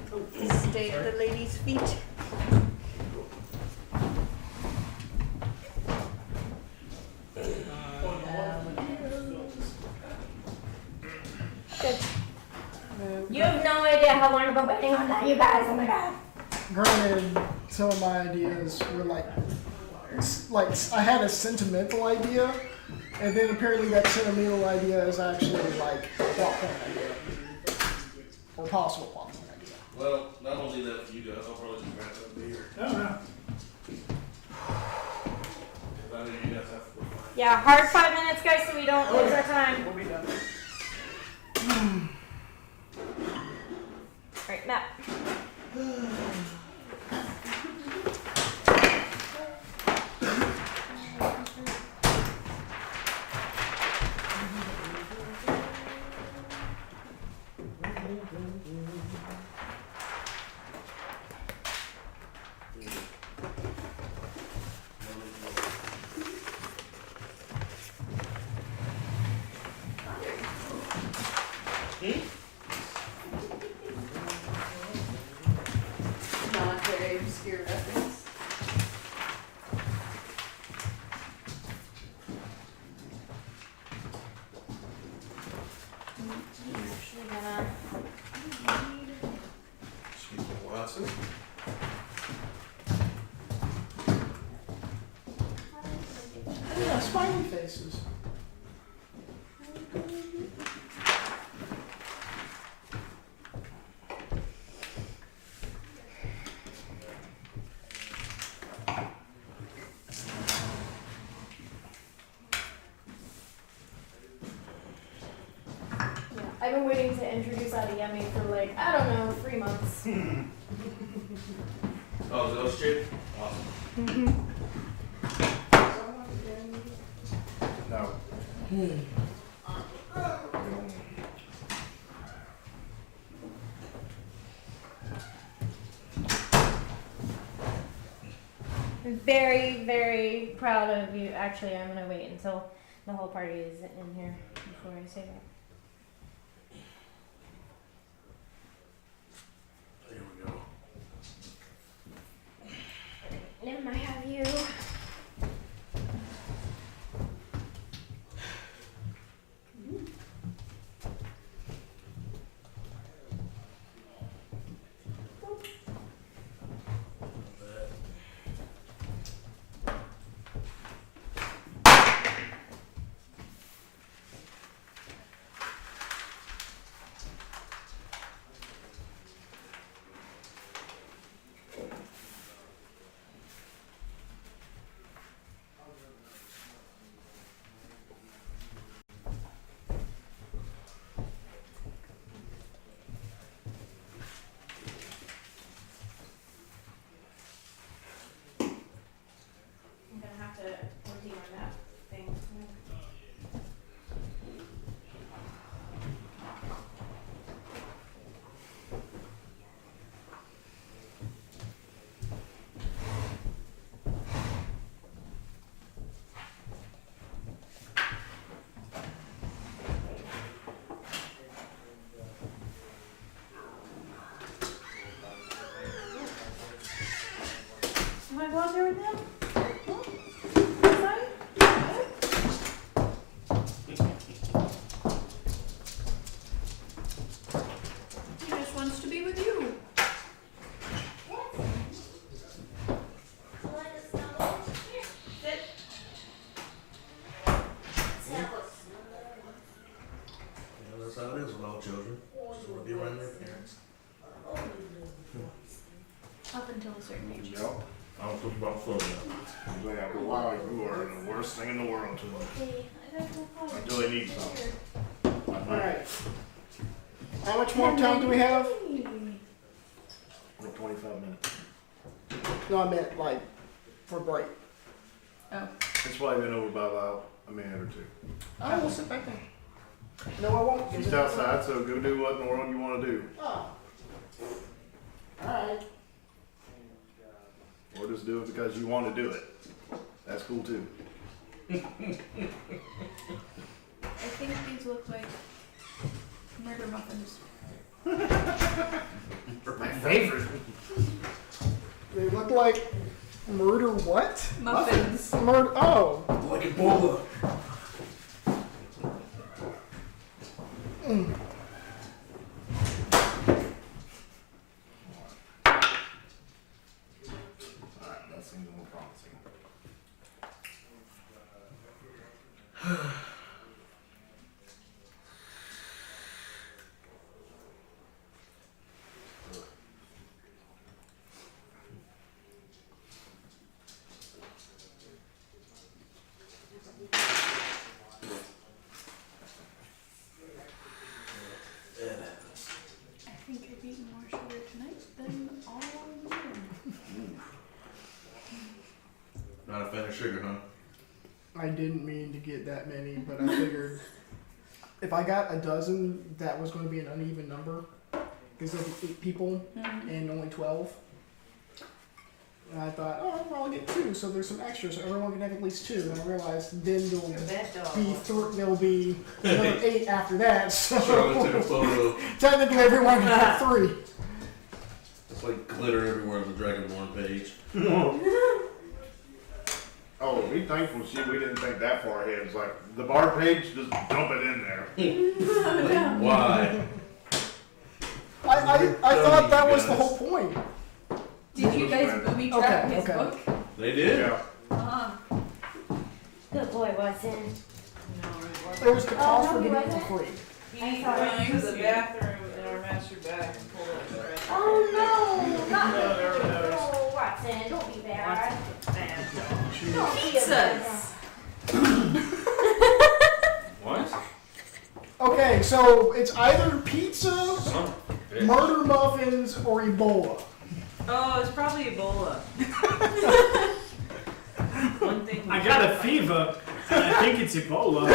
stay at the lady's feet. good. You have no idea how long I've been waiting on that, you guys. Oh my god. Granted, some of my ideas were like I had a sentimental idea, and then apparently that sentimental idea is actually like a plot point idea, or possible plot point idea. Well, not only that for you guys, I'll probably just wrap up here. No, no. If I know you guys have to go find. Yeah, hard 5 minutes, guys, so we don't lose our time. We'll be done. Alright, map. Not very obscure reference. Actually gonna Excuse me, Watson. Yeah, smiley faces. I've been waiting to introduce Adiyemi for like, I don't know, 3 months. Oh, the ghost chick? Awesome. No. I'm very, very proud of you. Actually, I'm gonna wait until the whole party is in here before I say that. There we go. Nim, I have you. until a certain age. Yep. I don't think about fun now. They have to wow, you are the worst thing in the world to them. Okay, I don't know how Until they need some. Alright. How much more time do we have? Like 25 minutes. No, I meant like for break. It's probably been over by about a minute or two. I will sit back there. No, I won't. She's outside, so go do what in the world you want to do. Oh. Alright. Or just do it because you want to do it. That's cool too. I think these look like murder muffins. My favorite. They look like murder what? Muffins. Murder. Oh. Like Ebola. Mm. Alright, that seems more promising. I think I've eaten more sugar tonight than all year. Not a fan of sugar, huh? I didn't mean to get that many, but I figured if I got a dozen, that was going to be an uneven number because there'll be 8 people and only 12. And I thought, oh, I'll get 2, so there's some extras, so everyone can have at least 2. And I realized then there'll be another 8 after that. So Charlotte took a photo. technically, everyone can have 3. It's like glitter everywhere on the Dragonborn page. Oh, be thankful shit we didn't think that far ahead. It's like the bar page, just dump it in there. Like, why? I thought that was the whole point. Did you guys booby trap Okay, his okay. book? They did? Yeah. Good boy, Watson. It was the cost for getting it for free. He went to the bathroom in our master bag and pulled up the rest. Oh no, not No, the no, no. Oh, Watson, don't be bad. Don't be a Pizzas. What? Okay, so it's either pizza, Son of a bitch. murder muffins, or Ebola. Oh, it's probably Ebola. One thing. I got a fever, and I think it's Ebola.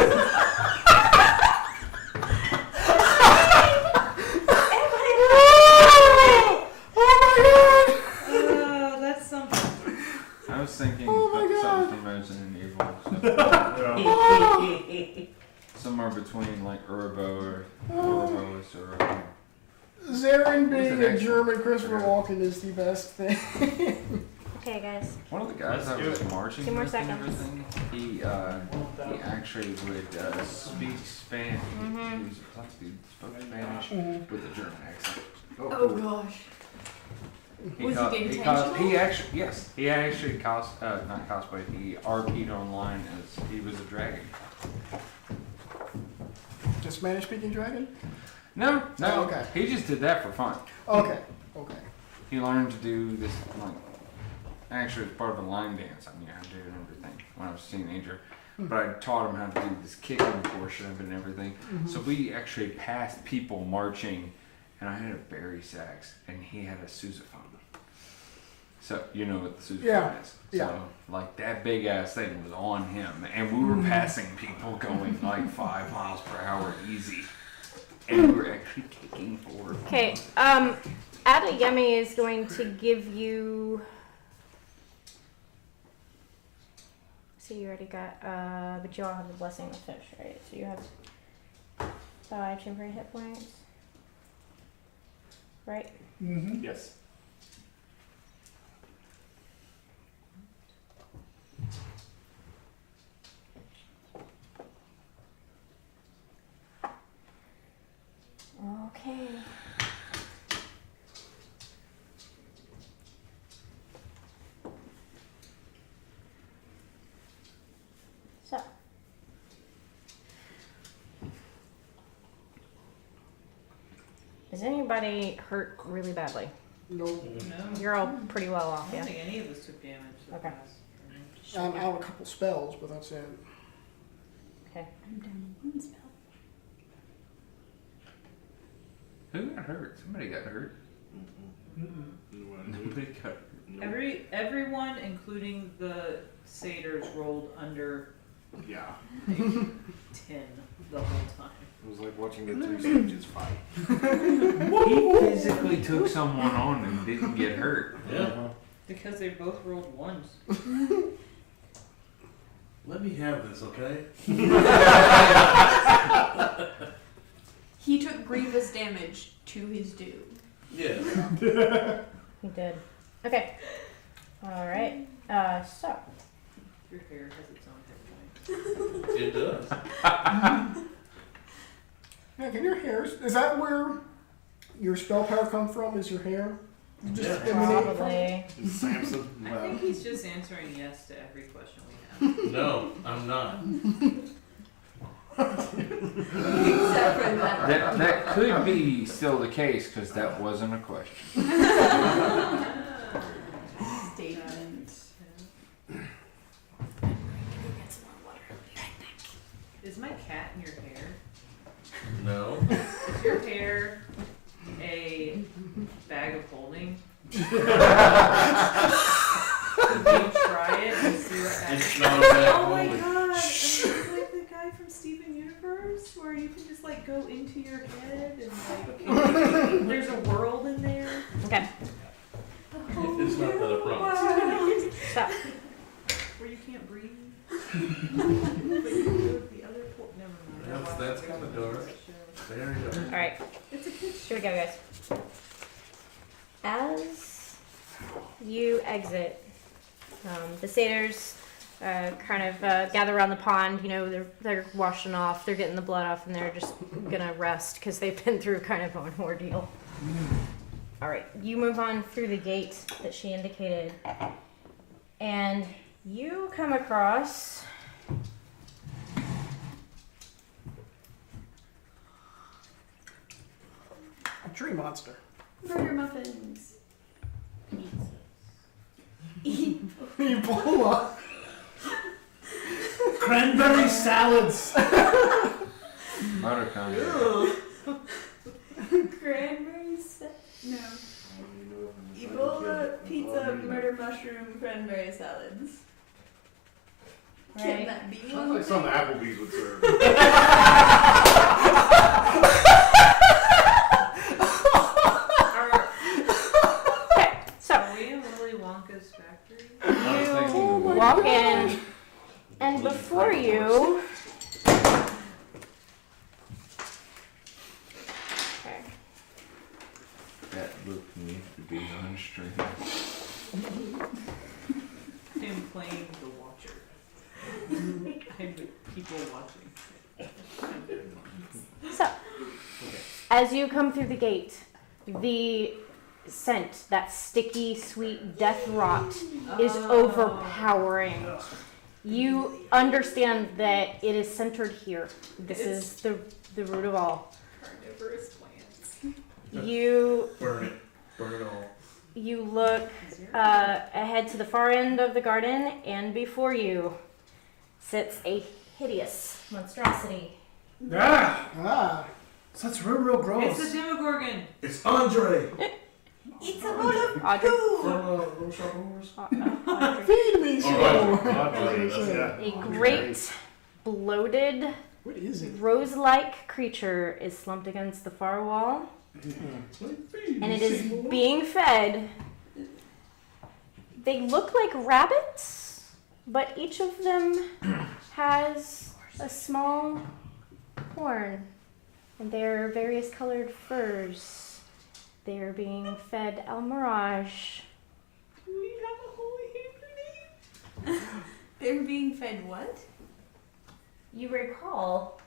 That's something. I was thinking Oh my that God. something from Resident Evil. So somewhere between like Urbo or Urbos or. Zarin Who's the being a next German one? Christopher Walken is the best thing. Okay, guys. One of the guys that was marching 2 more with and seconds. everything, he actually would speak Spanish. He was a class dude, spoke Spanish with a German accent. Oh gosh. Was it intentional? He actually not cosplayed. He RP'd online as he was a dragon. The Spanish speaking dragon? No, Oh, okay. He just did that for fun. Okay, okay. He learned to do this like actually it's part of a line dance. I mean, I did and everything when I was a teenager. But I taught him how to do this kicking portion of it and everything. So we actually passed people marching, and I had a bari sax, and he had a sousaphone. So you know what the sousaphone is. Yeah. So like that big ass thing was on him, and we were passing people going like 5 miles per hour easy, and we were actually kicking forward. Okay, Adeyemi is going to give you. So you already got, but you all have the blessing of fish, right? So you have 5 temporary hit points, right? Mm-hmm. Yes. Okay. So. Is anybody hurt really badly? Nope. No. You're all pretty well off, I yeah. don't think any of us took damage. So Okay. fast. I'm out a couple spells, but that's it. Okay. I'm down one spell. Who got hurt? Somebody got hurt. Nobody got hurt. Everyone, including the satyrs, rolled under Yeah. 10 the whole time. It was like watching the three stages fight. He physically took someone on and didn't get hurt. Yeah. Because they both rolled ones. Let me have this, okay? He took grievous damage to his due. Yeah. He did. Okay. Alright. So. Your hair has its own hit point. It does. Yeah, can your hair? Is that where your spell power come from? Is your hair? You just Yeah. emanate from- Probably. Samson. I think he's just answering yes to every question we have. No, I'm not. Except for that. That could be still the case because that wasn't a question. Statement. Is my cat in your hair? No. Is your hair a bag of holding? Can you try it and see what happens? It's not a bad Oh my holding. god! It's like the guy from Steven Universe where you can just like go into your head and like there's a world in there. Okay. It's not that, I promise. So. Where you can't breathe. But you can go to the other port. Never mind. That's kind of dark. There you go. Alright. It's a kid. Here we go, guys. As you exit, the satyrs kind of gather around the pond. You know, they're washing off, they're getting the blood off, and they're just gonna rest because they've been through kind of an ordeal. All right, you move on through the gate that she indicated, and you come across a tree monster. Murder muffins. Ebola. Cranberry salads. Buttercon. Cranberries? No. Ebola, pizza, murder mushroom, cranberry salads. Can right. that be Sounds one like thing? something Applebee's would serve. Okay, so Are we in Willy Wonka's factory? you walk in, and before you. Okay. That look needs to be on stream. Him playing the Watcher. I'm the people watching. So, as you come through the gate, the scent, that sticky, sweet death rot, is overpowering. You understand that it is centered here. This is the root of all. Carnivorous plants. You Burn it. Burn it all. you look ahead to the far end of the garden, and before you sits a hideous monstrosity. Ah, Ah. so that's real gross. It's a Demogorgon. It's Andre It's a bowl of Audrey. from Little Shop of Horrors. Audrey. Feed me, Oh, so. Andre, that's- yeah. A great, bloated, What is it? rose-like creature is slumped against the far wall, and it is being fed. They look like rabbits, but each of them has a small horn, and they're various colored furs. They are being fed El Mirage. Do we have a holy hand grenade? They're being fed what? You recall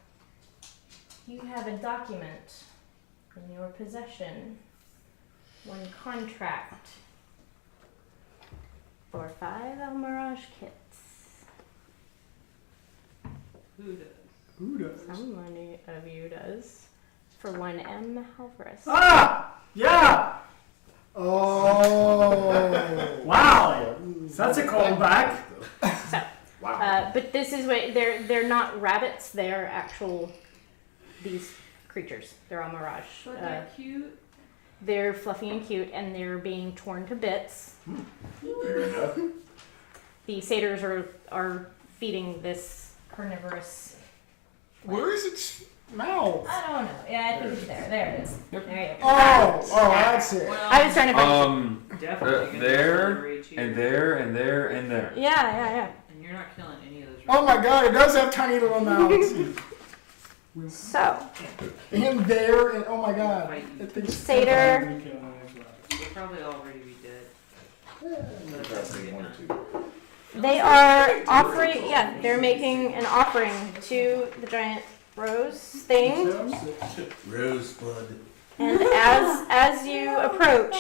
you have a document in your possession, one contract for 5 El Mirage kits. Who does? Who does? Someone of you does. For 1 M Alvarez. Ah, yeah. Oh. Wow. So that's a callback. So, Wow. but this is what they're not rabbits. They're actual these creatures. They're all mirage. But they're cute. They're fluffy and cute, and they're being torn to bits. Fair enough. The satyrs are feeding this carnivorous. Where is its mouth? I don't know. Yeah, I think it's there. There it is. There you go. Oh, that's it. Well, I was trying to find. definitely gonna there, reach here. and there, and there, and there. Yeah. And you're not killing any of those. Oh my god, it does have tiny little mouths. So, And there, and oh my god. Right. It thinks satyr. They'll probably already be dead. They are offering. Yeah, they're making an offering to the giant rose thing. Rosebud. And as you approach,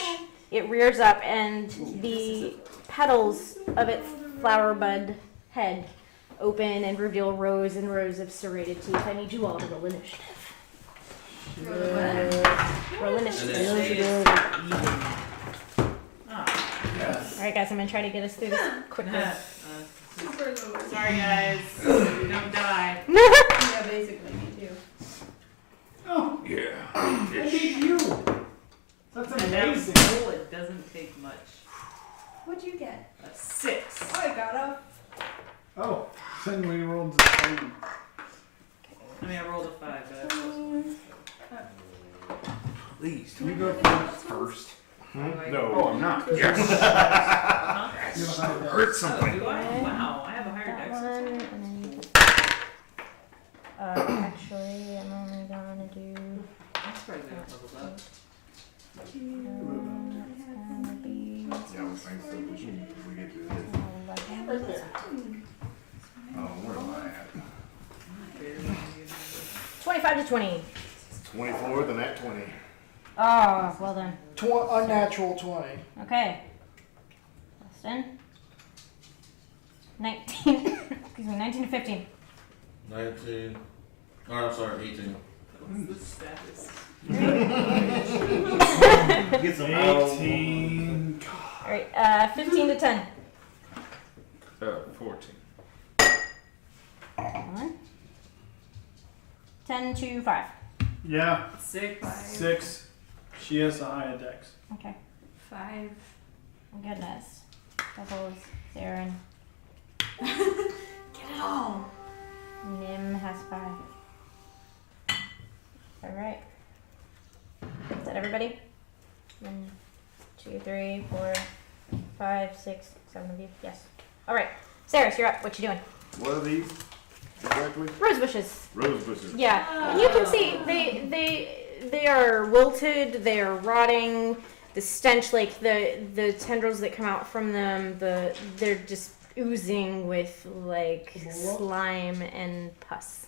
it rears up, and the petals of its flower bud head open and reveal rows and rows of serrated teeth. I need you all to roll initiative. Roll initiative. Ah, All right, guys, I'm gonna try to get us through this quickly. Super low. sorry guys, we don't die. Yeah, basically, me too. Oh, Yeah. I beat you. That's And that amazing. roll, it doesn't take much. What'd you get? A 6. Oh, I got a. Oh, suddenly rolled the same. I mean, I rolled a 5, but that's Please. You go First. No. Oh, I'm not. Yes. Huh? Hurt Oh, something. do I? Wow, I have a higher That dex. one, and then actually, I'm only gonna do. I'm surprised we haven't leveled up. It's gonna be Yeah, I was saying so. We get to this. 11. Oh, where am I Barely gonna get it. 25 to 20. at? 24, then at 20. Oh, well done. Unnatural 20. Okay. Austin. 19. Excuse me, 19 to 15. 19. Oh, I'm sorry, 18. What's the status? Get some out. 18. Alright, 15 to 10. 14. One. 10 to 5. Yeah, 6. 6. She has a high dex. Okay. 5. Goodness. Doubles. Zarin. Get it all. Nim has 5. Alright. Is that everybody? 1, 2, 3, 4, 5, 6, 7 of you. Yes. Alright. Saris, you're up. What you doing? What are these exactly? Rose bushes. Rose bushes. Yeah. And you can see they are wilted, they are rotting, the stench, like the tendrils that come out from them, they're just oozing with like slime and pus.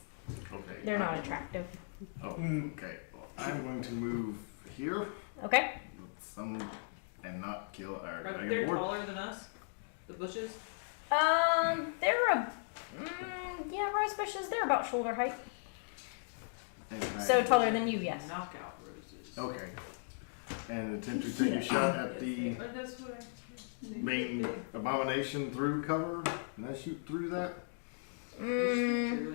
Okay. They're not attractive. Oh, okay. Well, I'm going to move here. Okay? Some and not kill our dragon They're board. taller than us? The bushes? They're yeah, rose bushes, they're about shoulder height. And can I- So taller than you, yes. Knockout roses. Okay. And attempt to take a shot at the But that's what main abomination through cover. Can I shoot through that? Mm,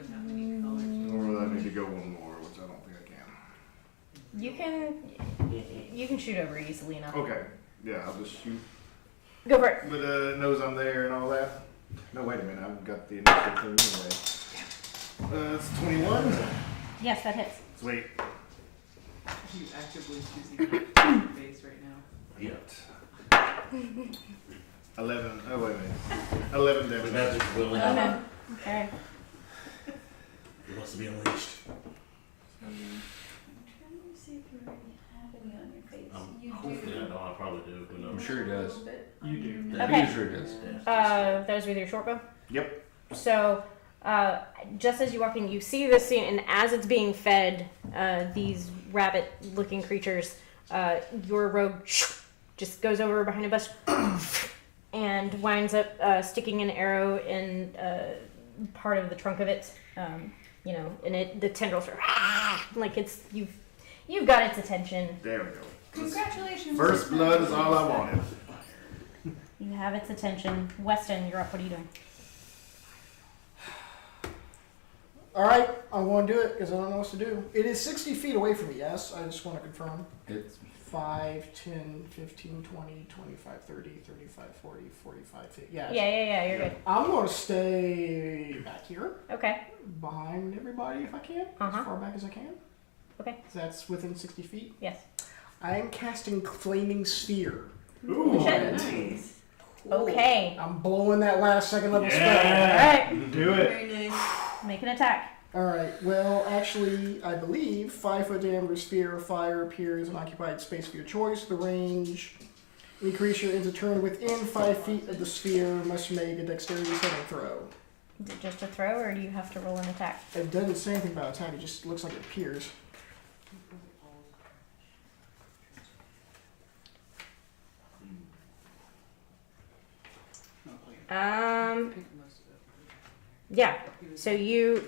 Or will I need to go one more, which I don't think I can. you can shoot over easily enough. Okay. Yeah, I'll just shoot. Go for it. But it knows I'm there and all that. No, wait a minute. I've got the initial thing anyway. It's 21. Yes, that hits. Sweet. You actively choosing your face right now. Yet. 11. Oh, wait a minute. 11 The damage. magic's willing. Okay. Okay. It wants to be unleashed. I'm trying to see if you already have any on your face. You Hopefully I do. know. I probably do. Who knows? I'm sure he A does. little bit You on do. your Yeah. Okay. I'm sure it does. That was with your short bow? Yep. So, just as you walk in, you see this scene, and as it's being fed, these rabbit-looking creatures, your rogue just goes over behind a bush and winds up sticking an arrow in part of the trunk of it. And the tendrils are like you've got its attention. There we Congratulations. First blood is all I wanted. You have its attention. Weston, you're up. What are you doing? All right, I'm going to do it because I don't know what to do. It is 60 feet away from me, yes? I just want to confirm. It's 5, 10, 15, 20, 25, 30, 35, 40, 45 feet. Yeah. Yeah, you're good. I'm going to stay back here Okay. behind everybody if I can. Uh-huh. As far back as I can. Okay. That's within 60 feet. Yes. I am casting Flaming Sphere. Ooh. Shit. Nice. Okay. I'm blowing that last second level spell. Alright. Do it. Very nice. Make an attack. Alright, well, actually, I believe 5-foot diameter sphere of fire appears in occupied space of your choice. The range. Any creature ends a turn within 5 feet of the sphere must make a dexterity saving throw. Is it just a throw, or do you have to roll an attack? It doesn't say anything about attack, it just looks like it appears. Yeah. So you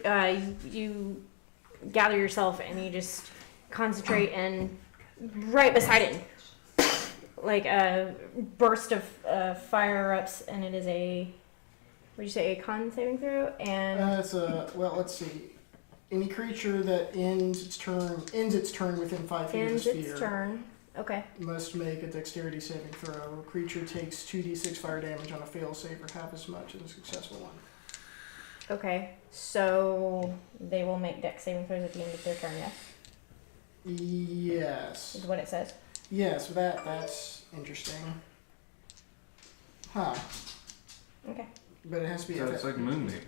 you gather yourself and you just concentrate, and right beside it, like a burst of fire erupts, and it is a, what did you say, a con saving throw? And It's a, well, let's see. Any creature that ends its turn within 5 feet of the ends sphere its turn. Okay. must make a dexterity saving throw. A creature takes 2d6 fire damage on a fail save or half as much as a successful one. Okay. So they will make dex saving throws at the end of their turn. Yes. Yes. Is what it says. Yes, that's interesting. Huh. Okay. But it has to be. so it's like Moonbeam.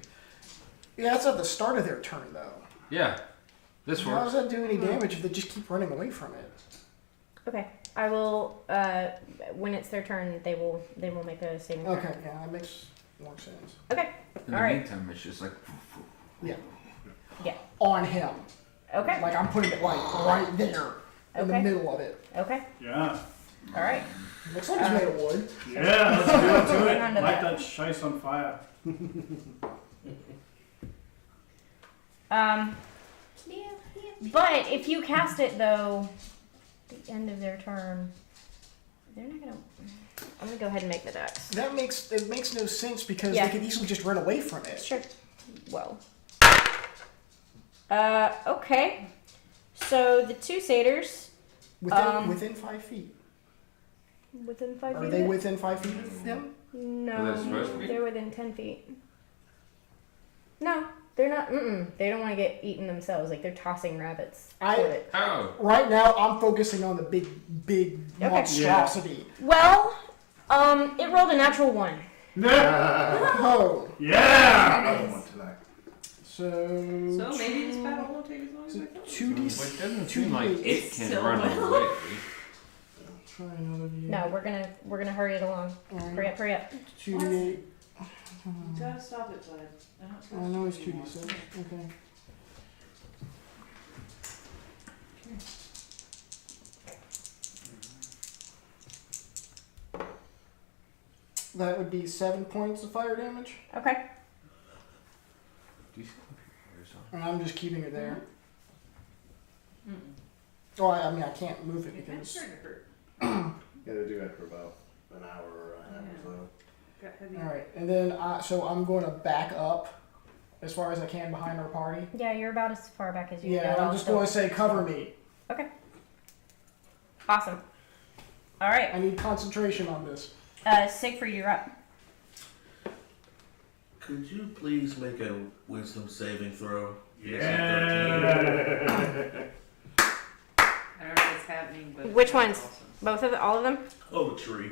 Yeah, that's at the start of their turn, though. Yeah, this How works. does that do any damage if they just keep running away from it? Okay. I will. When it's their turn, they will make a saving throw. Okay, yeah, that makes more sense. Okay. In the Alright. meantime, it's just like. On him. Okay. Like I'm putting it like right there in the Okay. middle of it. Okay. Yeah. All right. Looks like it's made of wood. Yeah, let's do it to Hang on it. to Light that. that shice on fire. But if you cast it though, at the end of their turn, they're not gonna. I'm gonna go ahead and make the dex. That makes no sense because Yeah. they could easily just run away from it. Sure. Well. Okay. So the two satyrs Within 5 feet. within 5 Are feet. they of it? within 5 feet of him? No, Are they supposed to be? they're within 10 feet. No, they're not. They don't want to get eaten themselves. Like they're tossing rabbits. toward it. Oh. Right now, I'm focusing on the big Okay. monstrosity. Well, it rolled a natural 1. Oh, Yeah! Another one tonight. So maybe this battle won't take as long as I thought. 2d. Well, it doesn't seem like it It's can still run well. away. Try another view. No, we're gonna hurry it along. Hurry up, hurry up. 2d8. You gotta stop it, bud. I know it's 2d6. Okay. That would be 7 points of fire damage, Okay. Do you see the yourself? and I'm just keeping it there. Mm-mm. Oh, I mean, I can't move it It kinda because. started to hurt. Yeah, they do that for about an hour or a half or so. Got heavy. All right, and then so I'm going to back up as far as I can behind our party. Yeah, you're about as far back as you Yeah, can and go. I'm just going to say, cover me. Awesome. All right. I need concentration on this. Siegfried, you're up. Could you please make a wisdom saving throw? Yeah! I don't know what's happening, but Which that's ones? awesome. Both of all of them? Oh, the tree.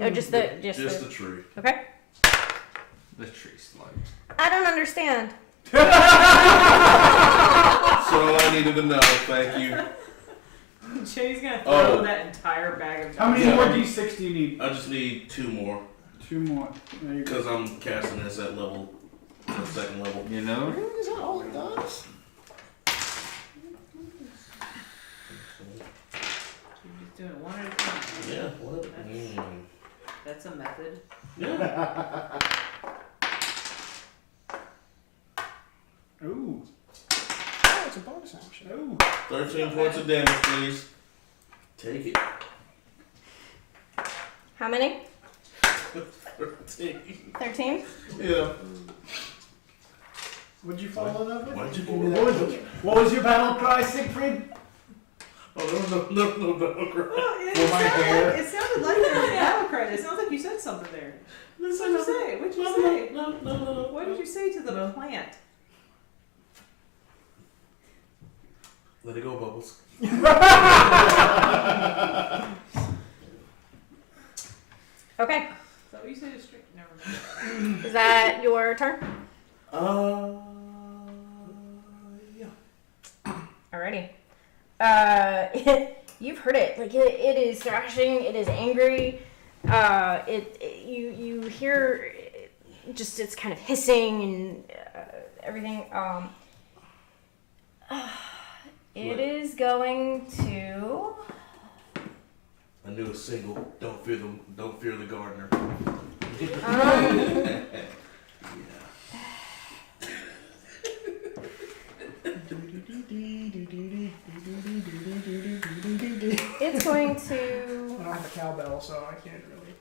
Oh, just the Just the tree. Okay. The tree slug. I don't understand. So I needed to know. Thank you. Jay's gonna throw Oh. that entire bag of How many Yeah. more d6 do you need? I just need 2 more 2 more. There you go. because I'm casting this at level, the second level. You know? Really? Is that all it does? You're just doing it one at a time. Yeah. What? That's a method. Yeah. Ooh. Oh, it's a bonus action. Ooh. 13 points of damage, please. Take it. How many? 13. 13? Yeah. Would you follow that with? Why'd you Give me do that that? token. What was your battle cry, Siegfried? Oh, no, battle cry. Well, it, For my sounded hair. like, it sounded like there was a battle cry. It sounds like you said something there. What'd you say? What'd you say? No. What did you say to the plant? Let it go, Bubbles. Okay. Is that what you said? Never mind. Is that your turn? Yeah. Alrighty. You've heard it. Like it is thrashing. It is angry. You hear just it's kind of hissing and everything. It is going to. I knew a single. Don't fear the gardener. It's going to. I don't have a cowbell, so I can't really.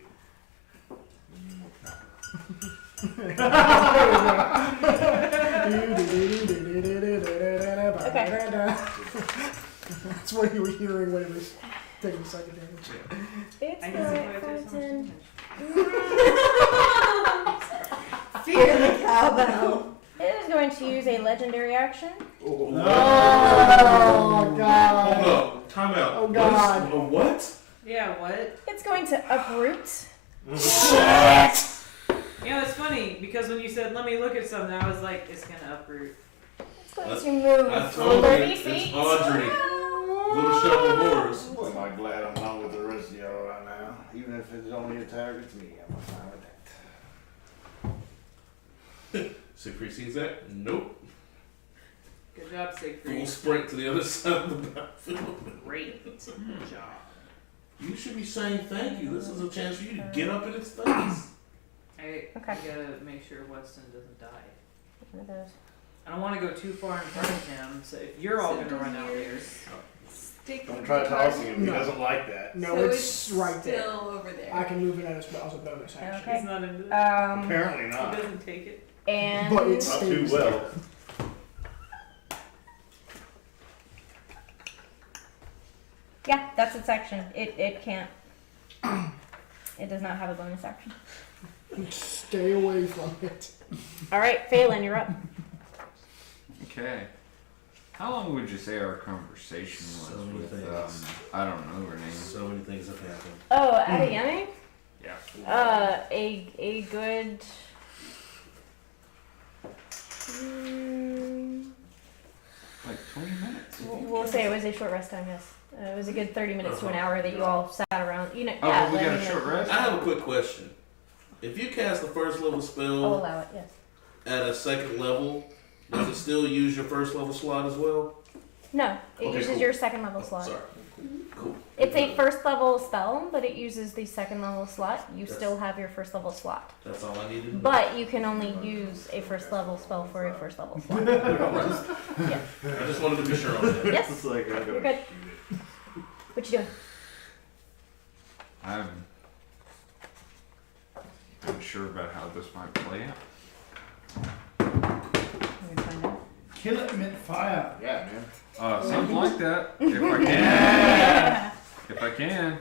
That's what you were hearing when it was taking second damage. It's I going guess if I take so much 5, 10. damage. Fear the cowbell. It is going to use a legendary action. Oh, Hold God. up. Time out. Oh, God. What? Yeah, what? It's going to uproot. You know, it's funny because when you said, let me look at something, I was like, it's going to uproot. It's going to move I told 30 you, feet. it's Audrey. Little Shop of Horrors. Boy, am I glad I'm not with the rest of y'all right now. Even if it's only a target to me, I'm fine with that. Siegfried sees that? Nope. Good job, Full Siegfried. sprint to the other side of the battlefield. Great job. You should be saying thank you. This is a chance for you to get up in its face. I gotta make sure Weston doesn't die. One of those. I don't want to go too far in front of him, so if you're all gonna run out there. Stick Don't with try the tossing him. He No. doesn't like that. No, So it's right there. Still over there. I can move it as a bonus action. Okay. He's not into that. Apparently He not. doesn't take it. And But it's Not too well. yeah, that's its action. It can't. It does not have a bonus action. Stay away from it. All right, Phelan, you're up. Okay. How long would you say our conversation was So many with, things. I don't know her name. So many things have happened. Oh, Adeyemi? Yeah. A good. Like 20 minutes. We'll say it was a short rest time, yes. It was a good 30 minutes to an hour that you all sat around. You know, Oh, yeah, we got a letting short it- rest? I have a quick question. If you cast the first level I'll spell allow it, yes. at a second level, does it still use your first level slot as well? No, it Okay, uses cool. your second level slot. Sorry. Cool. It's a first level spell, but it uses the second level slot. You Yes. still have your first level slot. That's all I needed. But you can only use a first level spell for a first level slot. I just wanted to be sure on that. Yes, It's like I you're don't. good. What you doing? I'm not sure about how this might play out. We're gonna find out. Kill it, mint fire. Yeah, man. Something like that. If I can. If I can.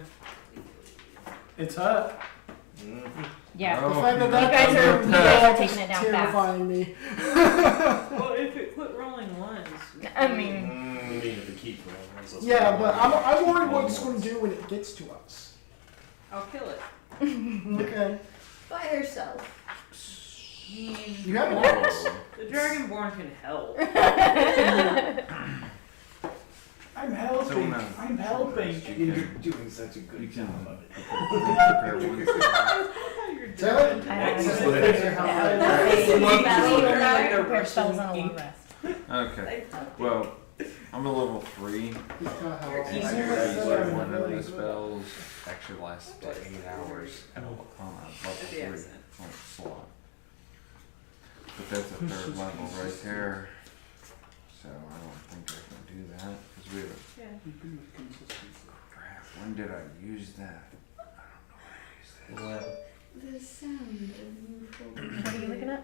It's hurt. Yeah. Oh, The fact that You that guys are number taking it down fast. terrifying me. Well, if it quit rolling ones. I mean, I mean, if it keeps rolling. so it's Yeah, fine. but I'm worried what it's going to do when it gets to us. I'll kill it. Okay. By herself. You have an Oh. The Dragonborn can help. I'm helping. Someone I'm helping. You You're can, doing such a good you job can of it. prepare one. Tell it. I don't know. Excellent. Prepare spells on a long rest. Okay. Well, I'm a level 3. He's got how You're I keeping heard One that. of the spells actually lasts up to 8 hours on a level 3 the accent. slot. But that's a third level right there. So I don't think I can do that because we have a Yeah. crap. When did I use that? I don't know when I used that. The sound of you folding. What are you looking at?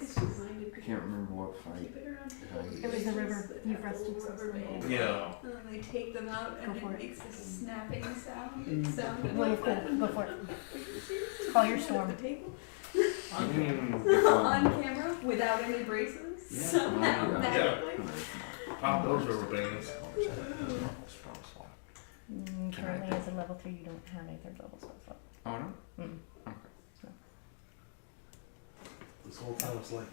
It's reminded I can't remember what fight. keep it around. It was the river. You've rested so Rubber slow. Yeah. And then they take them out and Go for it it. makes this snapping sound. It sounded Well, like that. go for it. Seriously? Call your At storm. the table? Mm, On camera without any braces. Somehow Yeah. magically. Pop those rubber bands. Currently, as a level 3, you don't have any third level spells up. Oh no? This whole time it's like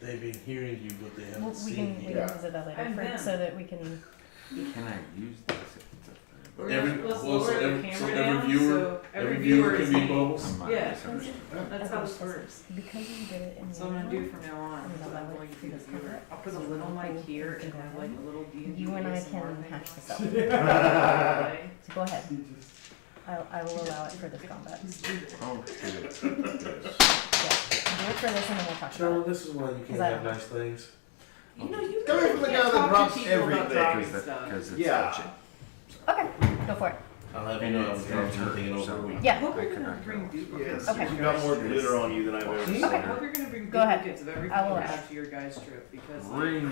they've been hearing you, but they haven't Well, we seen can you. visit that later And for, then- so that we can. Can I use this if it's a third? We're Every- gonna- let's well, lower so the every- camera so every down, viewer- so Every viewer can is be me. bubbles. I might Yeah. misunderstand. That's how this works. Because you did it in So I'm gonna do from now on, I'm is gonna I'm allow going it to to be be the viewer. covered. I'll put a little mic here and have like a little D&D You and I ASMR can thing. hash this out. Play. So go ahead. I will allow it for this combat. Oh, good. Yeah. Do it for this and then we'll talk about Charlie, it. this is why you can't Is that- have nice things. You know, you Coming from the guy that talk drops to people about everything. dropping Because stuff. it's Yeah. legit. Okay, go for it. I'll have you And know I it's was dropping turn, everything in over a so- week. I Yeah. hope I you're could gonna not bring go. duplicates. Okay. You got more glitter on you than I've ever I seen. hope you're gonna bring Go ahead. duplicates of everything I will you ask. have to your guys' trip because like, Ring.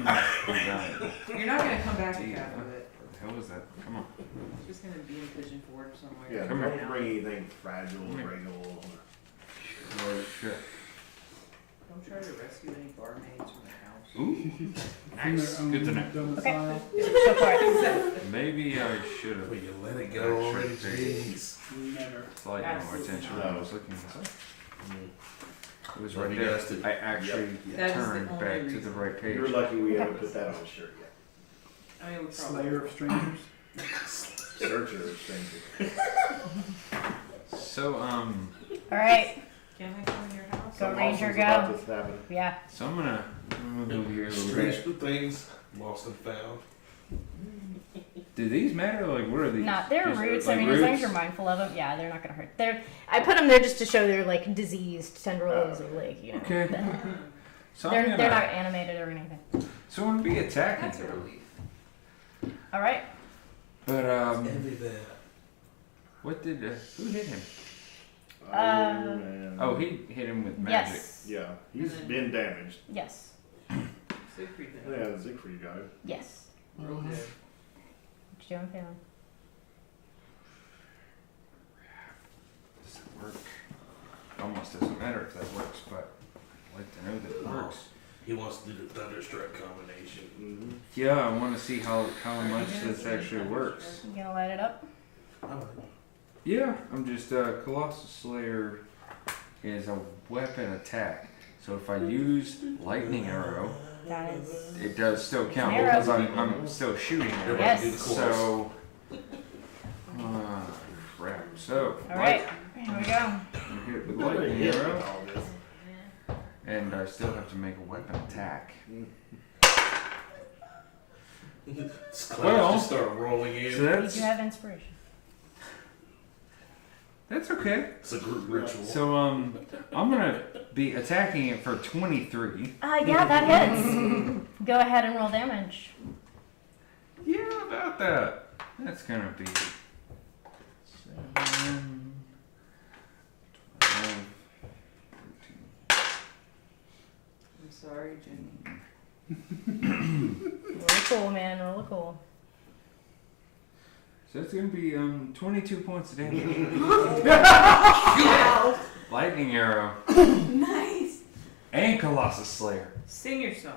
you're not gonna come back with Gee, half of it. What the hell was that? Come on. It's just gonna be in Pigeon Forge somewhere. Yeah, Come don't here. bring anything fragile, breakable. Oh, shit. Don't try to rescue any barmaids from the house. Ooh. Nice. Good to know. Okay. Go for it. Maybe I should have. Will you let it go already? Jeez. Never. Slightly more Absolutely attention not. when I was looking this up. It was Love right you there. guys too. I actually That is the turned only back to the reason. right page. You're lucky we haven't put that on a shirt yet. I mean, we probably. Slayer of strangers. Searcher of strangers. So Alright, Can I come in your house? Go Something Ranger, awesome's go. about to happen. yeah. so I'm gonna move here a little Strange bit. things lost and found. Do these matter? Like, what are these? Not their Just, roots. like, I mean, as long as roots? you're mindful of them, yeah, they're not gonna hurt. I put them there just to show they're like diseased tendrils or like you know. Okay. that- So They're I'm they're gonna. not animated or anything. So I'm gonna be attacking That's a her. relief. All right. But Envy there. what did who hit him? Man. Oh, he hit him with magic. Yes. Yeah, he's And then- been damaged. Yes. Siegfried Yeah, then. the Siegfried guy. Yes. Real good. What you doing, Phelan? Does it work? Almost doesn't matter if that works, but I'd like to know that it works. He wants to do the Thunderstruck combination. Mm-hmm. Yeah, I want to see how much this actually works. You gonna light it up? Yeah, I'm just Colossus Slayer is a weapon attack. So if I use lightning arrow, That is. it does still count Arrow. because I'm still shooting it. Everybody Yes. do the chorus. So crap. So All right. Here we go. I'm hit with lightning arrow, and I still have to make a weapon attack. Clouds Well, just start rolling in. So Did that's you have inspiration? okay. It's a group ritual. So I'm gonna be attacking it for 23. Yeah, that hits. Go ahead and roll damage. Yeah, about that. That's gonna be 7, 12, 13. I'm sorry, Jenny. Roll cool, man. Roll cool. So it's gonna be 22 points of damage. Lightning arrow Nice. and Colossus Slayer. Sing your song.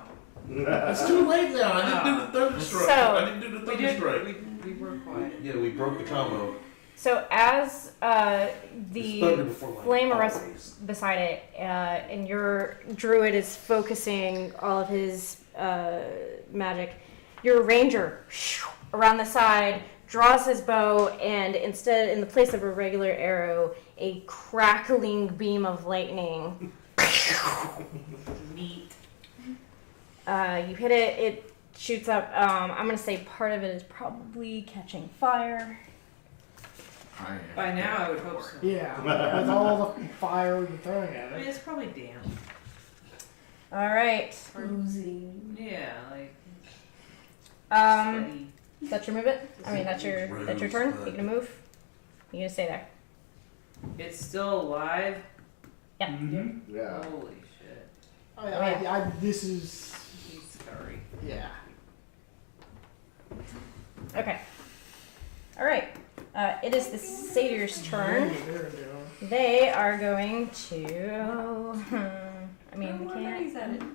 It's too late now. I didn't do the Thunderstruck. So- I didn't do the We did. Thunderstrike. We were quiet. Yeah, we broke the combo. So as It's thunder the before lightning, flame arrests always. beside it, and your druid is focusing all of his magic, your ranger around the side draws his bow, and instead, in the place of a regular arrow, a crackling beam of lightning. Neat. You hit it, it shoots up. I'm gonna say part of it is probably catching fire. By now, I would hope so. Yeah, with all the fire we've been throwing I at mean, it. it's probably damp. All right. Yeah, like Um, sweaty. That's your movement? I mean, that's your turn? You gonna move? You gonna stay there? It's still alive? Yeah. Mhm. Yeah. Holy shit. This is. He's sorry. Yeah. Okay. Alright. It is the satyr's turn. They are going to. I mean, Oh, they where can't. is that in?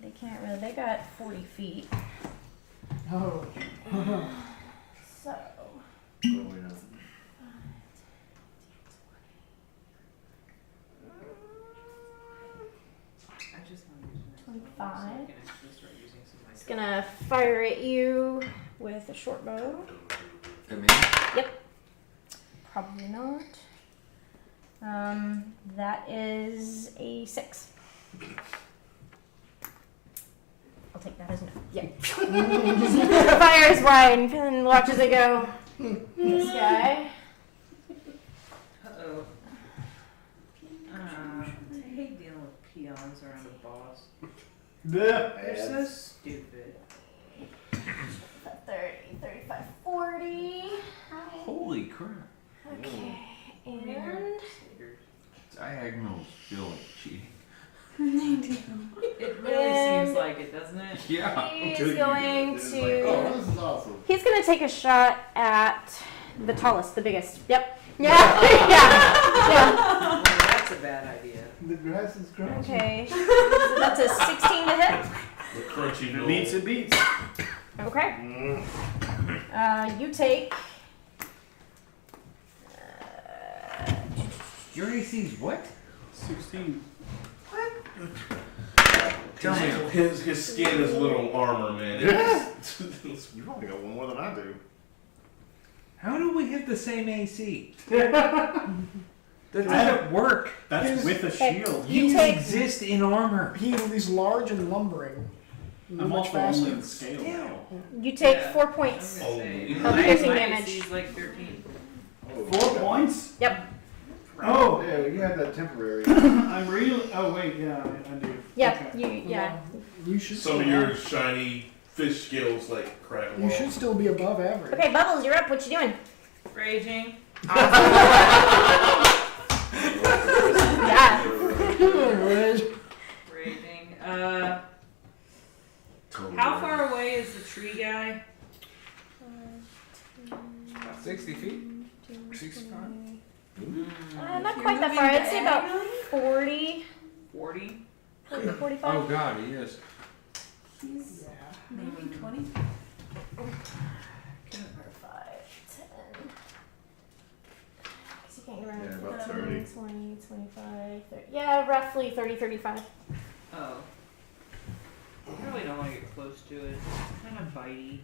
They can't really. They got 40 feet. Oh. So. Oh, yeah. I just want to use my 25. phone so I can actually start using some of my It's gonna fire at you with a short bow. I mean, Probably not. That is a 6. I'll take that as no. Yeah. Fires wide and watches it go. This guy. Uh-oh. I hate dealing with peons around a boss. They're so stupid. 30, 35, 40. holy crap. Okay. And Diagonals feel like cheating. It really seems like it, doesn't it? Yeah. he's Until you going get it, it's to. like, oh, this is awesome. He's gonna take a shot at the tallest, the biggest. Yep. Yeah. Yeah. Well, that's a bad idea. The grass is growing. Okay. So that's a 16 to hit. The crunchy If it noise. beats, it beats. Okay. Mm. You take. Your AC's what? 16. Tell me. His skin is a little armor, man. Yeah. You've only got one more than I do. How do we have the same AC? That doesn't work. That's with a shield. You You take- exist in armor. He's large and lumbering. I'm Much also faster. only in scale now. You take Yeah. 4 I points. was gonna say, Oh, my piercing my damage. AC is like 13. 4 points? Yep. Oh, Yeah, you had that temporary. I'm real. Oh wait, yeah, I do. Yeah. Okay. Yeah. You should. Some of still your have- shiny fish skills like crack. You should still be above average. Okay, Bubbles, you're up. What you doing? Raging. Yeah. Raging. How far away is the tree guy? 60 feet? 65? Not quite that far. I'd say about 40, 40? 45. Oh god, he is. He's Yeah. maybe 20. 5, 10. Because you can't run Yeah, with about 10, 30. 20, 25, 30. Yeah, roughly 30, 35. Oh. I really don't want to get close to it. It's kind of bitey.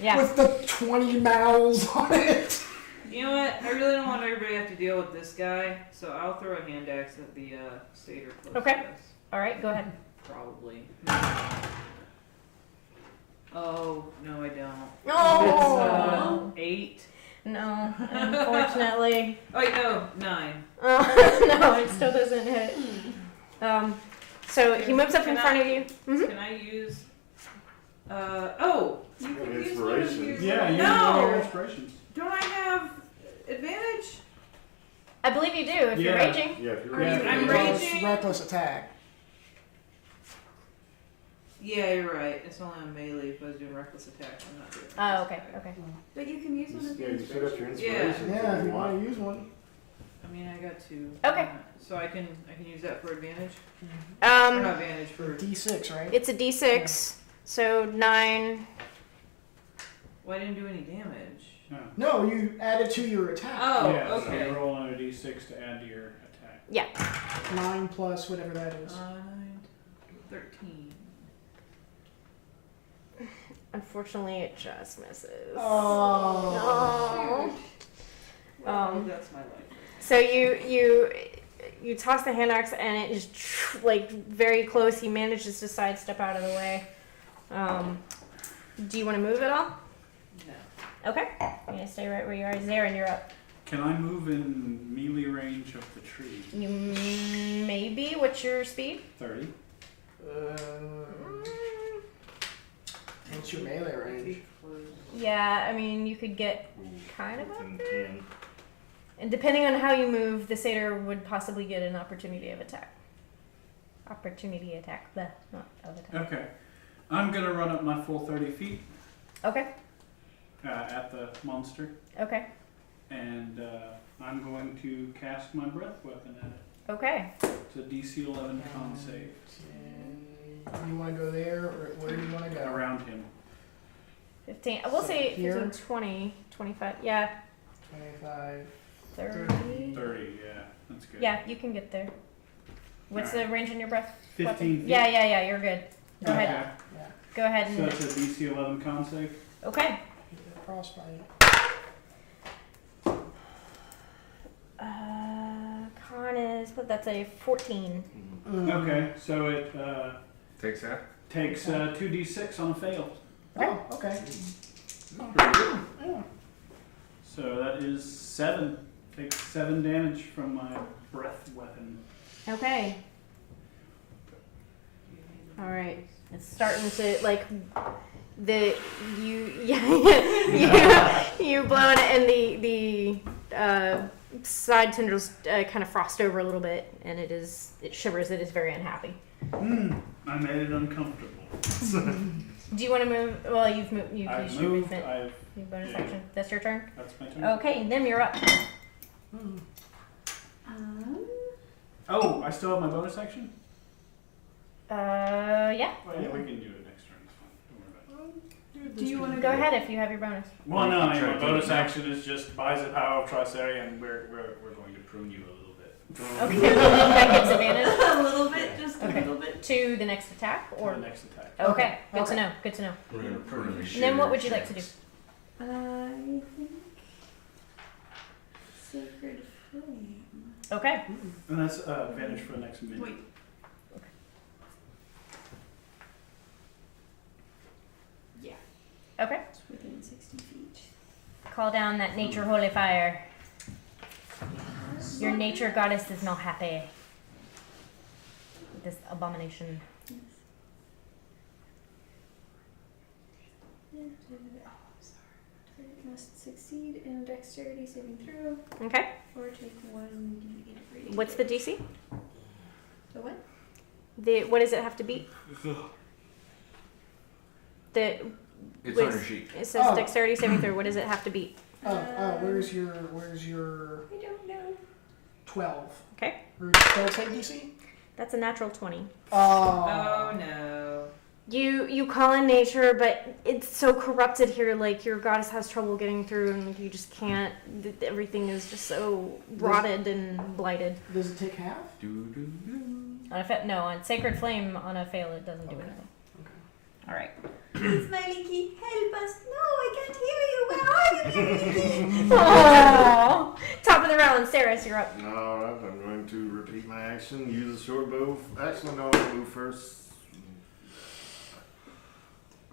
Yeah. With the 20 mouths on it. You know what? I really don't want everybody to have to deal with this guy, so I'll throw a hand axe at the satyr close Okay. to us. All right, go ahead. Probably. Oh, no, I don't. No. It's 8. No, unfortunately. Oh, wait, no, 9. No, it still doesn't hit. So he moves up in Can front I- of you. Mhm. Can I use. Oh! You An can use one of inspiration. your. Yeah, you No. can roll your inspirations. Don't I have advantage? I believe you do if you're Yeah. raging. Yeah, if you're Yeah, raging. I'm Reckless- raging. Reckless attack. Yeah, you're right. It's only on melee if I was doing reckless attack. I'm not doing Oh, reckless okay, attack. okay. But you can use one of Yeah, your you set up your inspirations. inspiration. Yeah, if you want to use one. I mean, I got 2. Okay. So I can use that for advantage? Or not advantage, for. D6, right? It's a D6, so 9. Well, I didn't do any damage. No, you add it to your attack. Oh, yeah, so okay. you roll on a d6 to add to your attack. 9 plus whatever that is. 9, 13. Unfortunately, it just misses. Oh. No. Well, that's my life. So you toss the hand axe and it is like very close. He manages to sidestep out of the way. Do you want to move at all? No. Okay. You're gonna stay right where you are. Zarin, you're up. Can I move in melee range of the tree? You maybe. What's your speed? 30. your melee range? Yeah, I mean, you could get kind of up Within there. 10. And depending on how you move, the satyr would possibly get an opportunity of attack. Opportunity attack. Bleh, not of attack. Okay. I'm gonna run up my full 30 feet Okay. at the monster, Okay. and I'm going to cast my breath weapon at it. Okay. It's a DC 11 con save. You want to go there, or where do you want to go? Around him. 15. We'll So say here? 15, 20, 25. Yeah. 25. 30. 30, yeah. That's good. Yeah, you can get there. What's the range in your breath? 15 weapon? feet. Yeah, you're good. Go Okay. ahead. Go ahead So and. it's a DC 11 con save. Okay. Frostbite. Con is, but that's a 14. Okay, so it Takes that. takes 2d6 on a fail. Oh, okay. So that is 7. Takes 7 damage from my breath weapon. Okay. All right. It's starting to like you blow it and the side tendrils kind of frost over a little bit and it shivers. It is very unhappy. I made it uncomfortable. Do you want to move? Well, you've moved. You've I've used your moved. movement. Your bonus action. That's your turn. That's my turn. Okay, Nim, you're up. Oh, I still have my bonus action? Yeah. Oh, yeah, we can do it next turn. It's fine. Don't worry about it. Do you want to Go ahead if you have your bonus. Well, no, I mean, Try my to do bonus it now. action is just buys the power of Triceria, and we're going to prune you a little bit. Okay. That gives advantage a little bit, just a Okay. little bit. to the next attack, For or the next attack. okay. Good to Okay. know. Good to know. We're gonna prune the shit. Nim, what would you like to do? I think Sacred Flame. Okay. And that's advantage for the next minute. Wait. Yeah, Okay. it's within 60 feet. Call down that nature holy fire. Your nature goddess is not happy with this abomination. Yes. Target must succeed in dexterity saving throw Okay. or take 1d8 radiant What's the DC? The what? What does it have to beat? The It's Wait. on your sheet. it says Oh. dexterity saving throw. What does it have to beat? Where's your I don't know. 12? Okay. Or 12 save DC? That's a natural 20. Oh no. You call in nature, but it's so corrupted here. Like your goddess has trouble getting through, and you just can't. Everything is just so rotted and blighted. Does it take half? On a no, on sacred flame on a fail, it doesn't do Okay. anything. Okay. All right. Smiley key, help us. No, I can't hear you. Where are you? Aww. Top of the round, Saris, you're up. Alright, I'm going to repeat my action, use a short bow. Actually, no, I'll move first.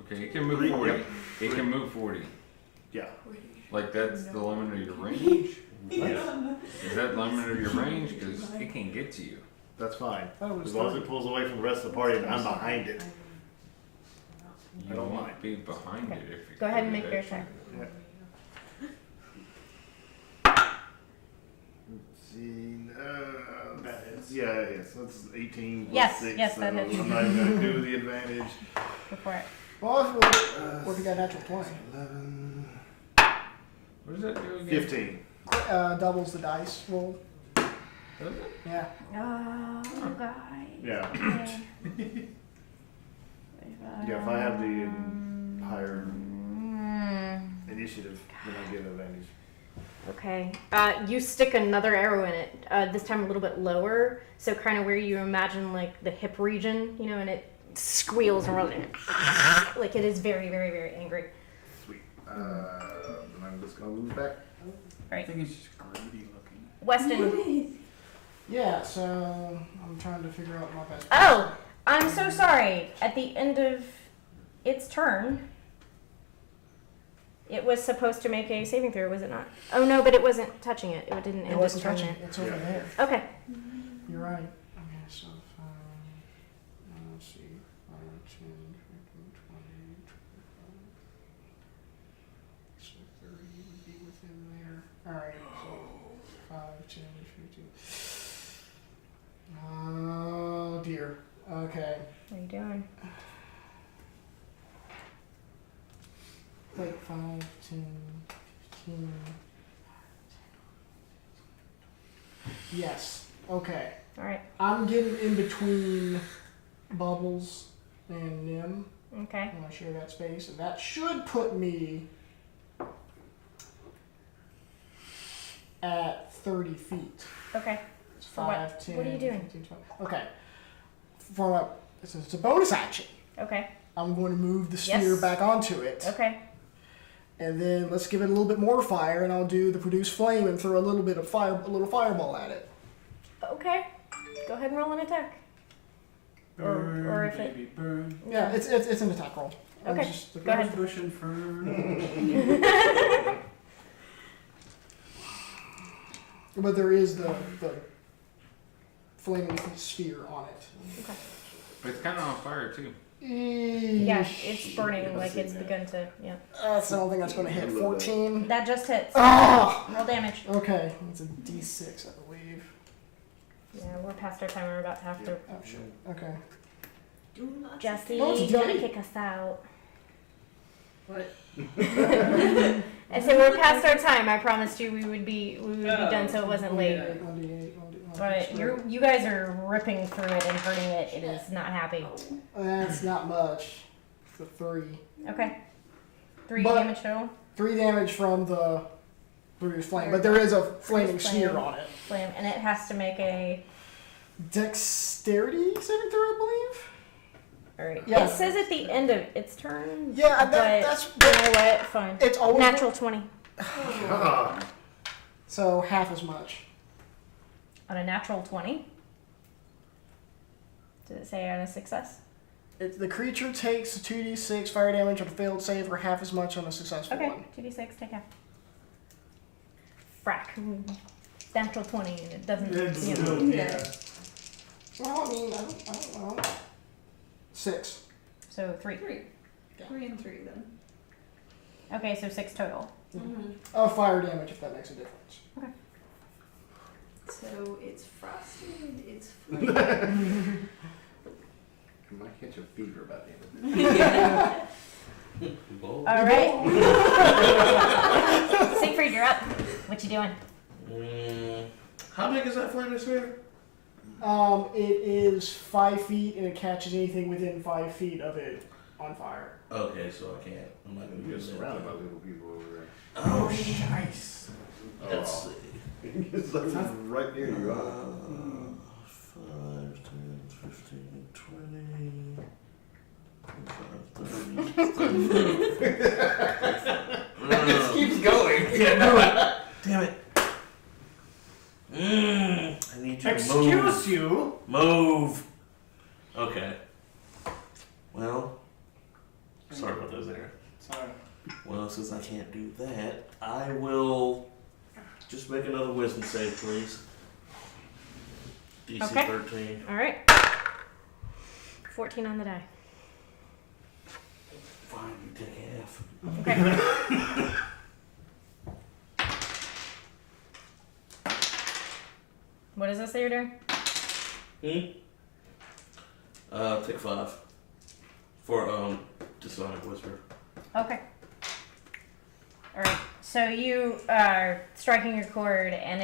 Okay, it can move 40. It can move 40. Yeah. Like that's the limit of your range? Is that the limit of your range? Because it can get to you. That's fine. Thought it was As long as 30. it pulls away from the rest of the party and I'm behind it. You I don't won't mind. be behind Okay. it if you Go ahead and do make your that. attack. Let's see. That is. Yeah, yes. That's 18 plus Yes, 6. yes, so that hits. I'm not even going to do the advantage. Go for it. Well, if you got natural 20. 11, What does that do again? 15. Doubles the dice roll. Does it? Yeah. Oh, guy. Yeah. Okay. Yeah, if I have the higher Mm, initiative, then I get advantage. okay. You stick another arrow in it. This time a little bit lower, so kind of where you imagine like the hip region, you know, and it squeals and rolls. Like it is very, very, very angry. Sweet. Then I'm just going to move back. I think it's just greedy looking. Weston. Yeah, so I'm trying to figure out my best. Oh, I'm so sorry. At the end of its turn, it was supposed to make a saving throw, was it not? Oh no, but it wasn't touching it. It didn't It end its wasn't turn touching. there. It's over Yeah. there. Okay. You're right. Okay, so let's see. 5, 10, 15, 20, 25. Alright, so 5, 10, 15. Oh dear. Okay. What are you doing? Like 5, 10, 15. Yes. Okay. Alright. I'm getting in between Bubbles and Nim. Okay. I want to share that space, and that should put me at 30 feet. Okay. It's For what? 5, 10, What are you doing? 15, 20. Okay. For my, it's a bonus action. Okay. I'm going to move the sphere Yes. back onto it. Okay. And then let's give it a little bit more fire, and I'll do the produce flame and throw a little bit of a little fireball at it. Okay. Go ahead and roll an attack. Burn, or if it- baby, burn. Yeah, it's an attack roll. I'm Okay, just- go ahead. Bush and fern. But there is the flaming sphere on it. But it's kind of on fire too. Yeah, it's burning like it's begun to. Yeah. I don't think that's going to hit. 14. That just hits. Ah! Roll damage. Okay, it's a D6, I believe. Yeah, we're past our time. We're about to have to. Oh shit. Okay. Do not Jesse, Oh, it's you gotta Johnny. kick us out. What? I said we're past our time. I promised you we would be done so it wasn't late. 1d8. But you guys are ripping through it and hurting it. It is not happy. That's not much. It's a 3. Okay. 3 But- damage total. 3 damage from the Bruce flame, but there is a flaming Bruce sphere flame. on it. Flame, and it has to make a. Dexterity saving throw, I believe. All right. Yeah. It says at the end of its turn. Yeah, but that's you know what? Fine. it's always Natural 20 God. so half as much. on a natural 20. Did it say on a success? The creature takes 2d6 fire damage on a failed save, or half as much on a successful Okay. one. 2d6. Take half. Frack. Natural 20, and it doesn't. It's You know. still, yeah. Well, I mean, I don't know. 6. So 3. 3. 3 and 3 then. Okay, so 6 total. Fire damage, if that makes a difference. So it's frosted, it's flaming. I might catch a fever by the end of it. Bold. All right. Siegfried, you're up. What you doing? How big is that flaming sphere? It is 5 feet, and it catches anything within 5 feet of it on fire. Okay, so I can't. I'm not gonna You're do that. surrounded by little people over there. Oh, nice. Let's see. It's like right near you. 5, 10, 15, 20, 25, 30, 35. It keeps going. Can't do it. Damn it. I need you to Excuse move. you. Move. Okay. Well, sorry about those there. Sorry. Well, since I can't do that, I will just make another wisdom save, please. DC Okay. 13. All right. 14 on the die. Fine, you take half. Okay. What does this say you're doing? Take 5 for Disonic Whisper. Okay. All right. So you are striking your cord, and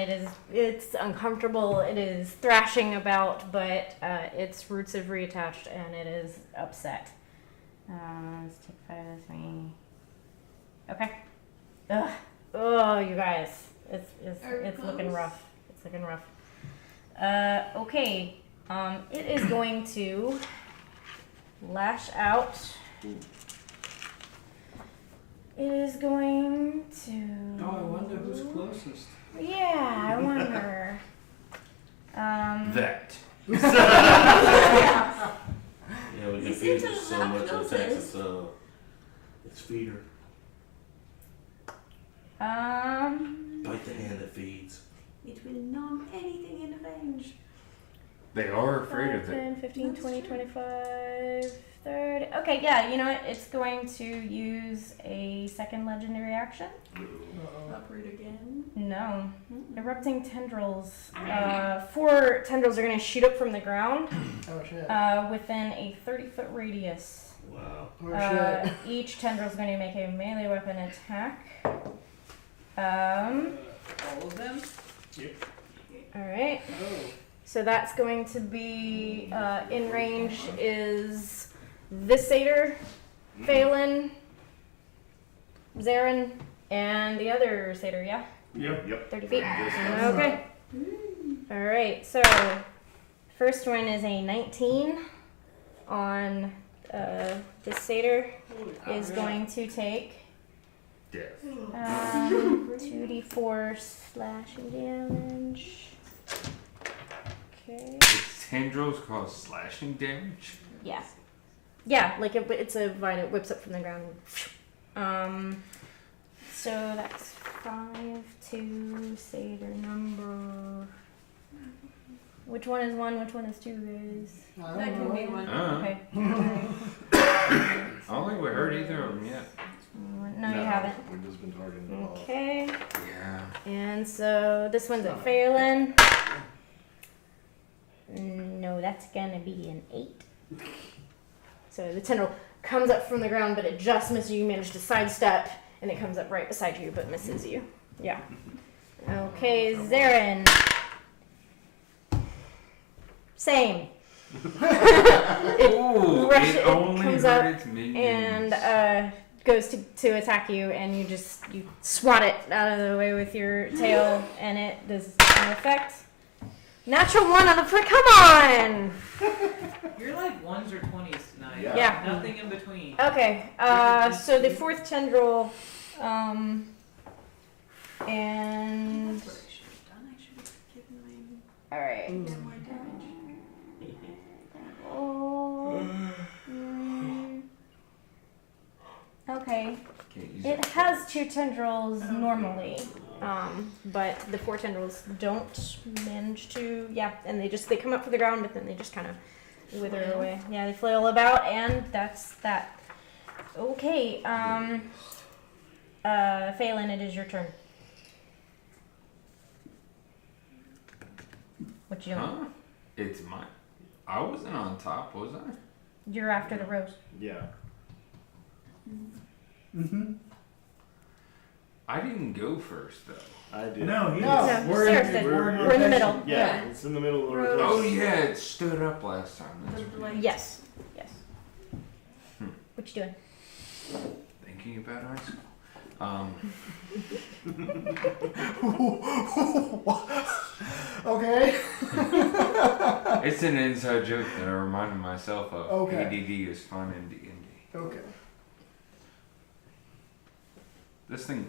it's uncomfortable. It is thrashing about, but its roots have reattached, and it is upset. Let's take 5 with me. Okay. Ugh. Oh, you guys, it's looking rough. It's looking rough. Okay. It is going to lash out. It is going to. Oh, I wonder who's closest. Yeah, I wonder. That. Yeah, we You can seem feed to it so have much it closest. attacks its feeder. Bite the hand that feeds. It will numb anything in range. They are afraid 5, of it. 10, 15, That's 20, true. 25, third. Okay, yeah, you know what? It's going to use a second legendary action. Uproot again. No. Erupting tendrils. 4 tendrils are going to shoot up from the ground Oh shit. within a 30-foot radius. Wow. Oh shit. Each tendril is going to make a melee weapon attack. All of them? Alright. So that's going to be in range is this satyr, Phelan, Zarin, and the other satyr, yeah? Yep. 30 feet. Yes. Okay. Alright, so first one is a 19 on this satyr is going to take Death. 2d4 slashing damage. Okay. Its tendrils cause slashing damage. Yeah. Yeah, like it's a vine. It whips up from the ground. So that's 5 to satyr number. Which one is 1? Which one is 2, guys? I That don't can know. be one. Okay. I don't think we heard either of them yet. No, you haven't. We've just been targeting them all. Okay. Yeah. And so this one's at Phelan. No, that's gonna be an 8. So the tendril comes up from the ground, but it just misses you. You manage to sidestep, and it comes up right beside you, but misses you. Yeah. Okay, Zarin. Same. Ooh, rush- it only comes hurt up its minions. and goes to attack you, and you swat it out of the way with your tail, and it does no effect. Natural 1 on the foot. Come on. You're like 1s or 20s tonight. Yeah. Nothing in between. Okay. So the 4th tendril, and That's what I should have done. I should have given mine all right. more damage. Oh. Okay. Can't use It has 2 tendrils normally, but the 4 tendrils don't manage to. Yeah, and they come up from the ground, but then they just kind of wither away. Yeah, they flail about, and that's that. Okay. Phelan, it is your turn. What you doing? Huh? It's mine. I wasn't on top, was I? You're after the rose. Yeah. Mm-hmm. I didn't go first though. I did. No, he No, is. We're Sarah did. We're in the middle. Yeah, it's in the middle of the Rose. Oh rotation. yeah, it stood up last time. That's The right. blight. Yes. Yes. Hmm. What you doing? Thinking about high school. Okay. It's an inside joke that I reminded myself of. Okay. ADD is fun in D&D. Okay. This thing.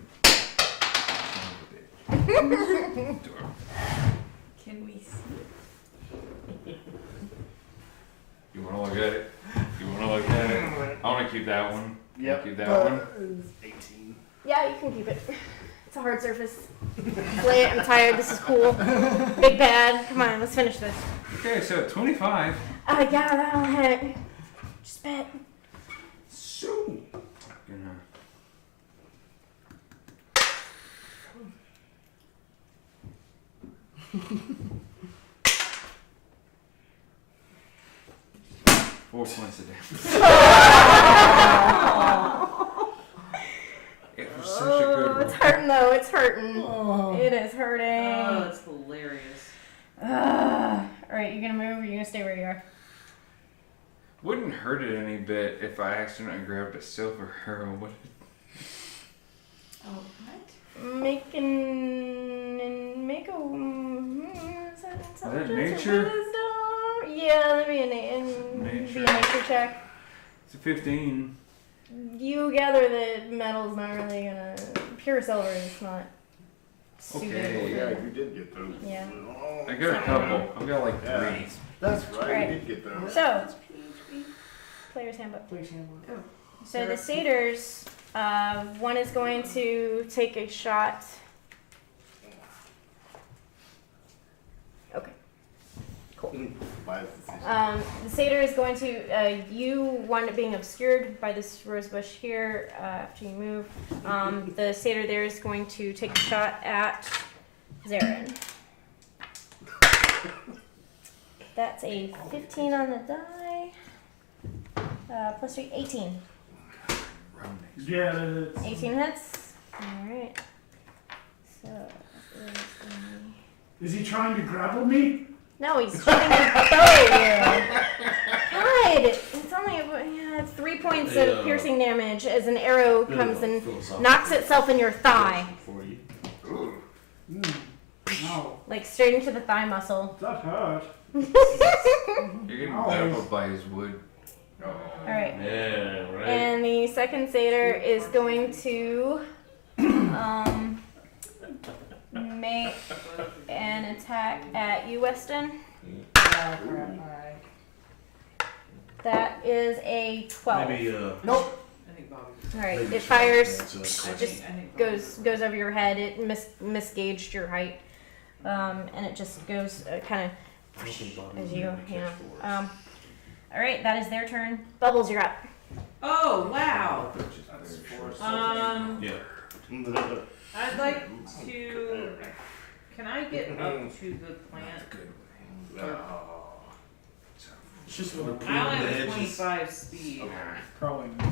Can we see? You want to look at it? You want to look at it? I want to keep that one. Yep. Keep that But, one. 18. Yeah, you can keep it. It's a hard surface. Play it. I'm tired. This is cool. Big bad. Come on, let's finish this. Okay, so 25. Yeah, that'll hit. Just bet. So. Gonna. Four points of damage. It was such a good one. It's hurting though. It's hurting. Oh. It is Oh, hurting. that's hilarious. Alright, you gonna move or you gonna stay where you are? Wouldn't hurt it any bit if I accidentally grabbed a silver arrow, would it? Oh, what? Make a. Is that intelligence or nature? wisdom? Yeah, let me Nature. be a nature check. It's a 15. You gather that metal's not really gonna. Pure silver is not. Okay. Yeah, you did get those. Yeah. I got a couple. I've got like Yeah. 3. That's right, Alright. you did get those. So, That's PHP. player's handbook. Please handle it. So the satyrs, one is going to take a shot. Okay. Cool. Why is this The satyr is going to, you wind up being obscured by this rose bush here after you move. The satyr there is going to take a shot at Zarin. That's a 15 on the die. Plus 3, 18. Yeah, that is. 18 hits. Alright. So, Is he trying to grapple me? no, he's shooting a bow at you. God! It's only it's 3 points Hey, of piercing damage as an arrow comes and knocks itself in your thigh. For you. No, Like straight into the thigh muscle. that hurt. You're getting grappled by his wood. Alright. Yeah, right. And the second satyr is going to make an attack at you, Weston. That is a 12. Maybe Nope. I think Bobby. Alright, maybe it fires, just I just think Bobby. goes over your head. It misgauged your height. And it just goes kind of as you, alright, that is their turn. Bubbles, you're up. Oh wow. Yeah. I'd like to. Can I get up to the plant? It's just gonna prune I only the have edges. 25 speed. Probably not.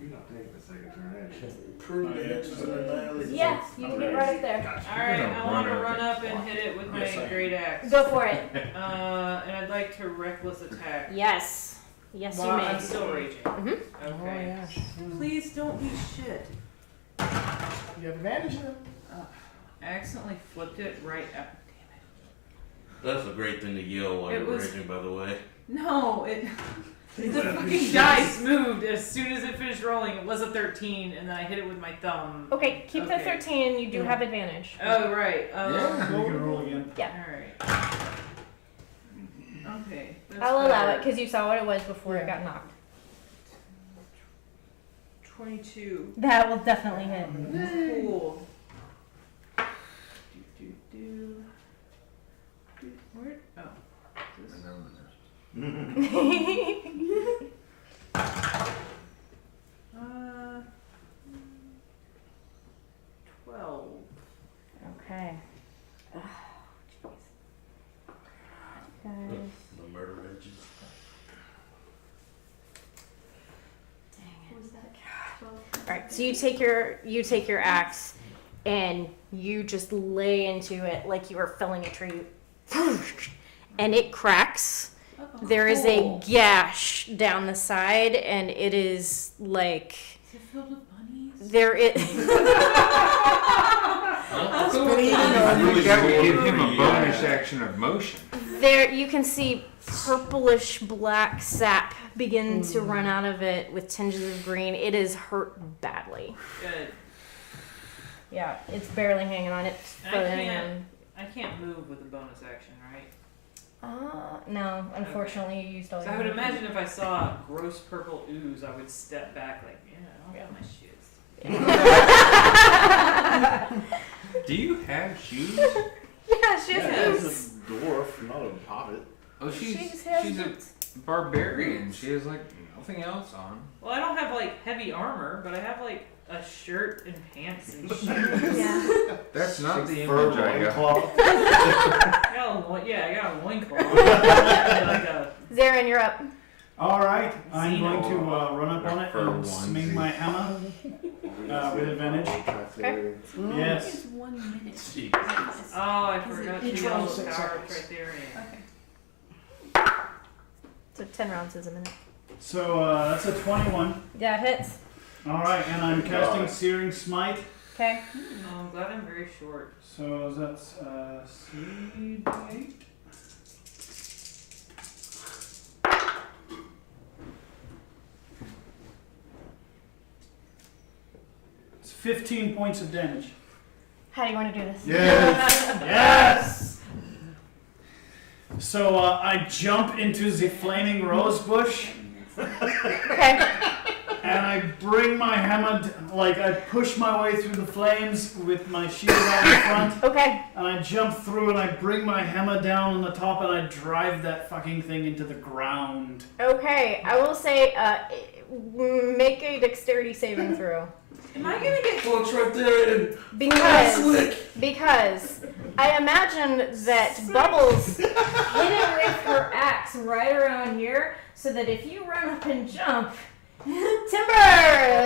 You're not taking a second turn, Prune the edges and annihilate the Yes, you can get right up there. Alright, You're gonna I want to run run up and hit it with my great axe. Go for it. And I'd like to reckless attack. Yes. Yes, While you I'm may. still raging. Mhm. Okay. Please don't be shit. You have advantage then. I accidentally flipped it right up. That's a great thing to yell while It you're was- raging, by the way. No, it. The fucking dice moved as soon as it finished rolling. It was a 13, and then I hit it with my thumb. Okay, keep the Okay. 13. You do have advantage. Oh right. You can roll again. Yeah. All right. Okay. that's I'll allow better. it because you saw what it was before it got knocked. 22. That will definitely hit. Cool. Where? Oh. Uh. 12. Okay. Oh, jeez. Guys. The murder edges. What was that? 12. Alright, so you take your axe and you just lay into it like you were felling a tree. And it cracks. There is a gash down the side and it is like Is it filled with bunnies? there is I think that would give him a bonus action of motion. there you can see purplish black sap begin to run out of it with tinges of green. It is hurt badly. Good. Yeah, it's barely hanging on. It's floating. I can't move with a bonus action, right? No, unfortunately, you used all So your I would movement. imagine if I saw gross purple ooze, I would step back like, yeah, I'll get my shits. Do you have shoes? Yeah, she Yeah, has. it's a dwarf, not a hobbit. Oh, she's has a boots. barbarian. She has like nothing else on. Well, I don't have like heavy armor, but I have like a shirt and pants and shoes. Yeah. That's not the Fur image I got. loincloth. I got a loincloth. Like a, Zarin, you're up. Alright, I'm Xeno. going to run up on it Fur and swing onesie. my hammer. With advantage. Okay. Yes. It's 1 minute. Jeez. oh, I forgot to Each yell round the 6 power of seconds. Tritherian. So 10 rounds is a minute. So that's a 21. Yeah, it hits. Alright, and I'm casting Searing Smite. Okay. Oh, I'm glad I'm very short. So that's C8. It's 15 points of damage. How do you want to do this? Yes! Yes! So I jump into the flaming rose bush Okay. and I bring my hammer, like I push my way through the flames with my shield out in front, Okay. and I jump through and I bring my hammer down on the top and I drive that fucking thing into the ground. Okay. I will say, make a dexterity saving throw. Am I gonna get Looks right there and Because I imagine that Bubbles hit it with her axe right around here, so that if you run up and jump, timber,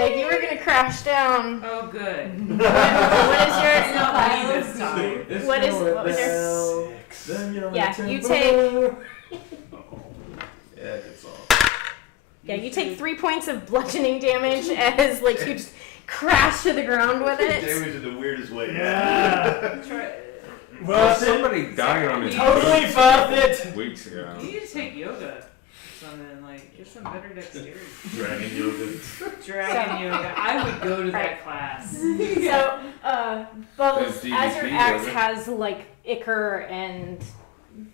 like you were gonna crash down. Oh, good. What is your? It's not me this time. What was your? Then you know, Yeah, you take. Yeah, it's all. Yeah, you take 3 points of bludgeoning damage as like you just crash to the ground with it. Damage in the weirdest way. Yeah. Well, somebody died on his Totally worth it. weeks ago. You need to take yoga or something, like, get some better dexterity. Dragon yoga. Dragon yoga. I would go to that class. So, Bubbles, There's as your DVP, axe doesn't it? has like ichor and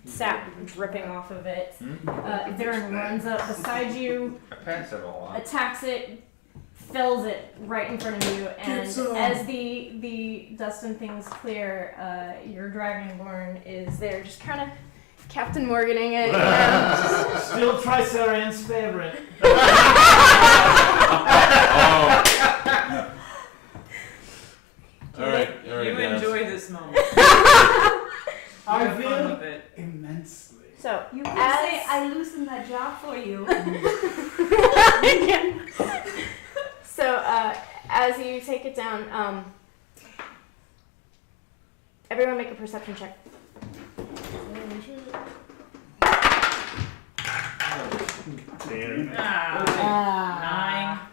sap dripping off of it, Varen runs up beside you, I pass it a lot. attacks it, fells it right in front of you, and as the dust and things clear, your Dragonborn is there, just kind of Captain Morganing it. Still Tricerian's favorite. Alright, You guys. enjoy this moment. I Have fun will with it. immensely. So, You can as say I loosened that job for you. So, as you take it down, everyone make a perception check. Ah,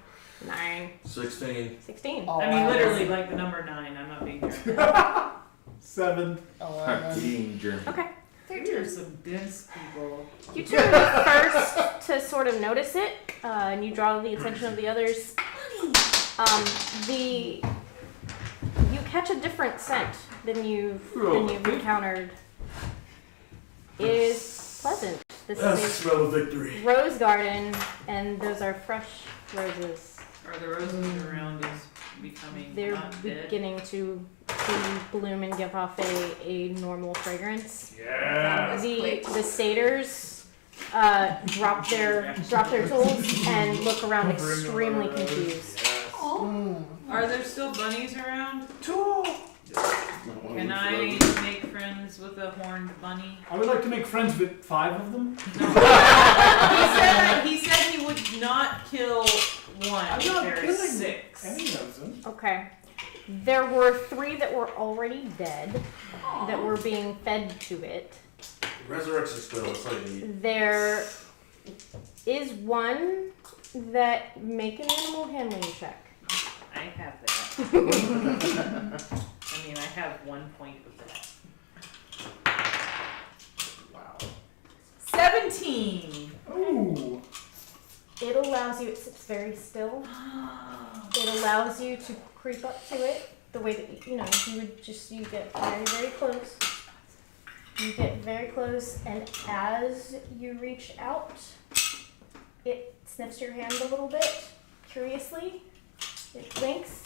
9, 16. 16. Oh, I mean, wow. literally like the number 9. I'm not being here. 7. Danger. Okay. You're some dense people. You two are the first to sort of notice it, and you draw the attention of the others. You catch a different scent than you've encountered. It is pleasant. This That's the is smell of victory. a rose garden, and those are fresh roses. Are the roses around us becoming They're not dead? beginning to bloom and give off a normal fragrance. Yeah. The satyrs drop their tools and look around extremely confused. Are there still bunnies around? Can I make friends with a horned bunny? I would like to make friends with 5 of them. He said he would not kill one. I'm not There's killing 6. Any of them. Okay. There were 3 that were already dead that were being fed to it. Resurrection spell, that's all you need. There is one that make an animal handling check. I have that. I mean, I have 1 point with that. Wow. 17. Ooh. It allows you, it sits very still. It allows you to creep up to it the way that, you get very, very close. You get very close, and as you reach out, it sniffs your hand a little bit, curiously. It blinks.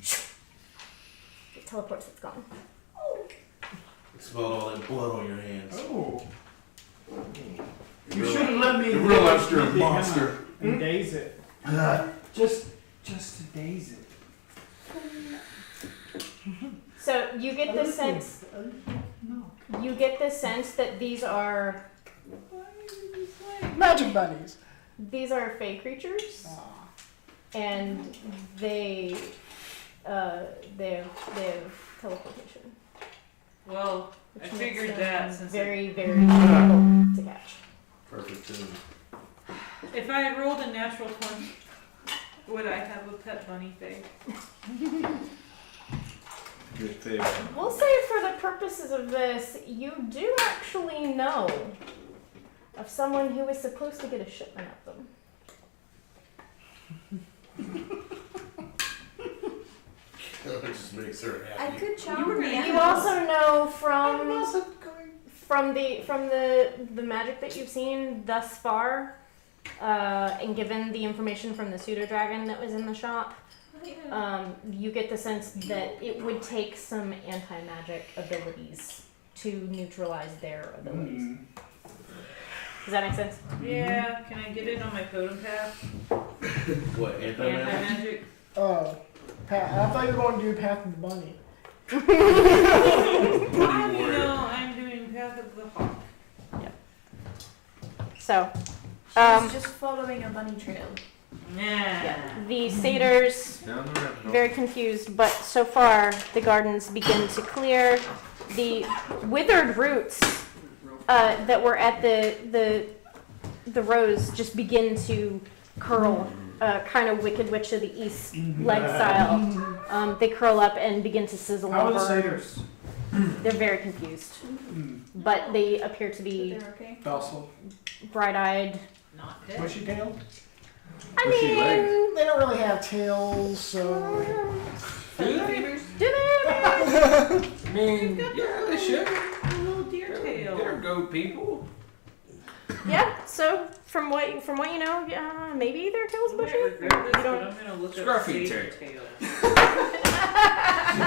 It teleports, it's gone. It smelled all that blood on your hands. Oh. You should have let me You realized you're a hit the hammer monster. and daze it. Just to daze it. So you get the sense. You get the sense that these are Magic bunnies. these are fey creatures, and they have teleportation. Well, I Which figured makes that them since very, very difficult to catch. Perfect tune. if I had rolled a natural 20, would I have a pet bunny thing? Good thing. We'll say for the purposes of this, you do actually know of someone who is supposed to get a shipment of them. That just makes her I happy. could chop You were the gonna- You animals. also know from the magic that you've seen thus far and given the information from the pseudo dragon that was in the shop, you get the sense that it would take some anti-magic abilities to neutralize their abilities. Does that make sense? Yeah, can I get it on my totem path? What, anti-magic? Anti-magic? Pat, I thought you were going to do Path of the Bunny. I'm doing Path of the Hawk. So, She's just following a bunny trail. Nah. the satyrs, Down the rabbit hole. very confused, but so far the gardens begin to clear. The withered roots that were at the rows just begin to curl, kind of Wicked Witch of the East leg style. They curl up and begin to sizzle How are over. the satyrs? They're very confused, but they appear to be They're okay. Docile. bright-eyed. Not dead. Bushy tail? I Bushy mean, legs. They don't really have tails, so. do they? I mean, yeah, they should. A little deer tail. They're goat people. Yeah. So from what you know, maybe their tails I might bushy. regret this, You but don't- I'm gonna look up Scruffy satyr tail. tail.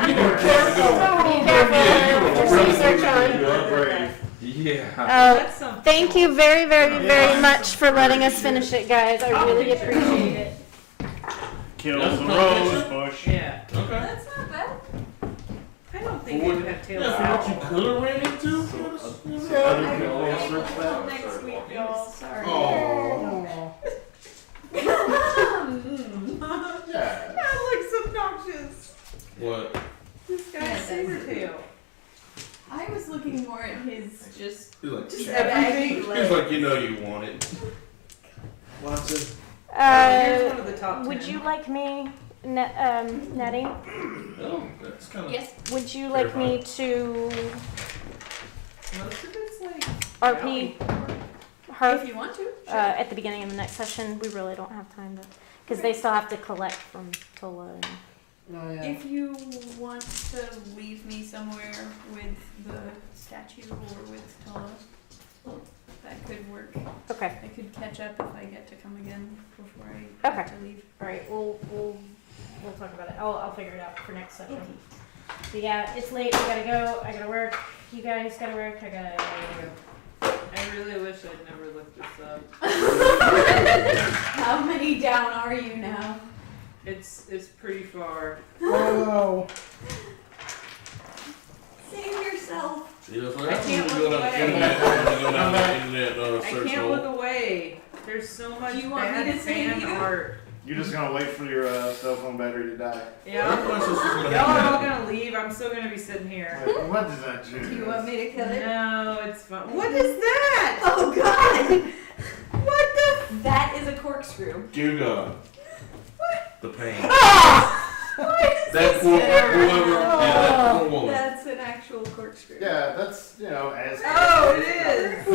Be careful with your research on. Yeah. That's something. Thank you very, very, very much for letting us finish it, guys. I really appreciate it. Kills the rose bush. Yeah. Okay. That's not bad. I don't think they would have tails. Yeah, what you could have ran into? Other I people will search until that. next week, y'all. Sorry. Oh. Yeah. That looks obnoxious. What? This Yeah, guy's it saber does. tail. I was looking more at his just He's like, baggy he's legs. like, you know you want it. Watson. Here's one of the top 10. Would you like me, Nettie? Oh, that's kind of. Yes. Would you like me to Most of it's like. RP her If you want to. at the beginning of the next session? We really don't have time to, because they still have to collect from Tola. And, Oh, yeah. If you want to leave me somewhere with the statue or with Tola, that could work. okay. I could catch up if I get to come again before I Okay. have to leave. All right. We'll talk about it. I'll figure it out for next session. But yeah, it's late. I gotta go. I gotta work. You guys gotta work. I gotta go. I really wish I'd never looked this up. How many down are you now? It's pretty far. Oh. Save yourself. See, that's what I happens can't when you go look down away. internet, when you go down the internet I search can't hole. look away. There's so much Do you want me bad to save fan you? art. You're just gonna wait for your cell phone battery to die. Yeah. Everyone's just gonna Y'all are all have gonna leave. I'm still gonna be sitting here. Like, what does that do? Do you want me to kill it? No, it's fun. What is that? Oh God! What the? That is a corkscrew. Dear God. The pain. What is That this? poor whoever, yeah, that poor woman. That's an actual corkscrew. Yeah, that's, as. Oh, it is.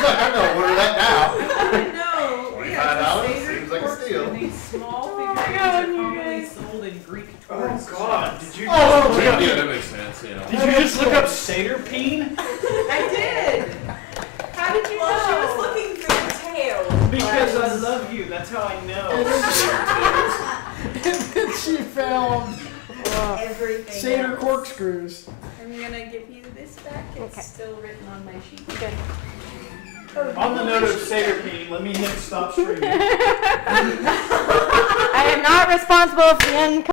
I know, order that now. I know. Yeah, $25 it's a seems like a corkscrew. steal. These small my figurines God, are you commonly guys. sold in Greek Oh tourist God! shops. Did you? Oh, Yeah, that makes sense, yeah. Did you just look up satyr peen? I did. How did you Well, she was know? looking for the tail. Because I love you. That's how I know. And then she found Everything. satyr else. corkscrews. I'm gonna give you this back. It's Okay. still written on my sheet. Good. On the note of satyr peen, let me hit stop streaming. I am not responsible for the end.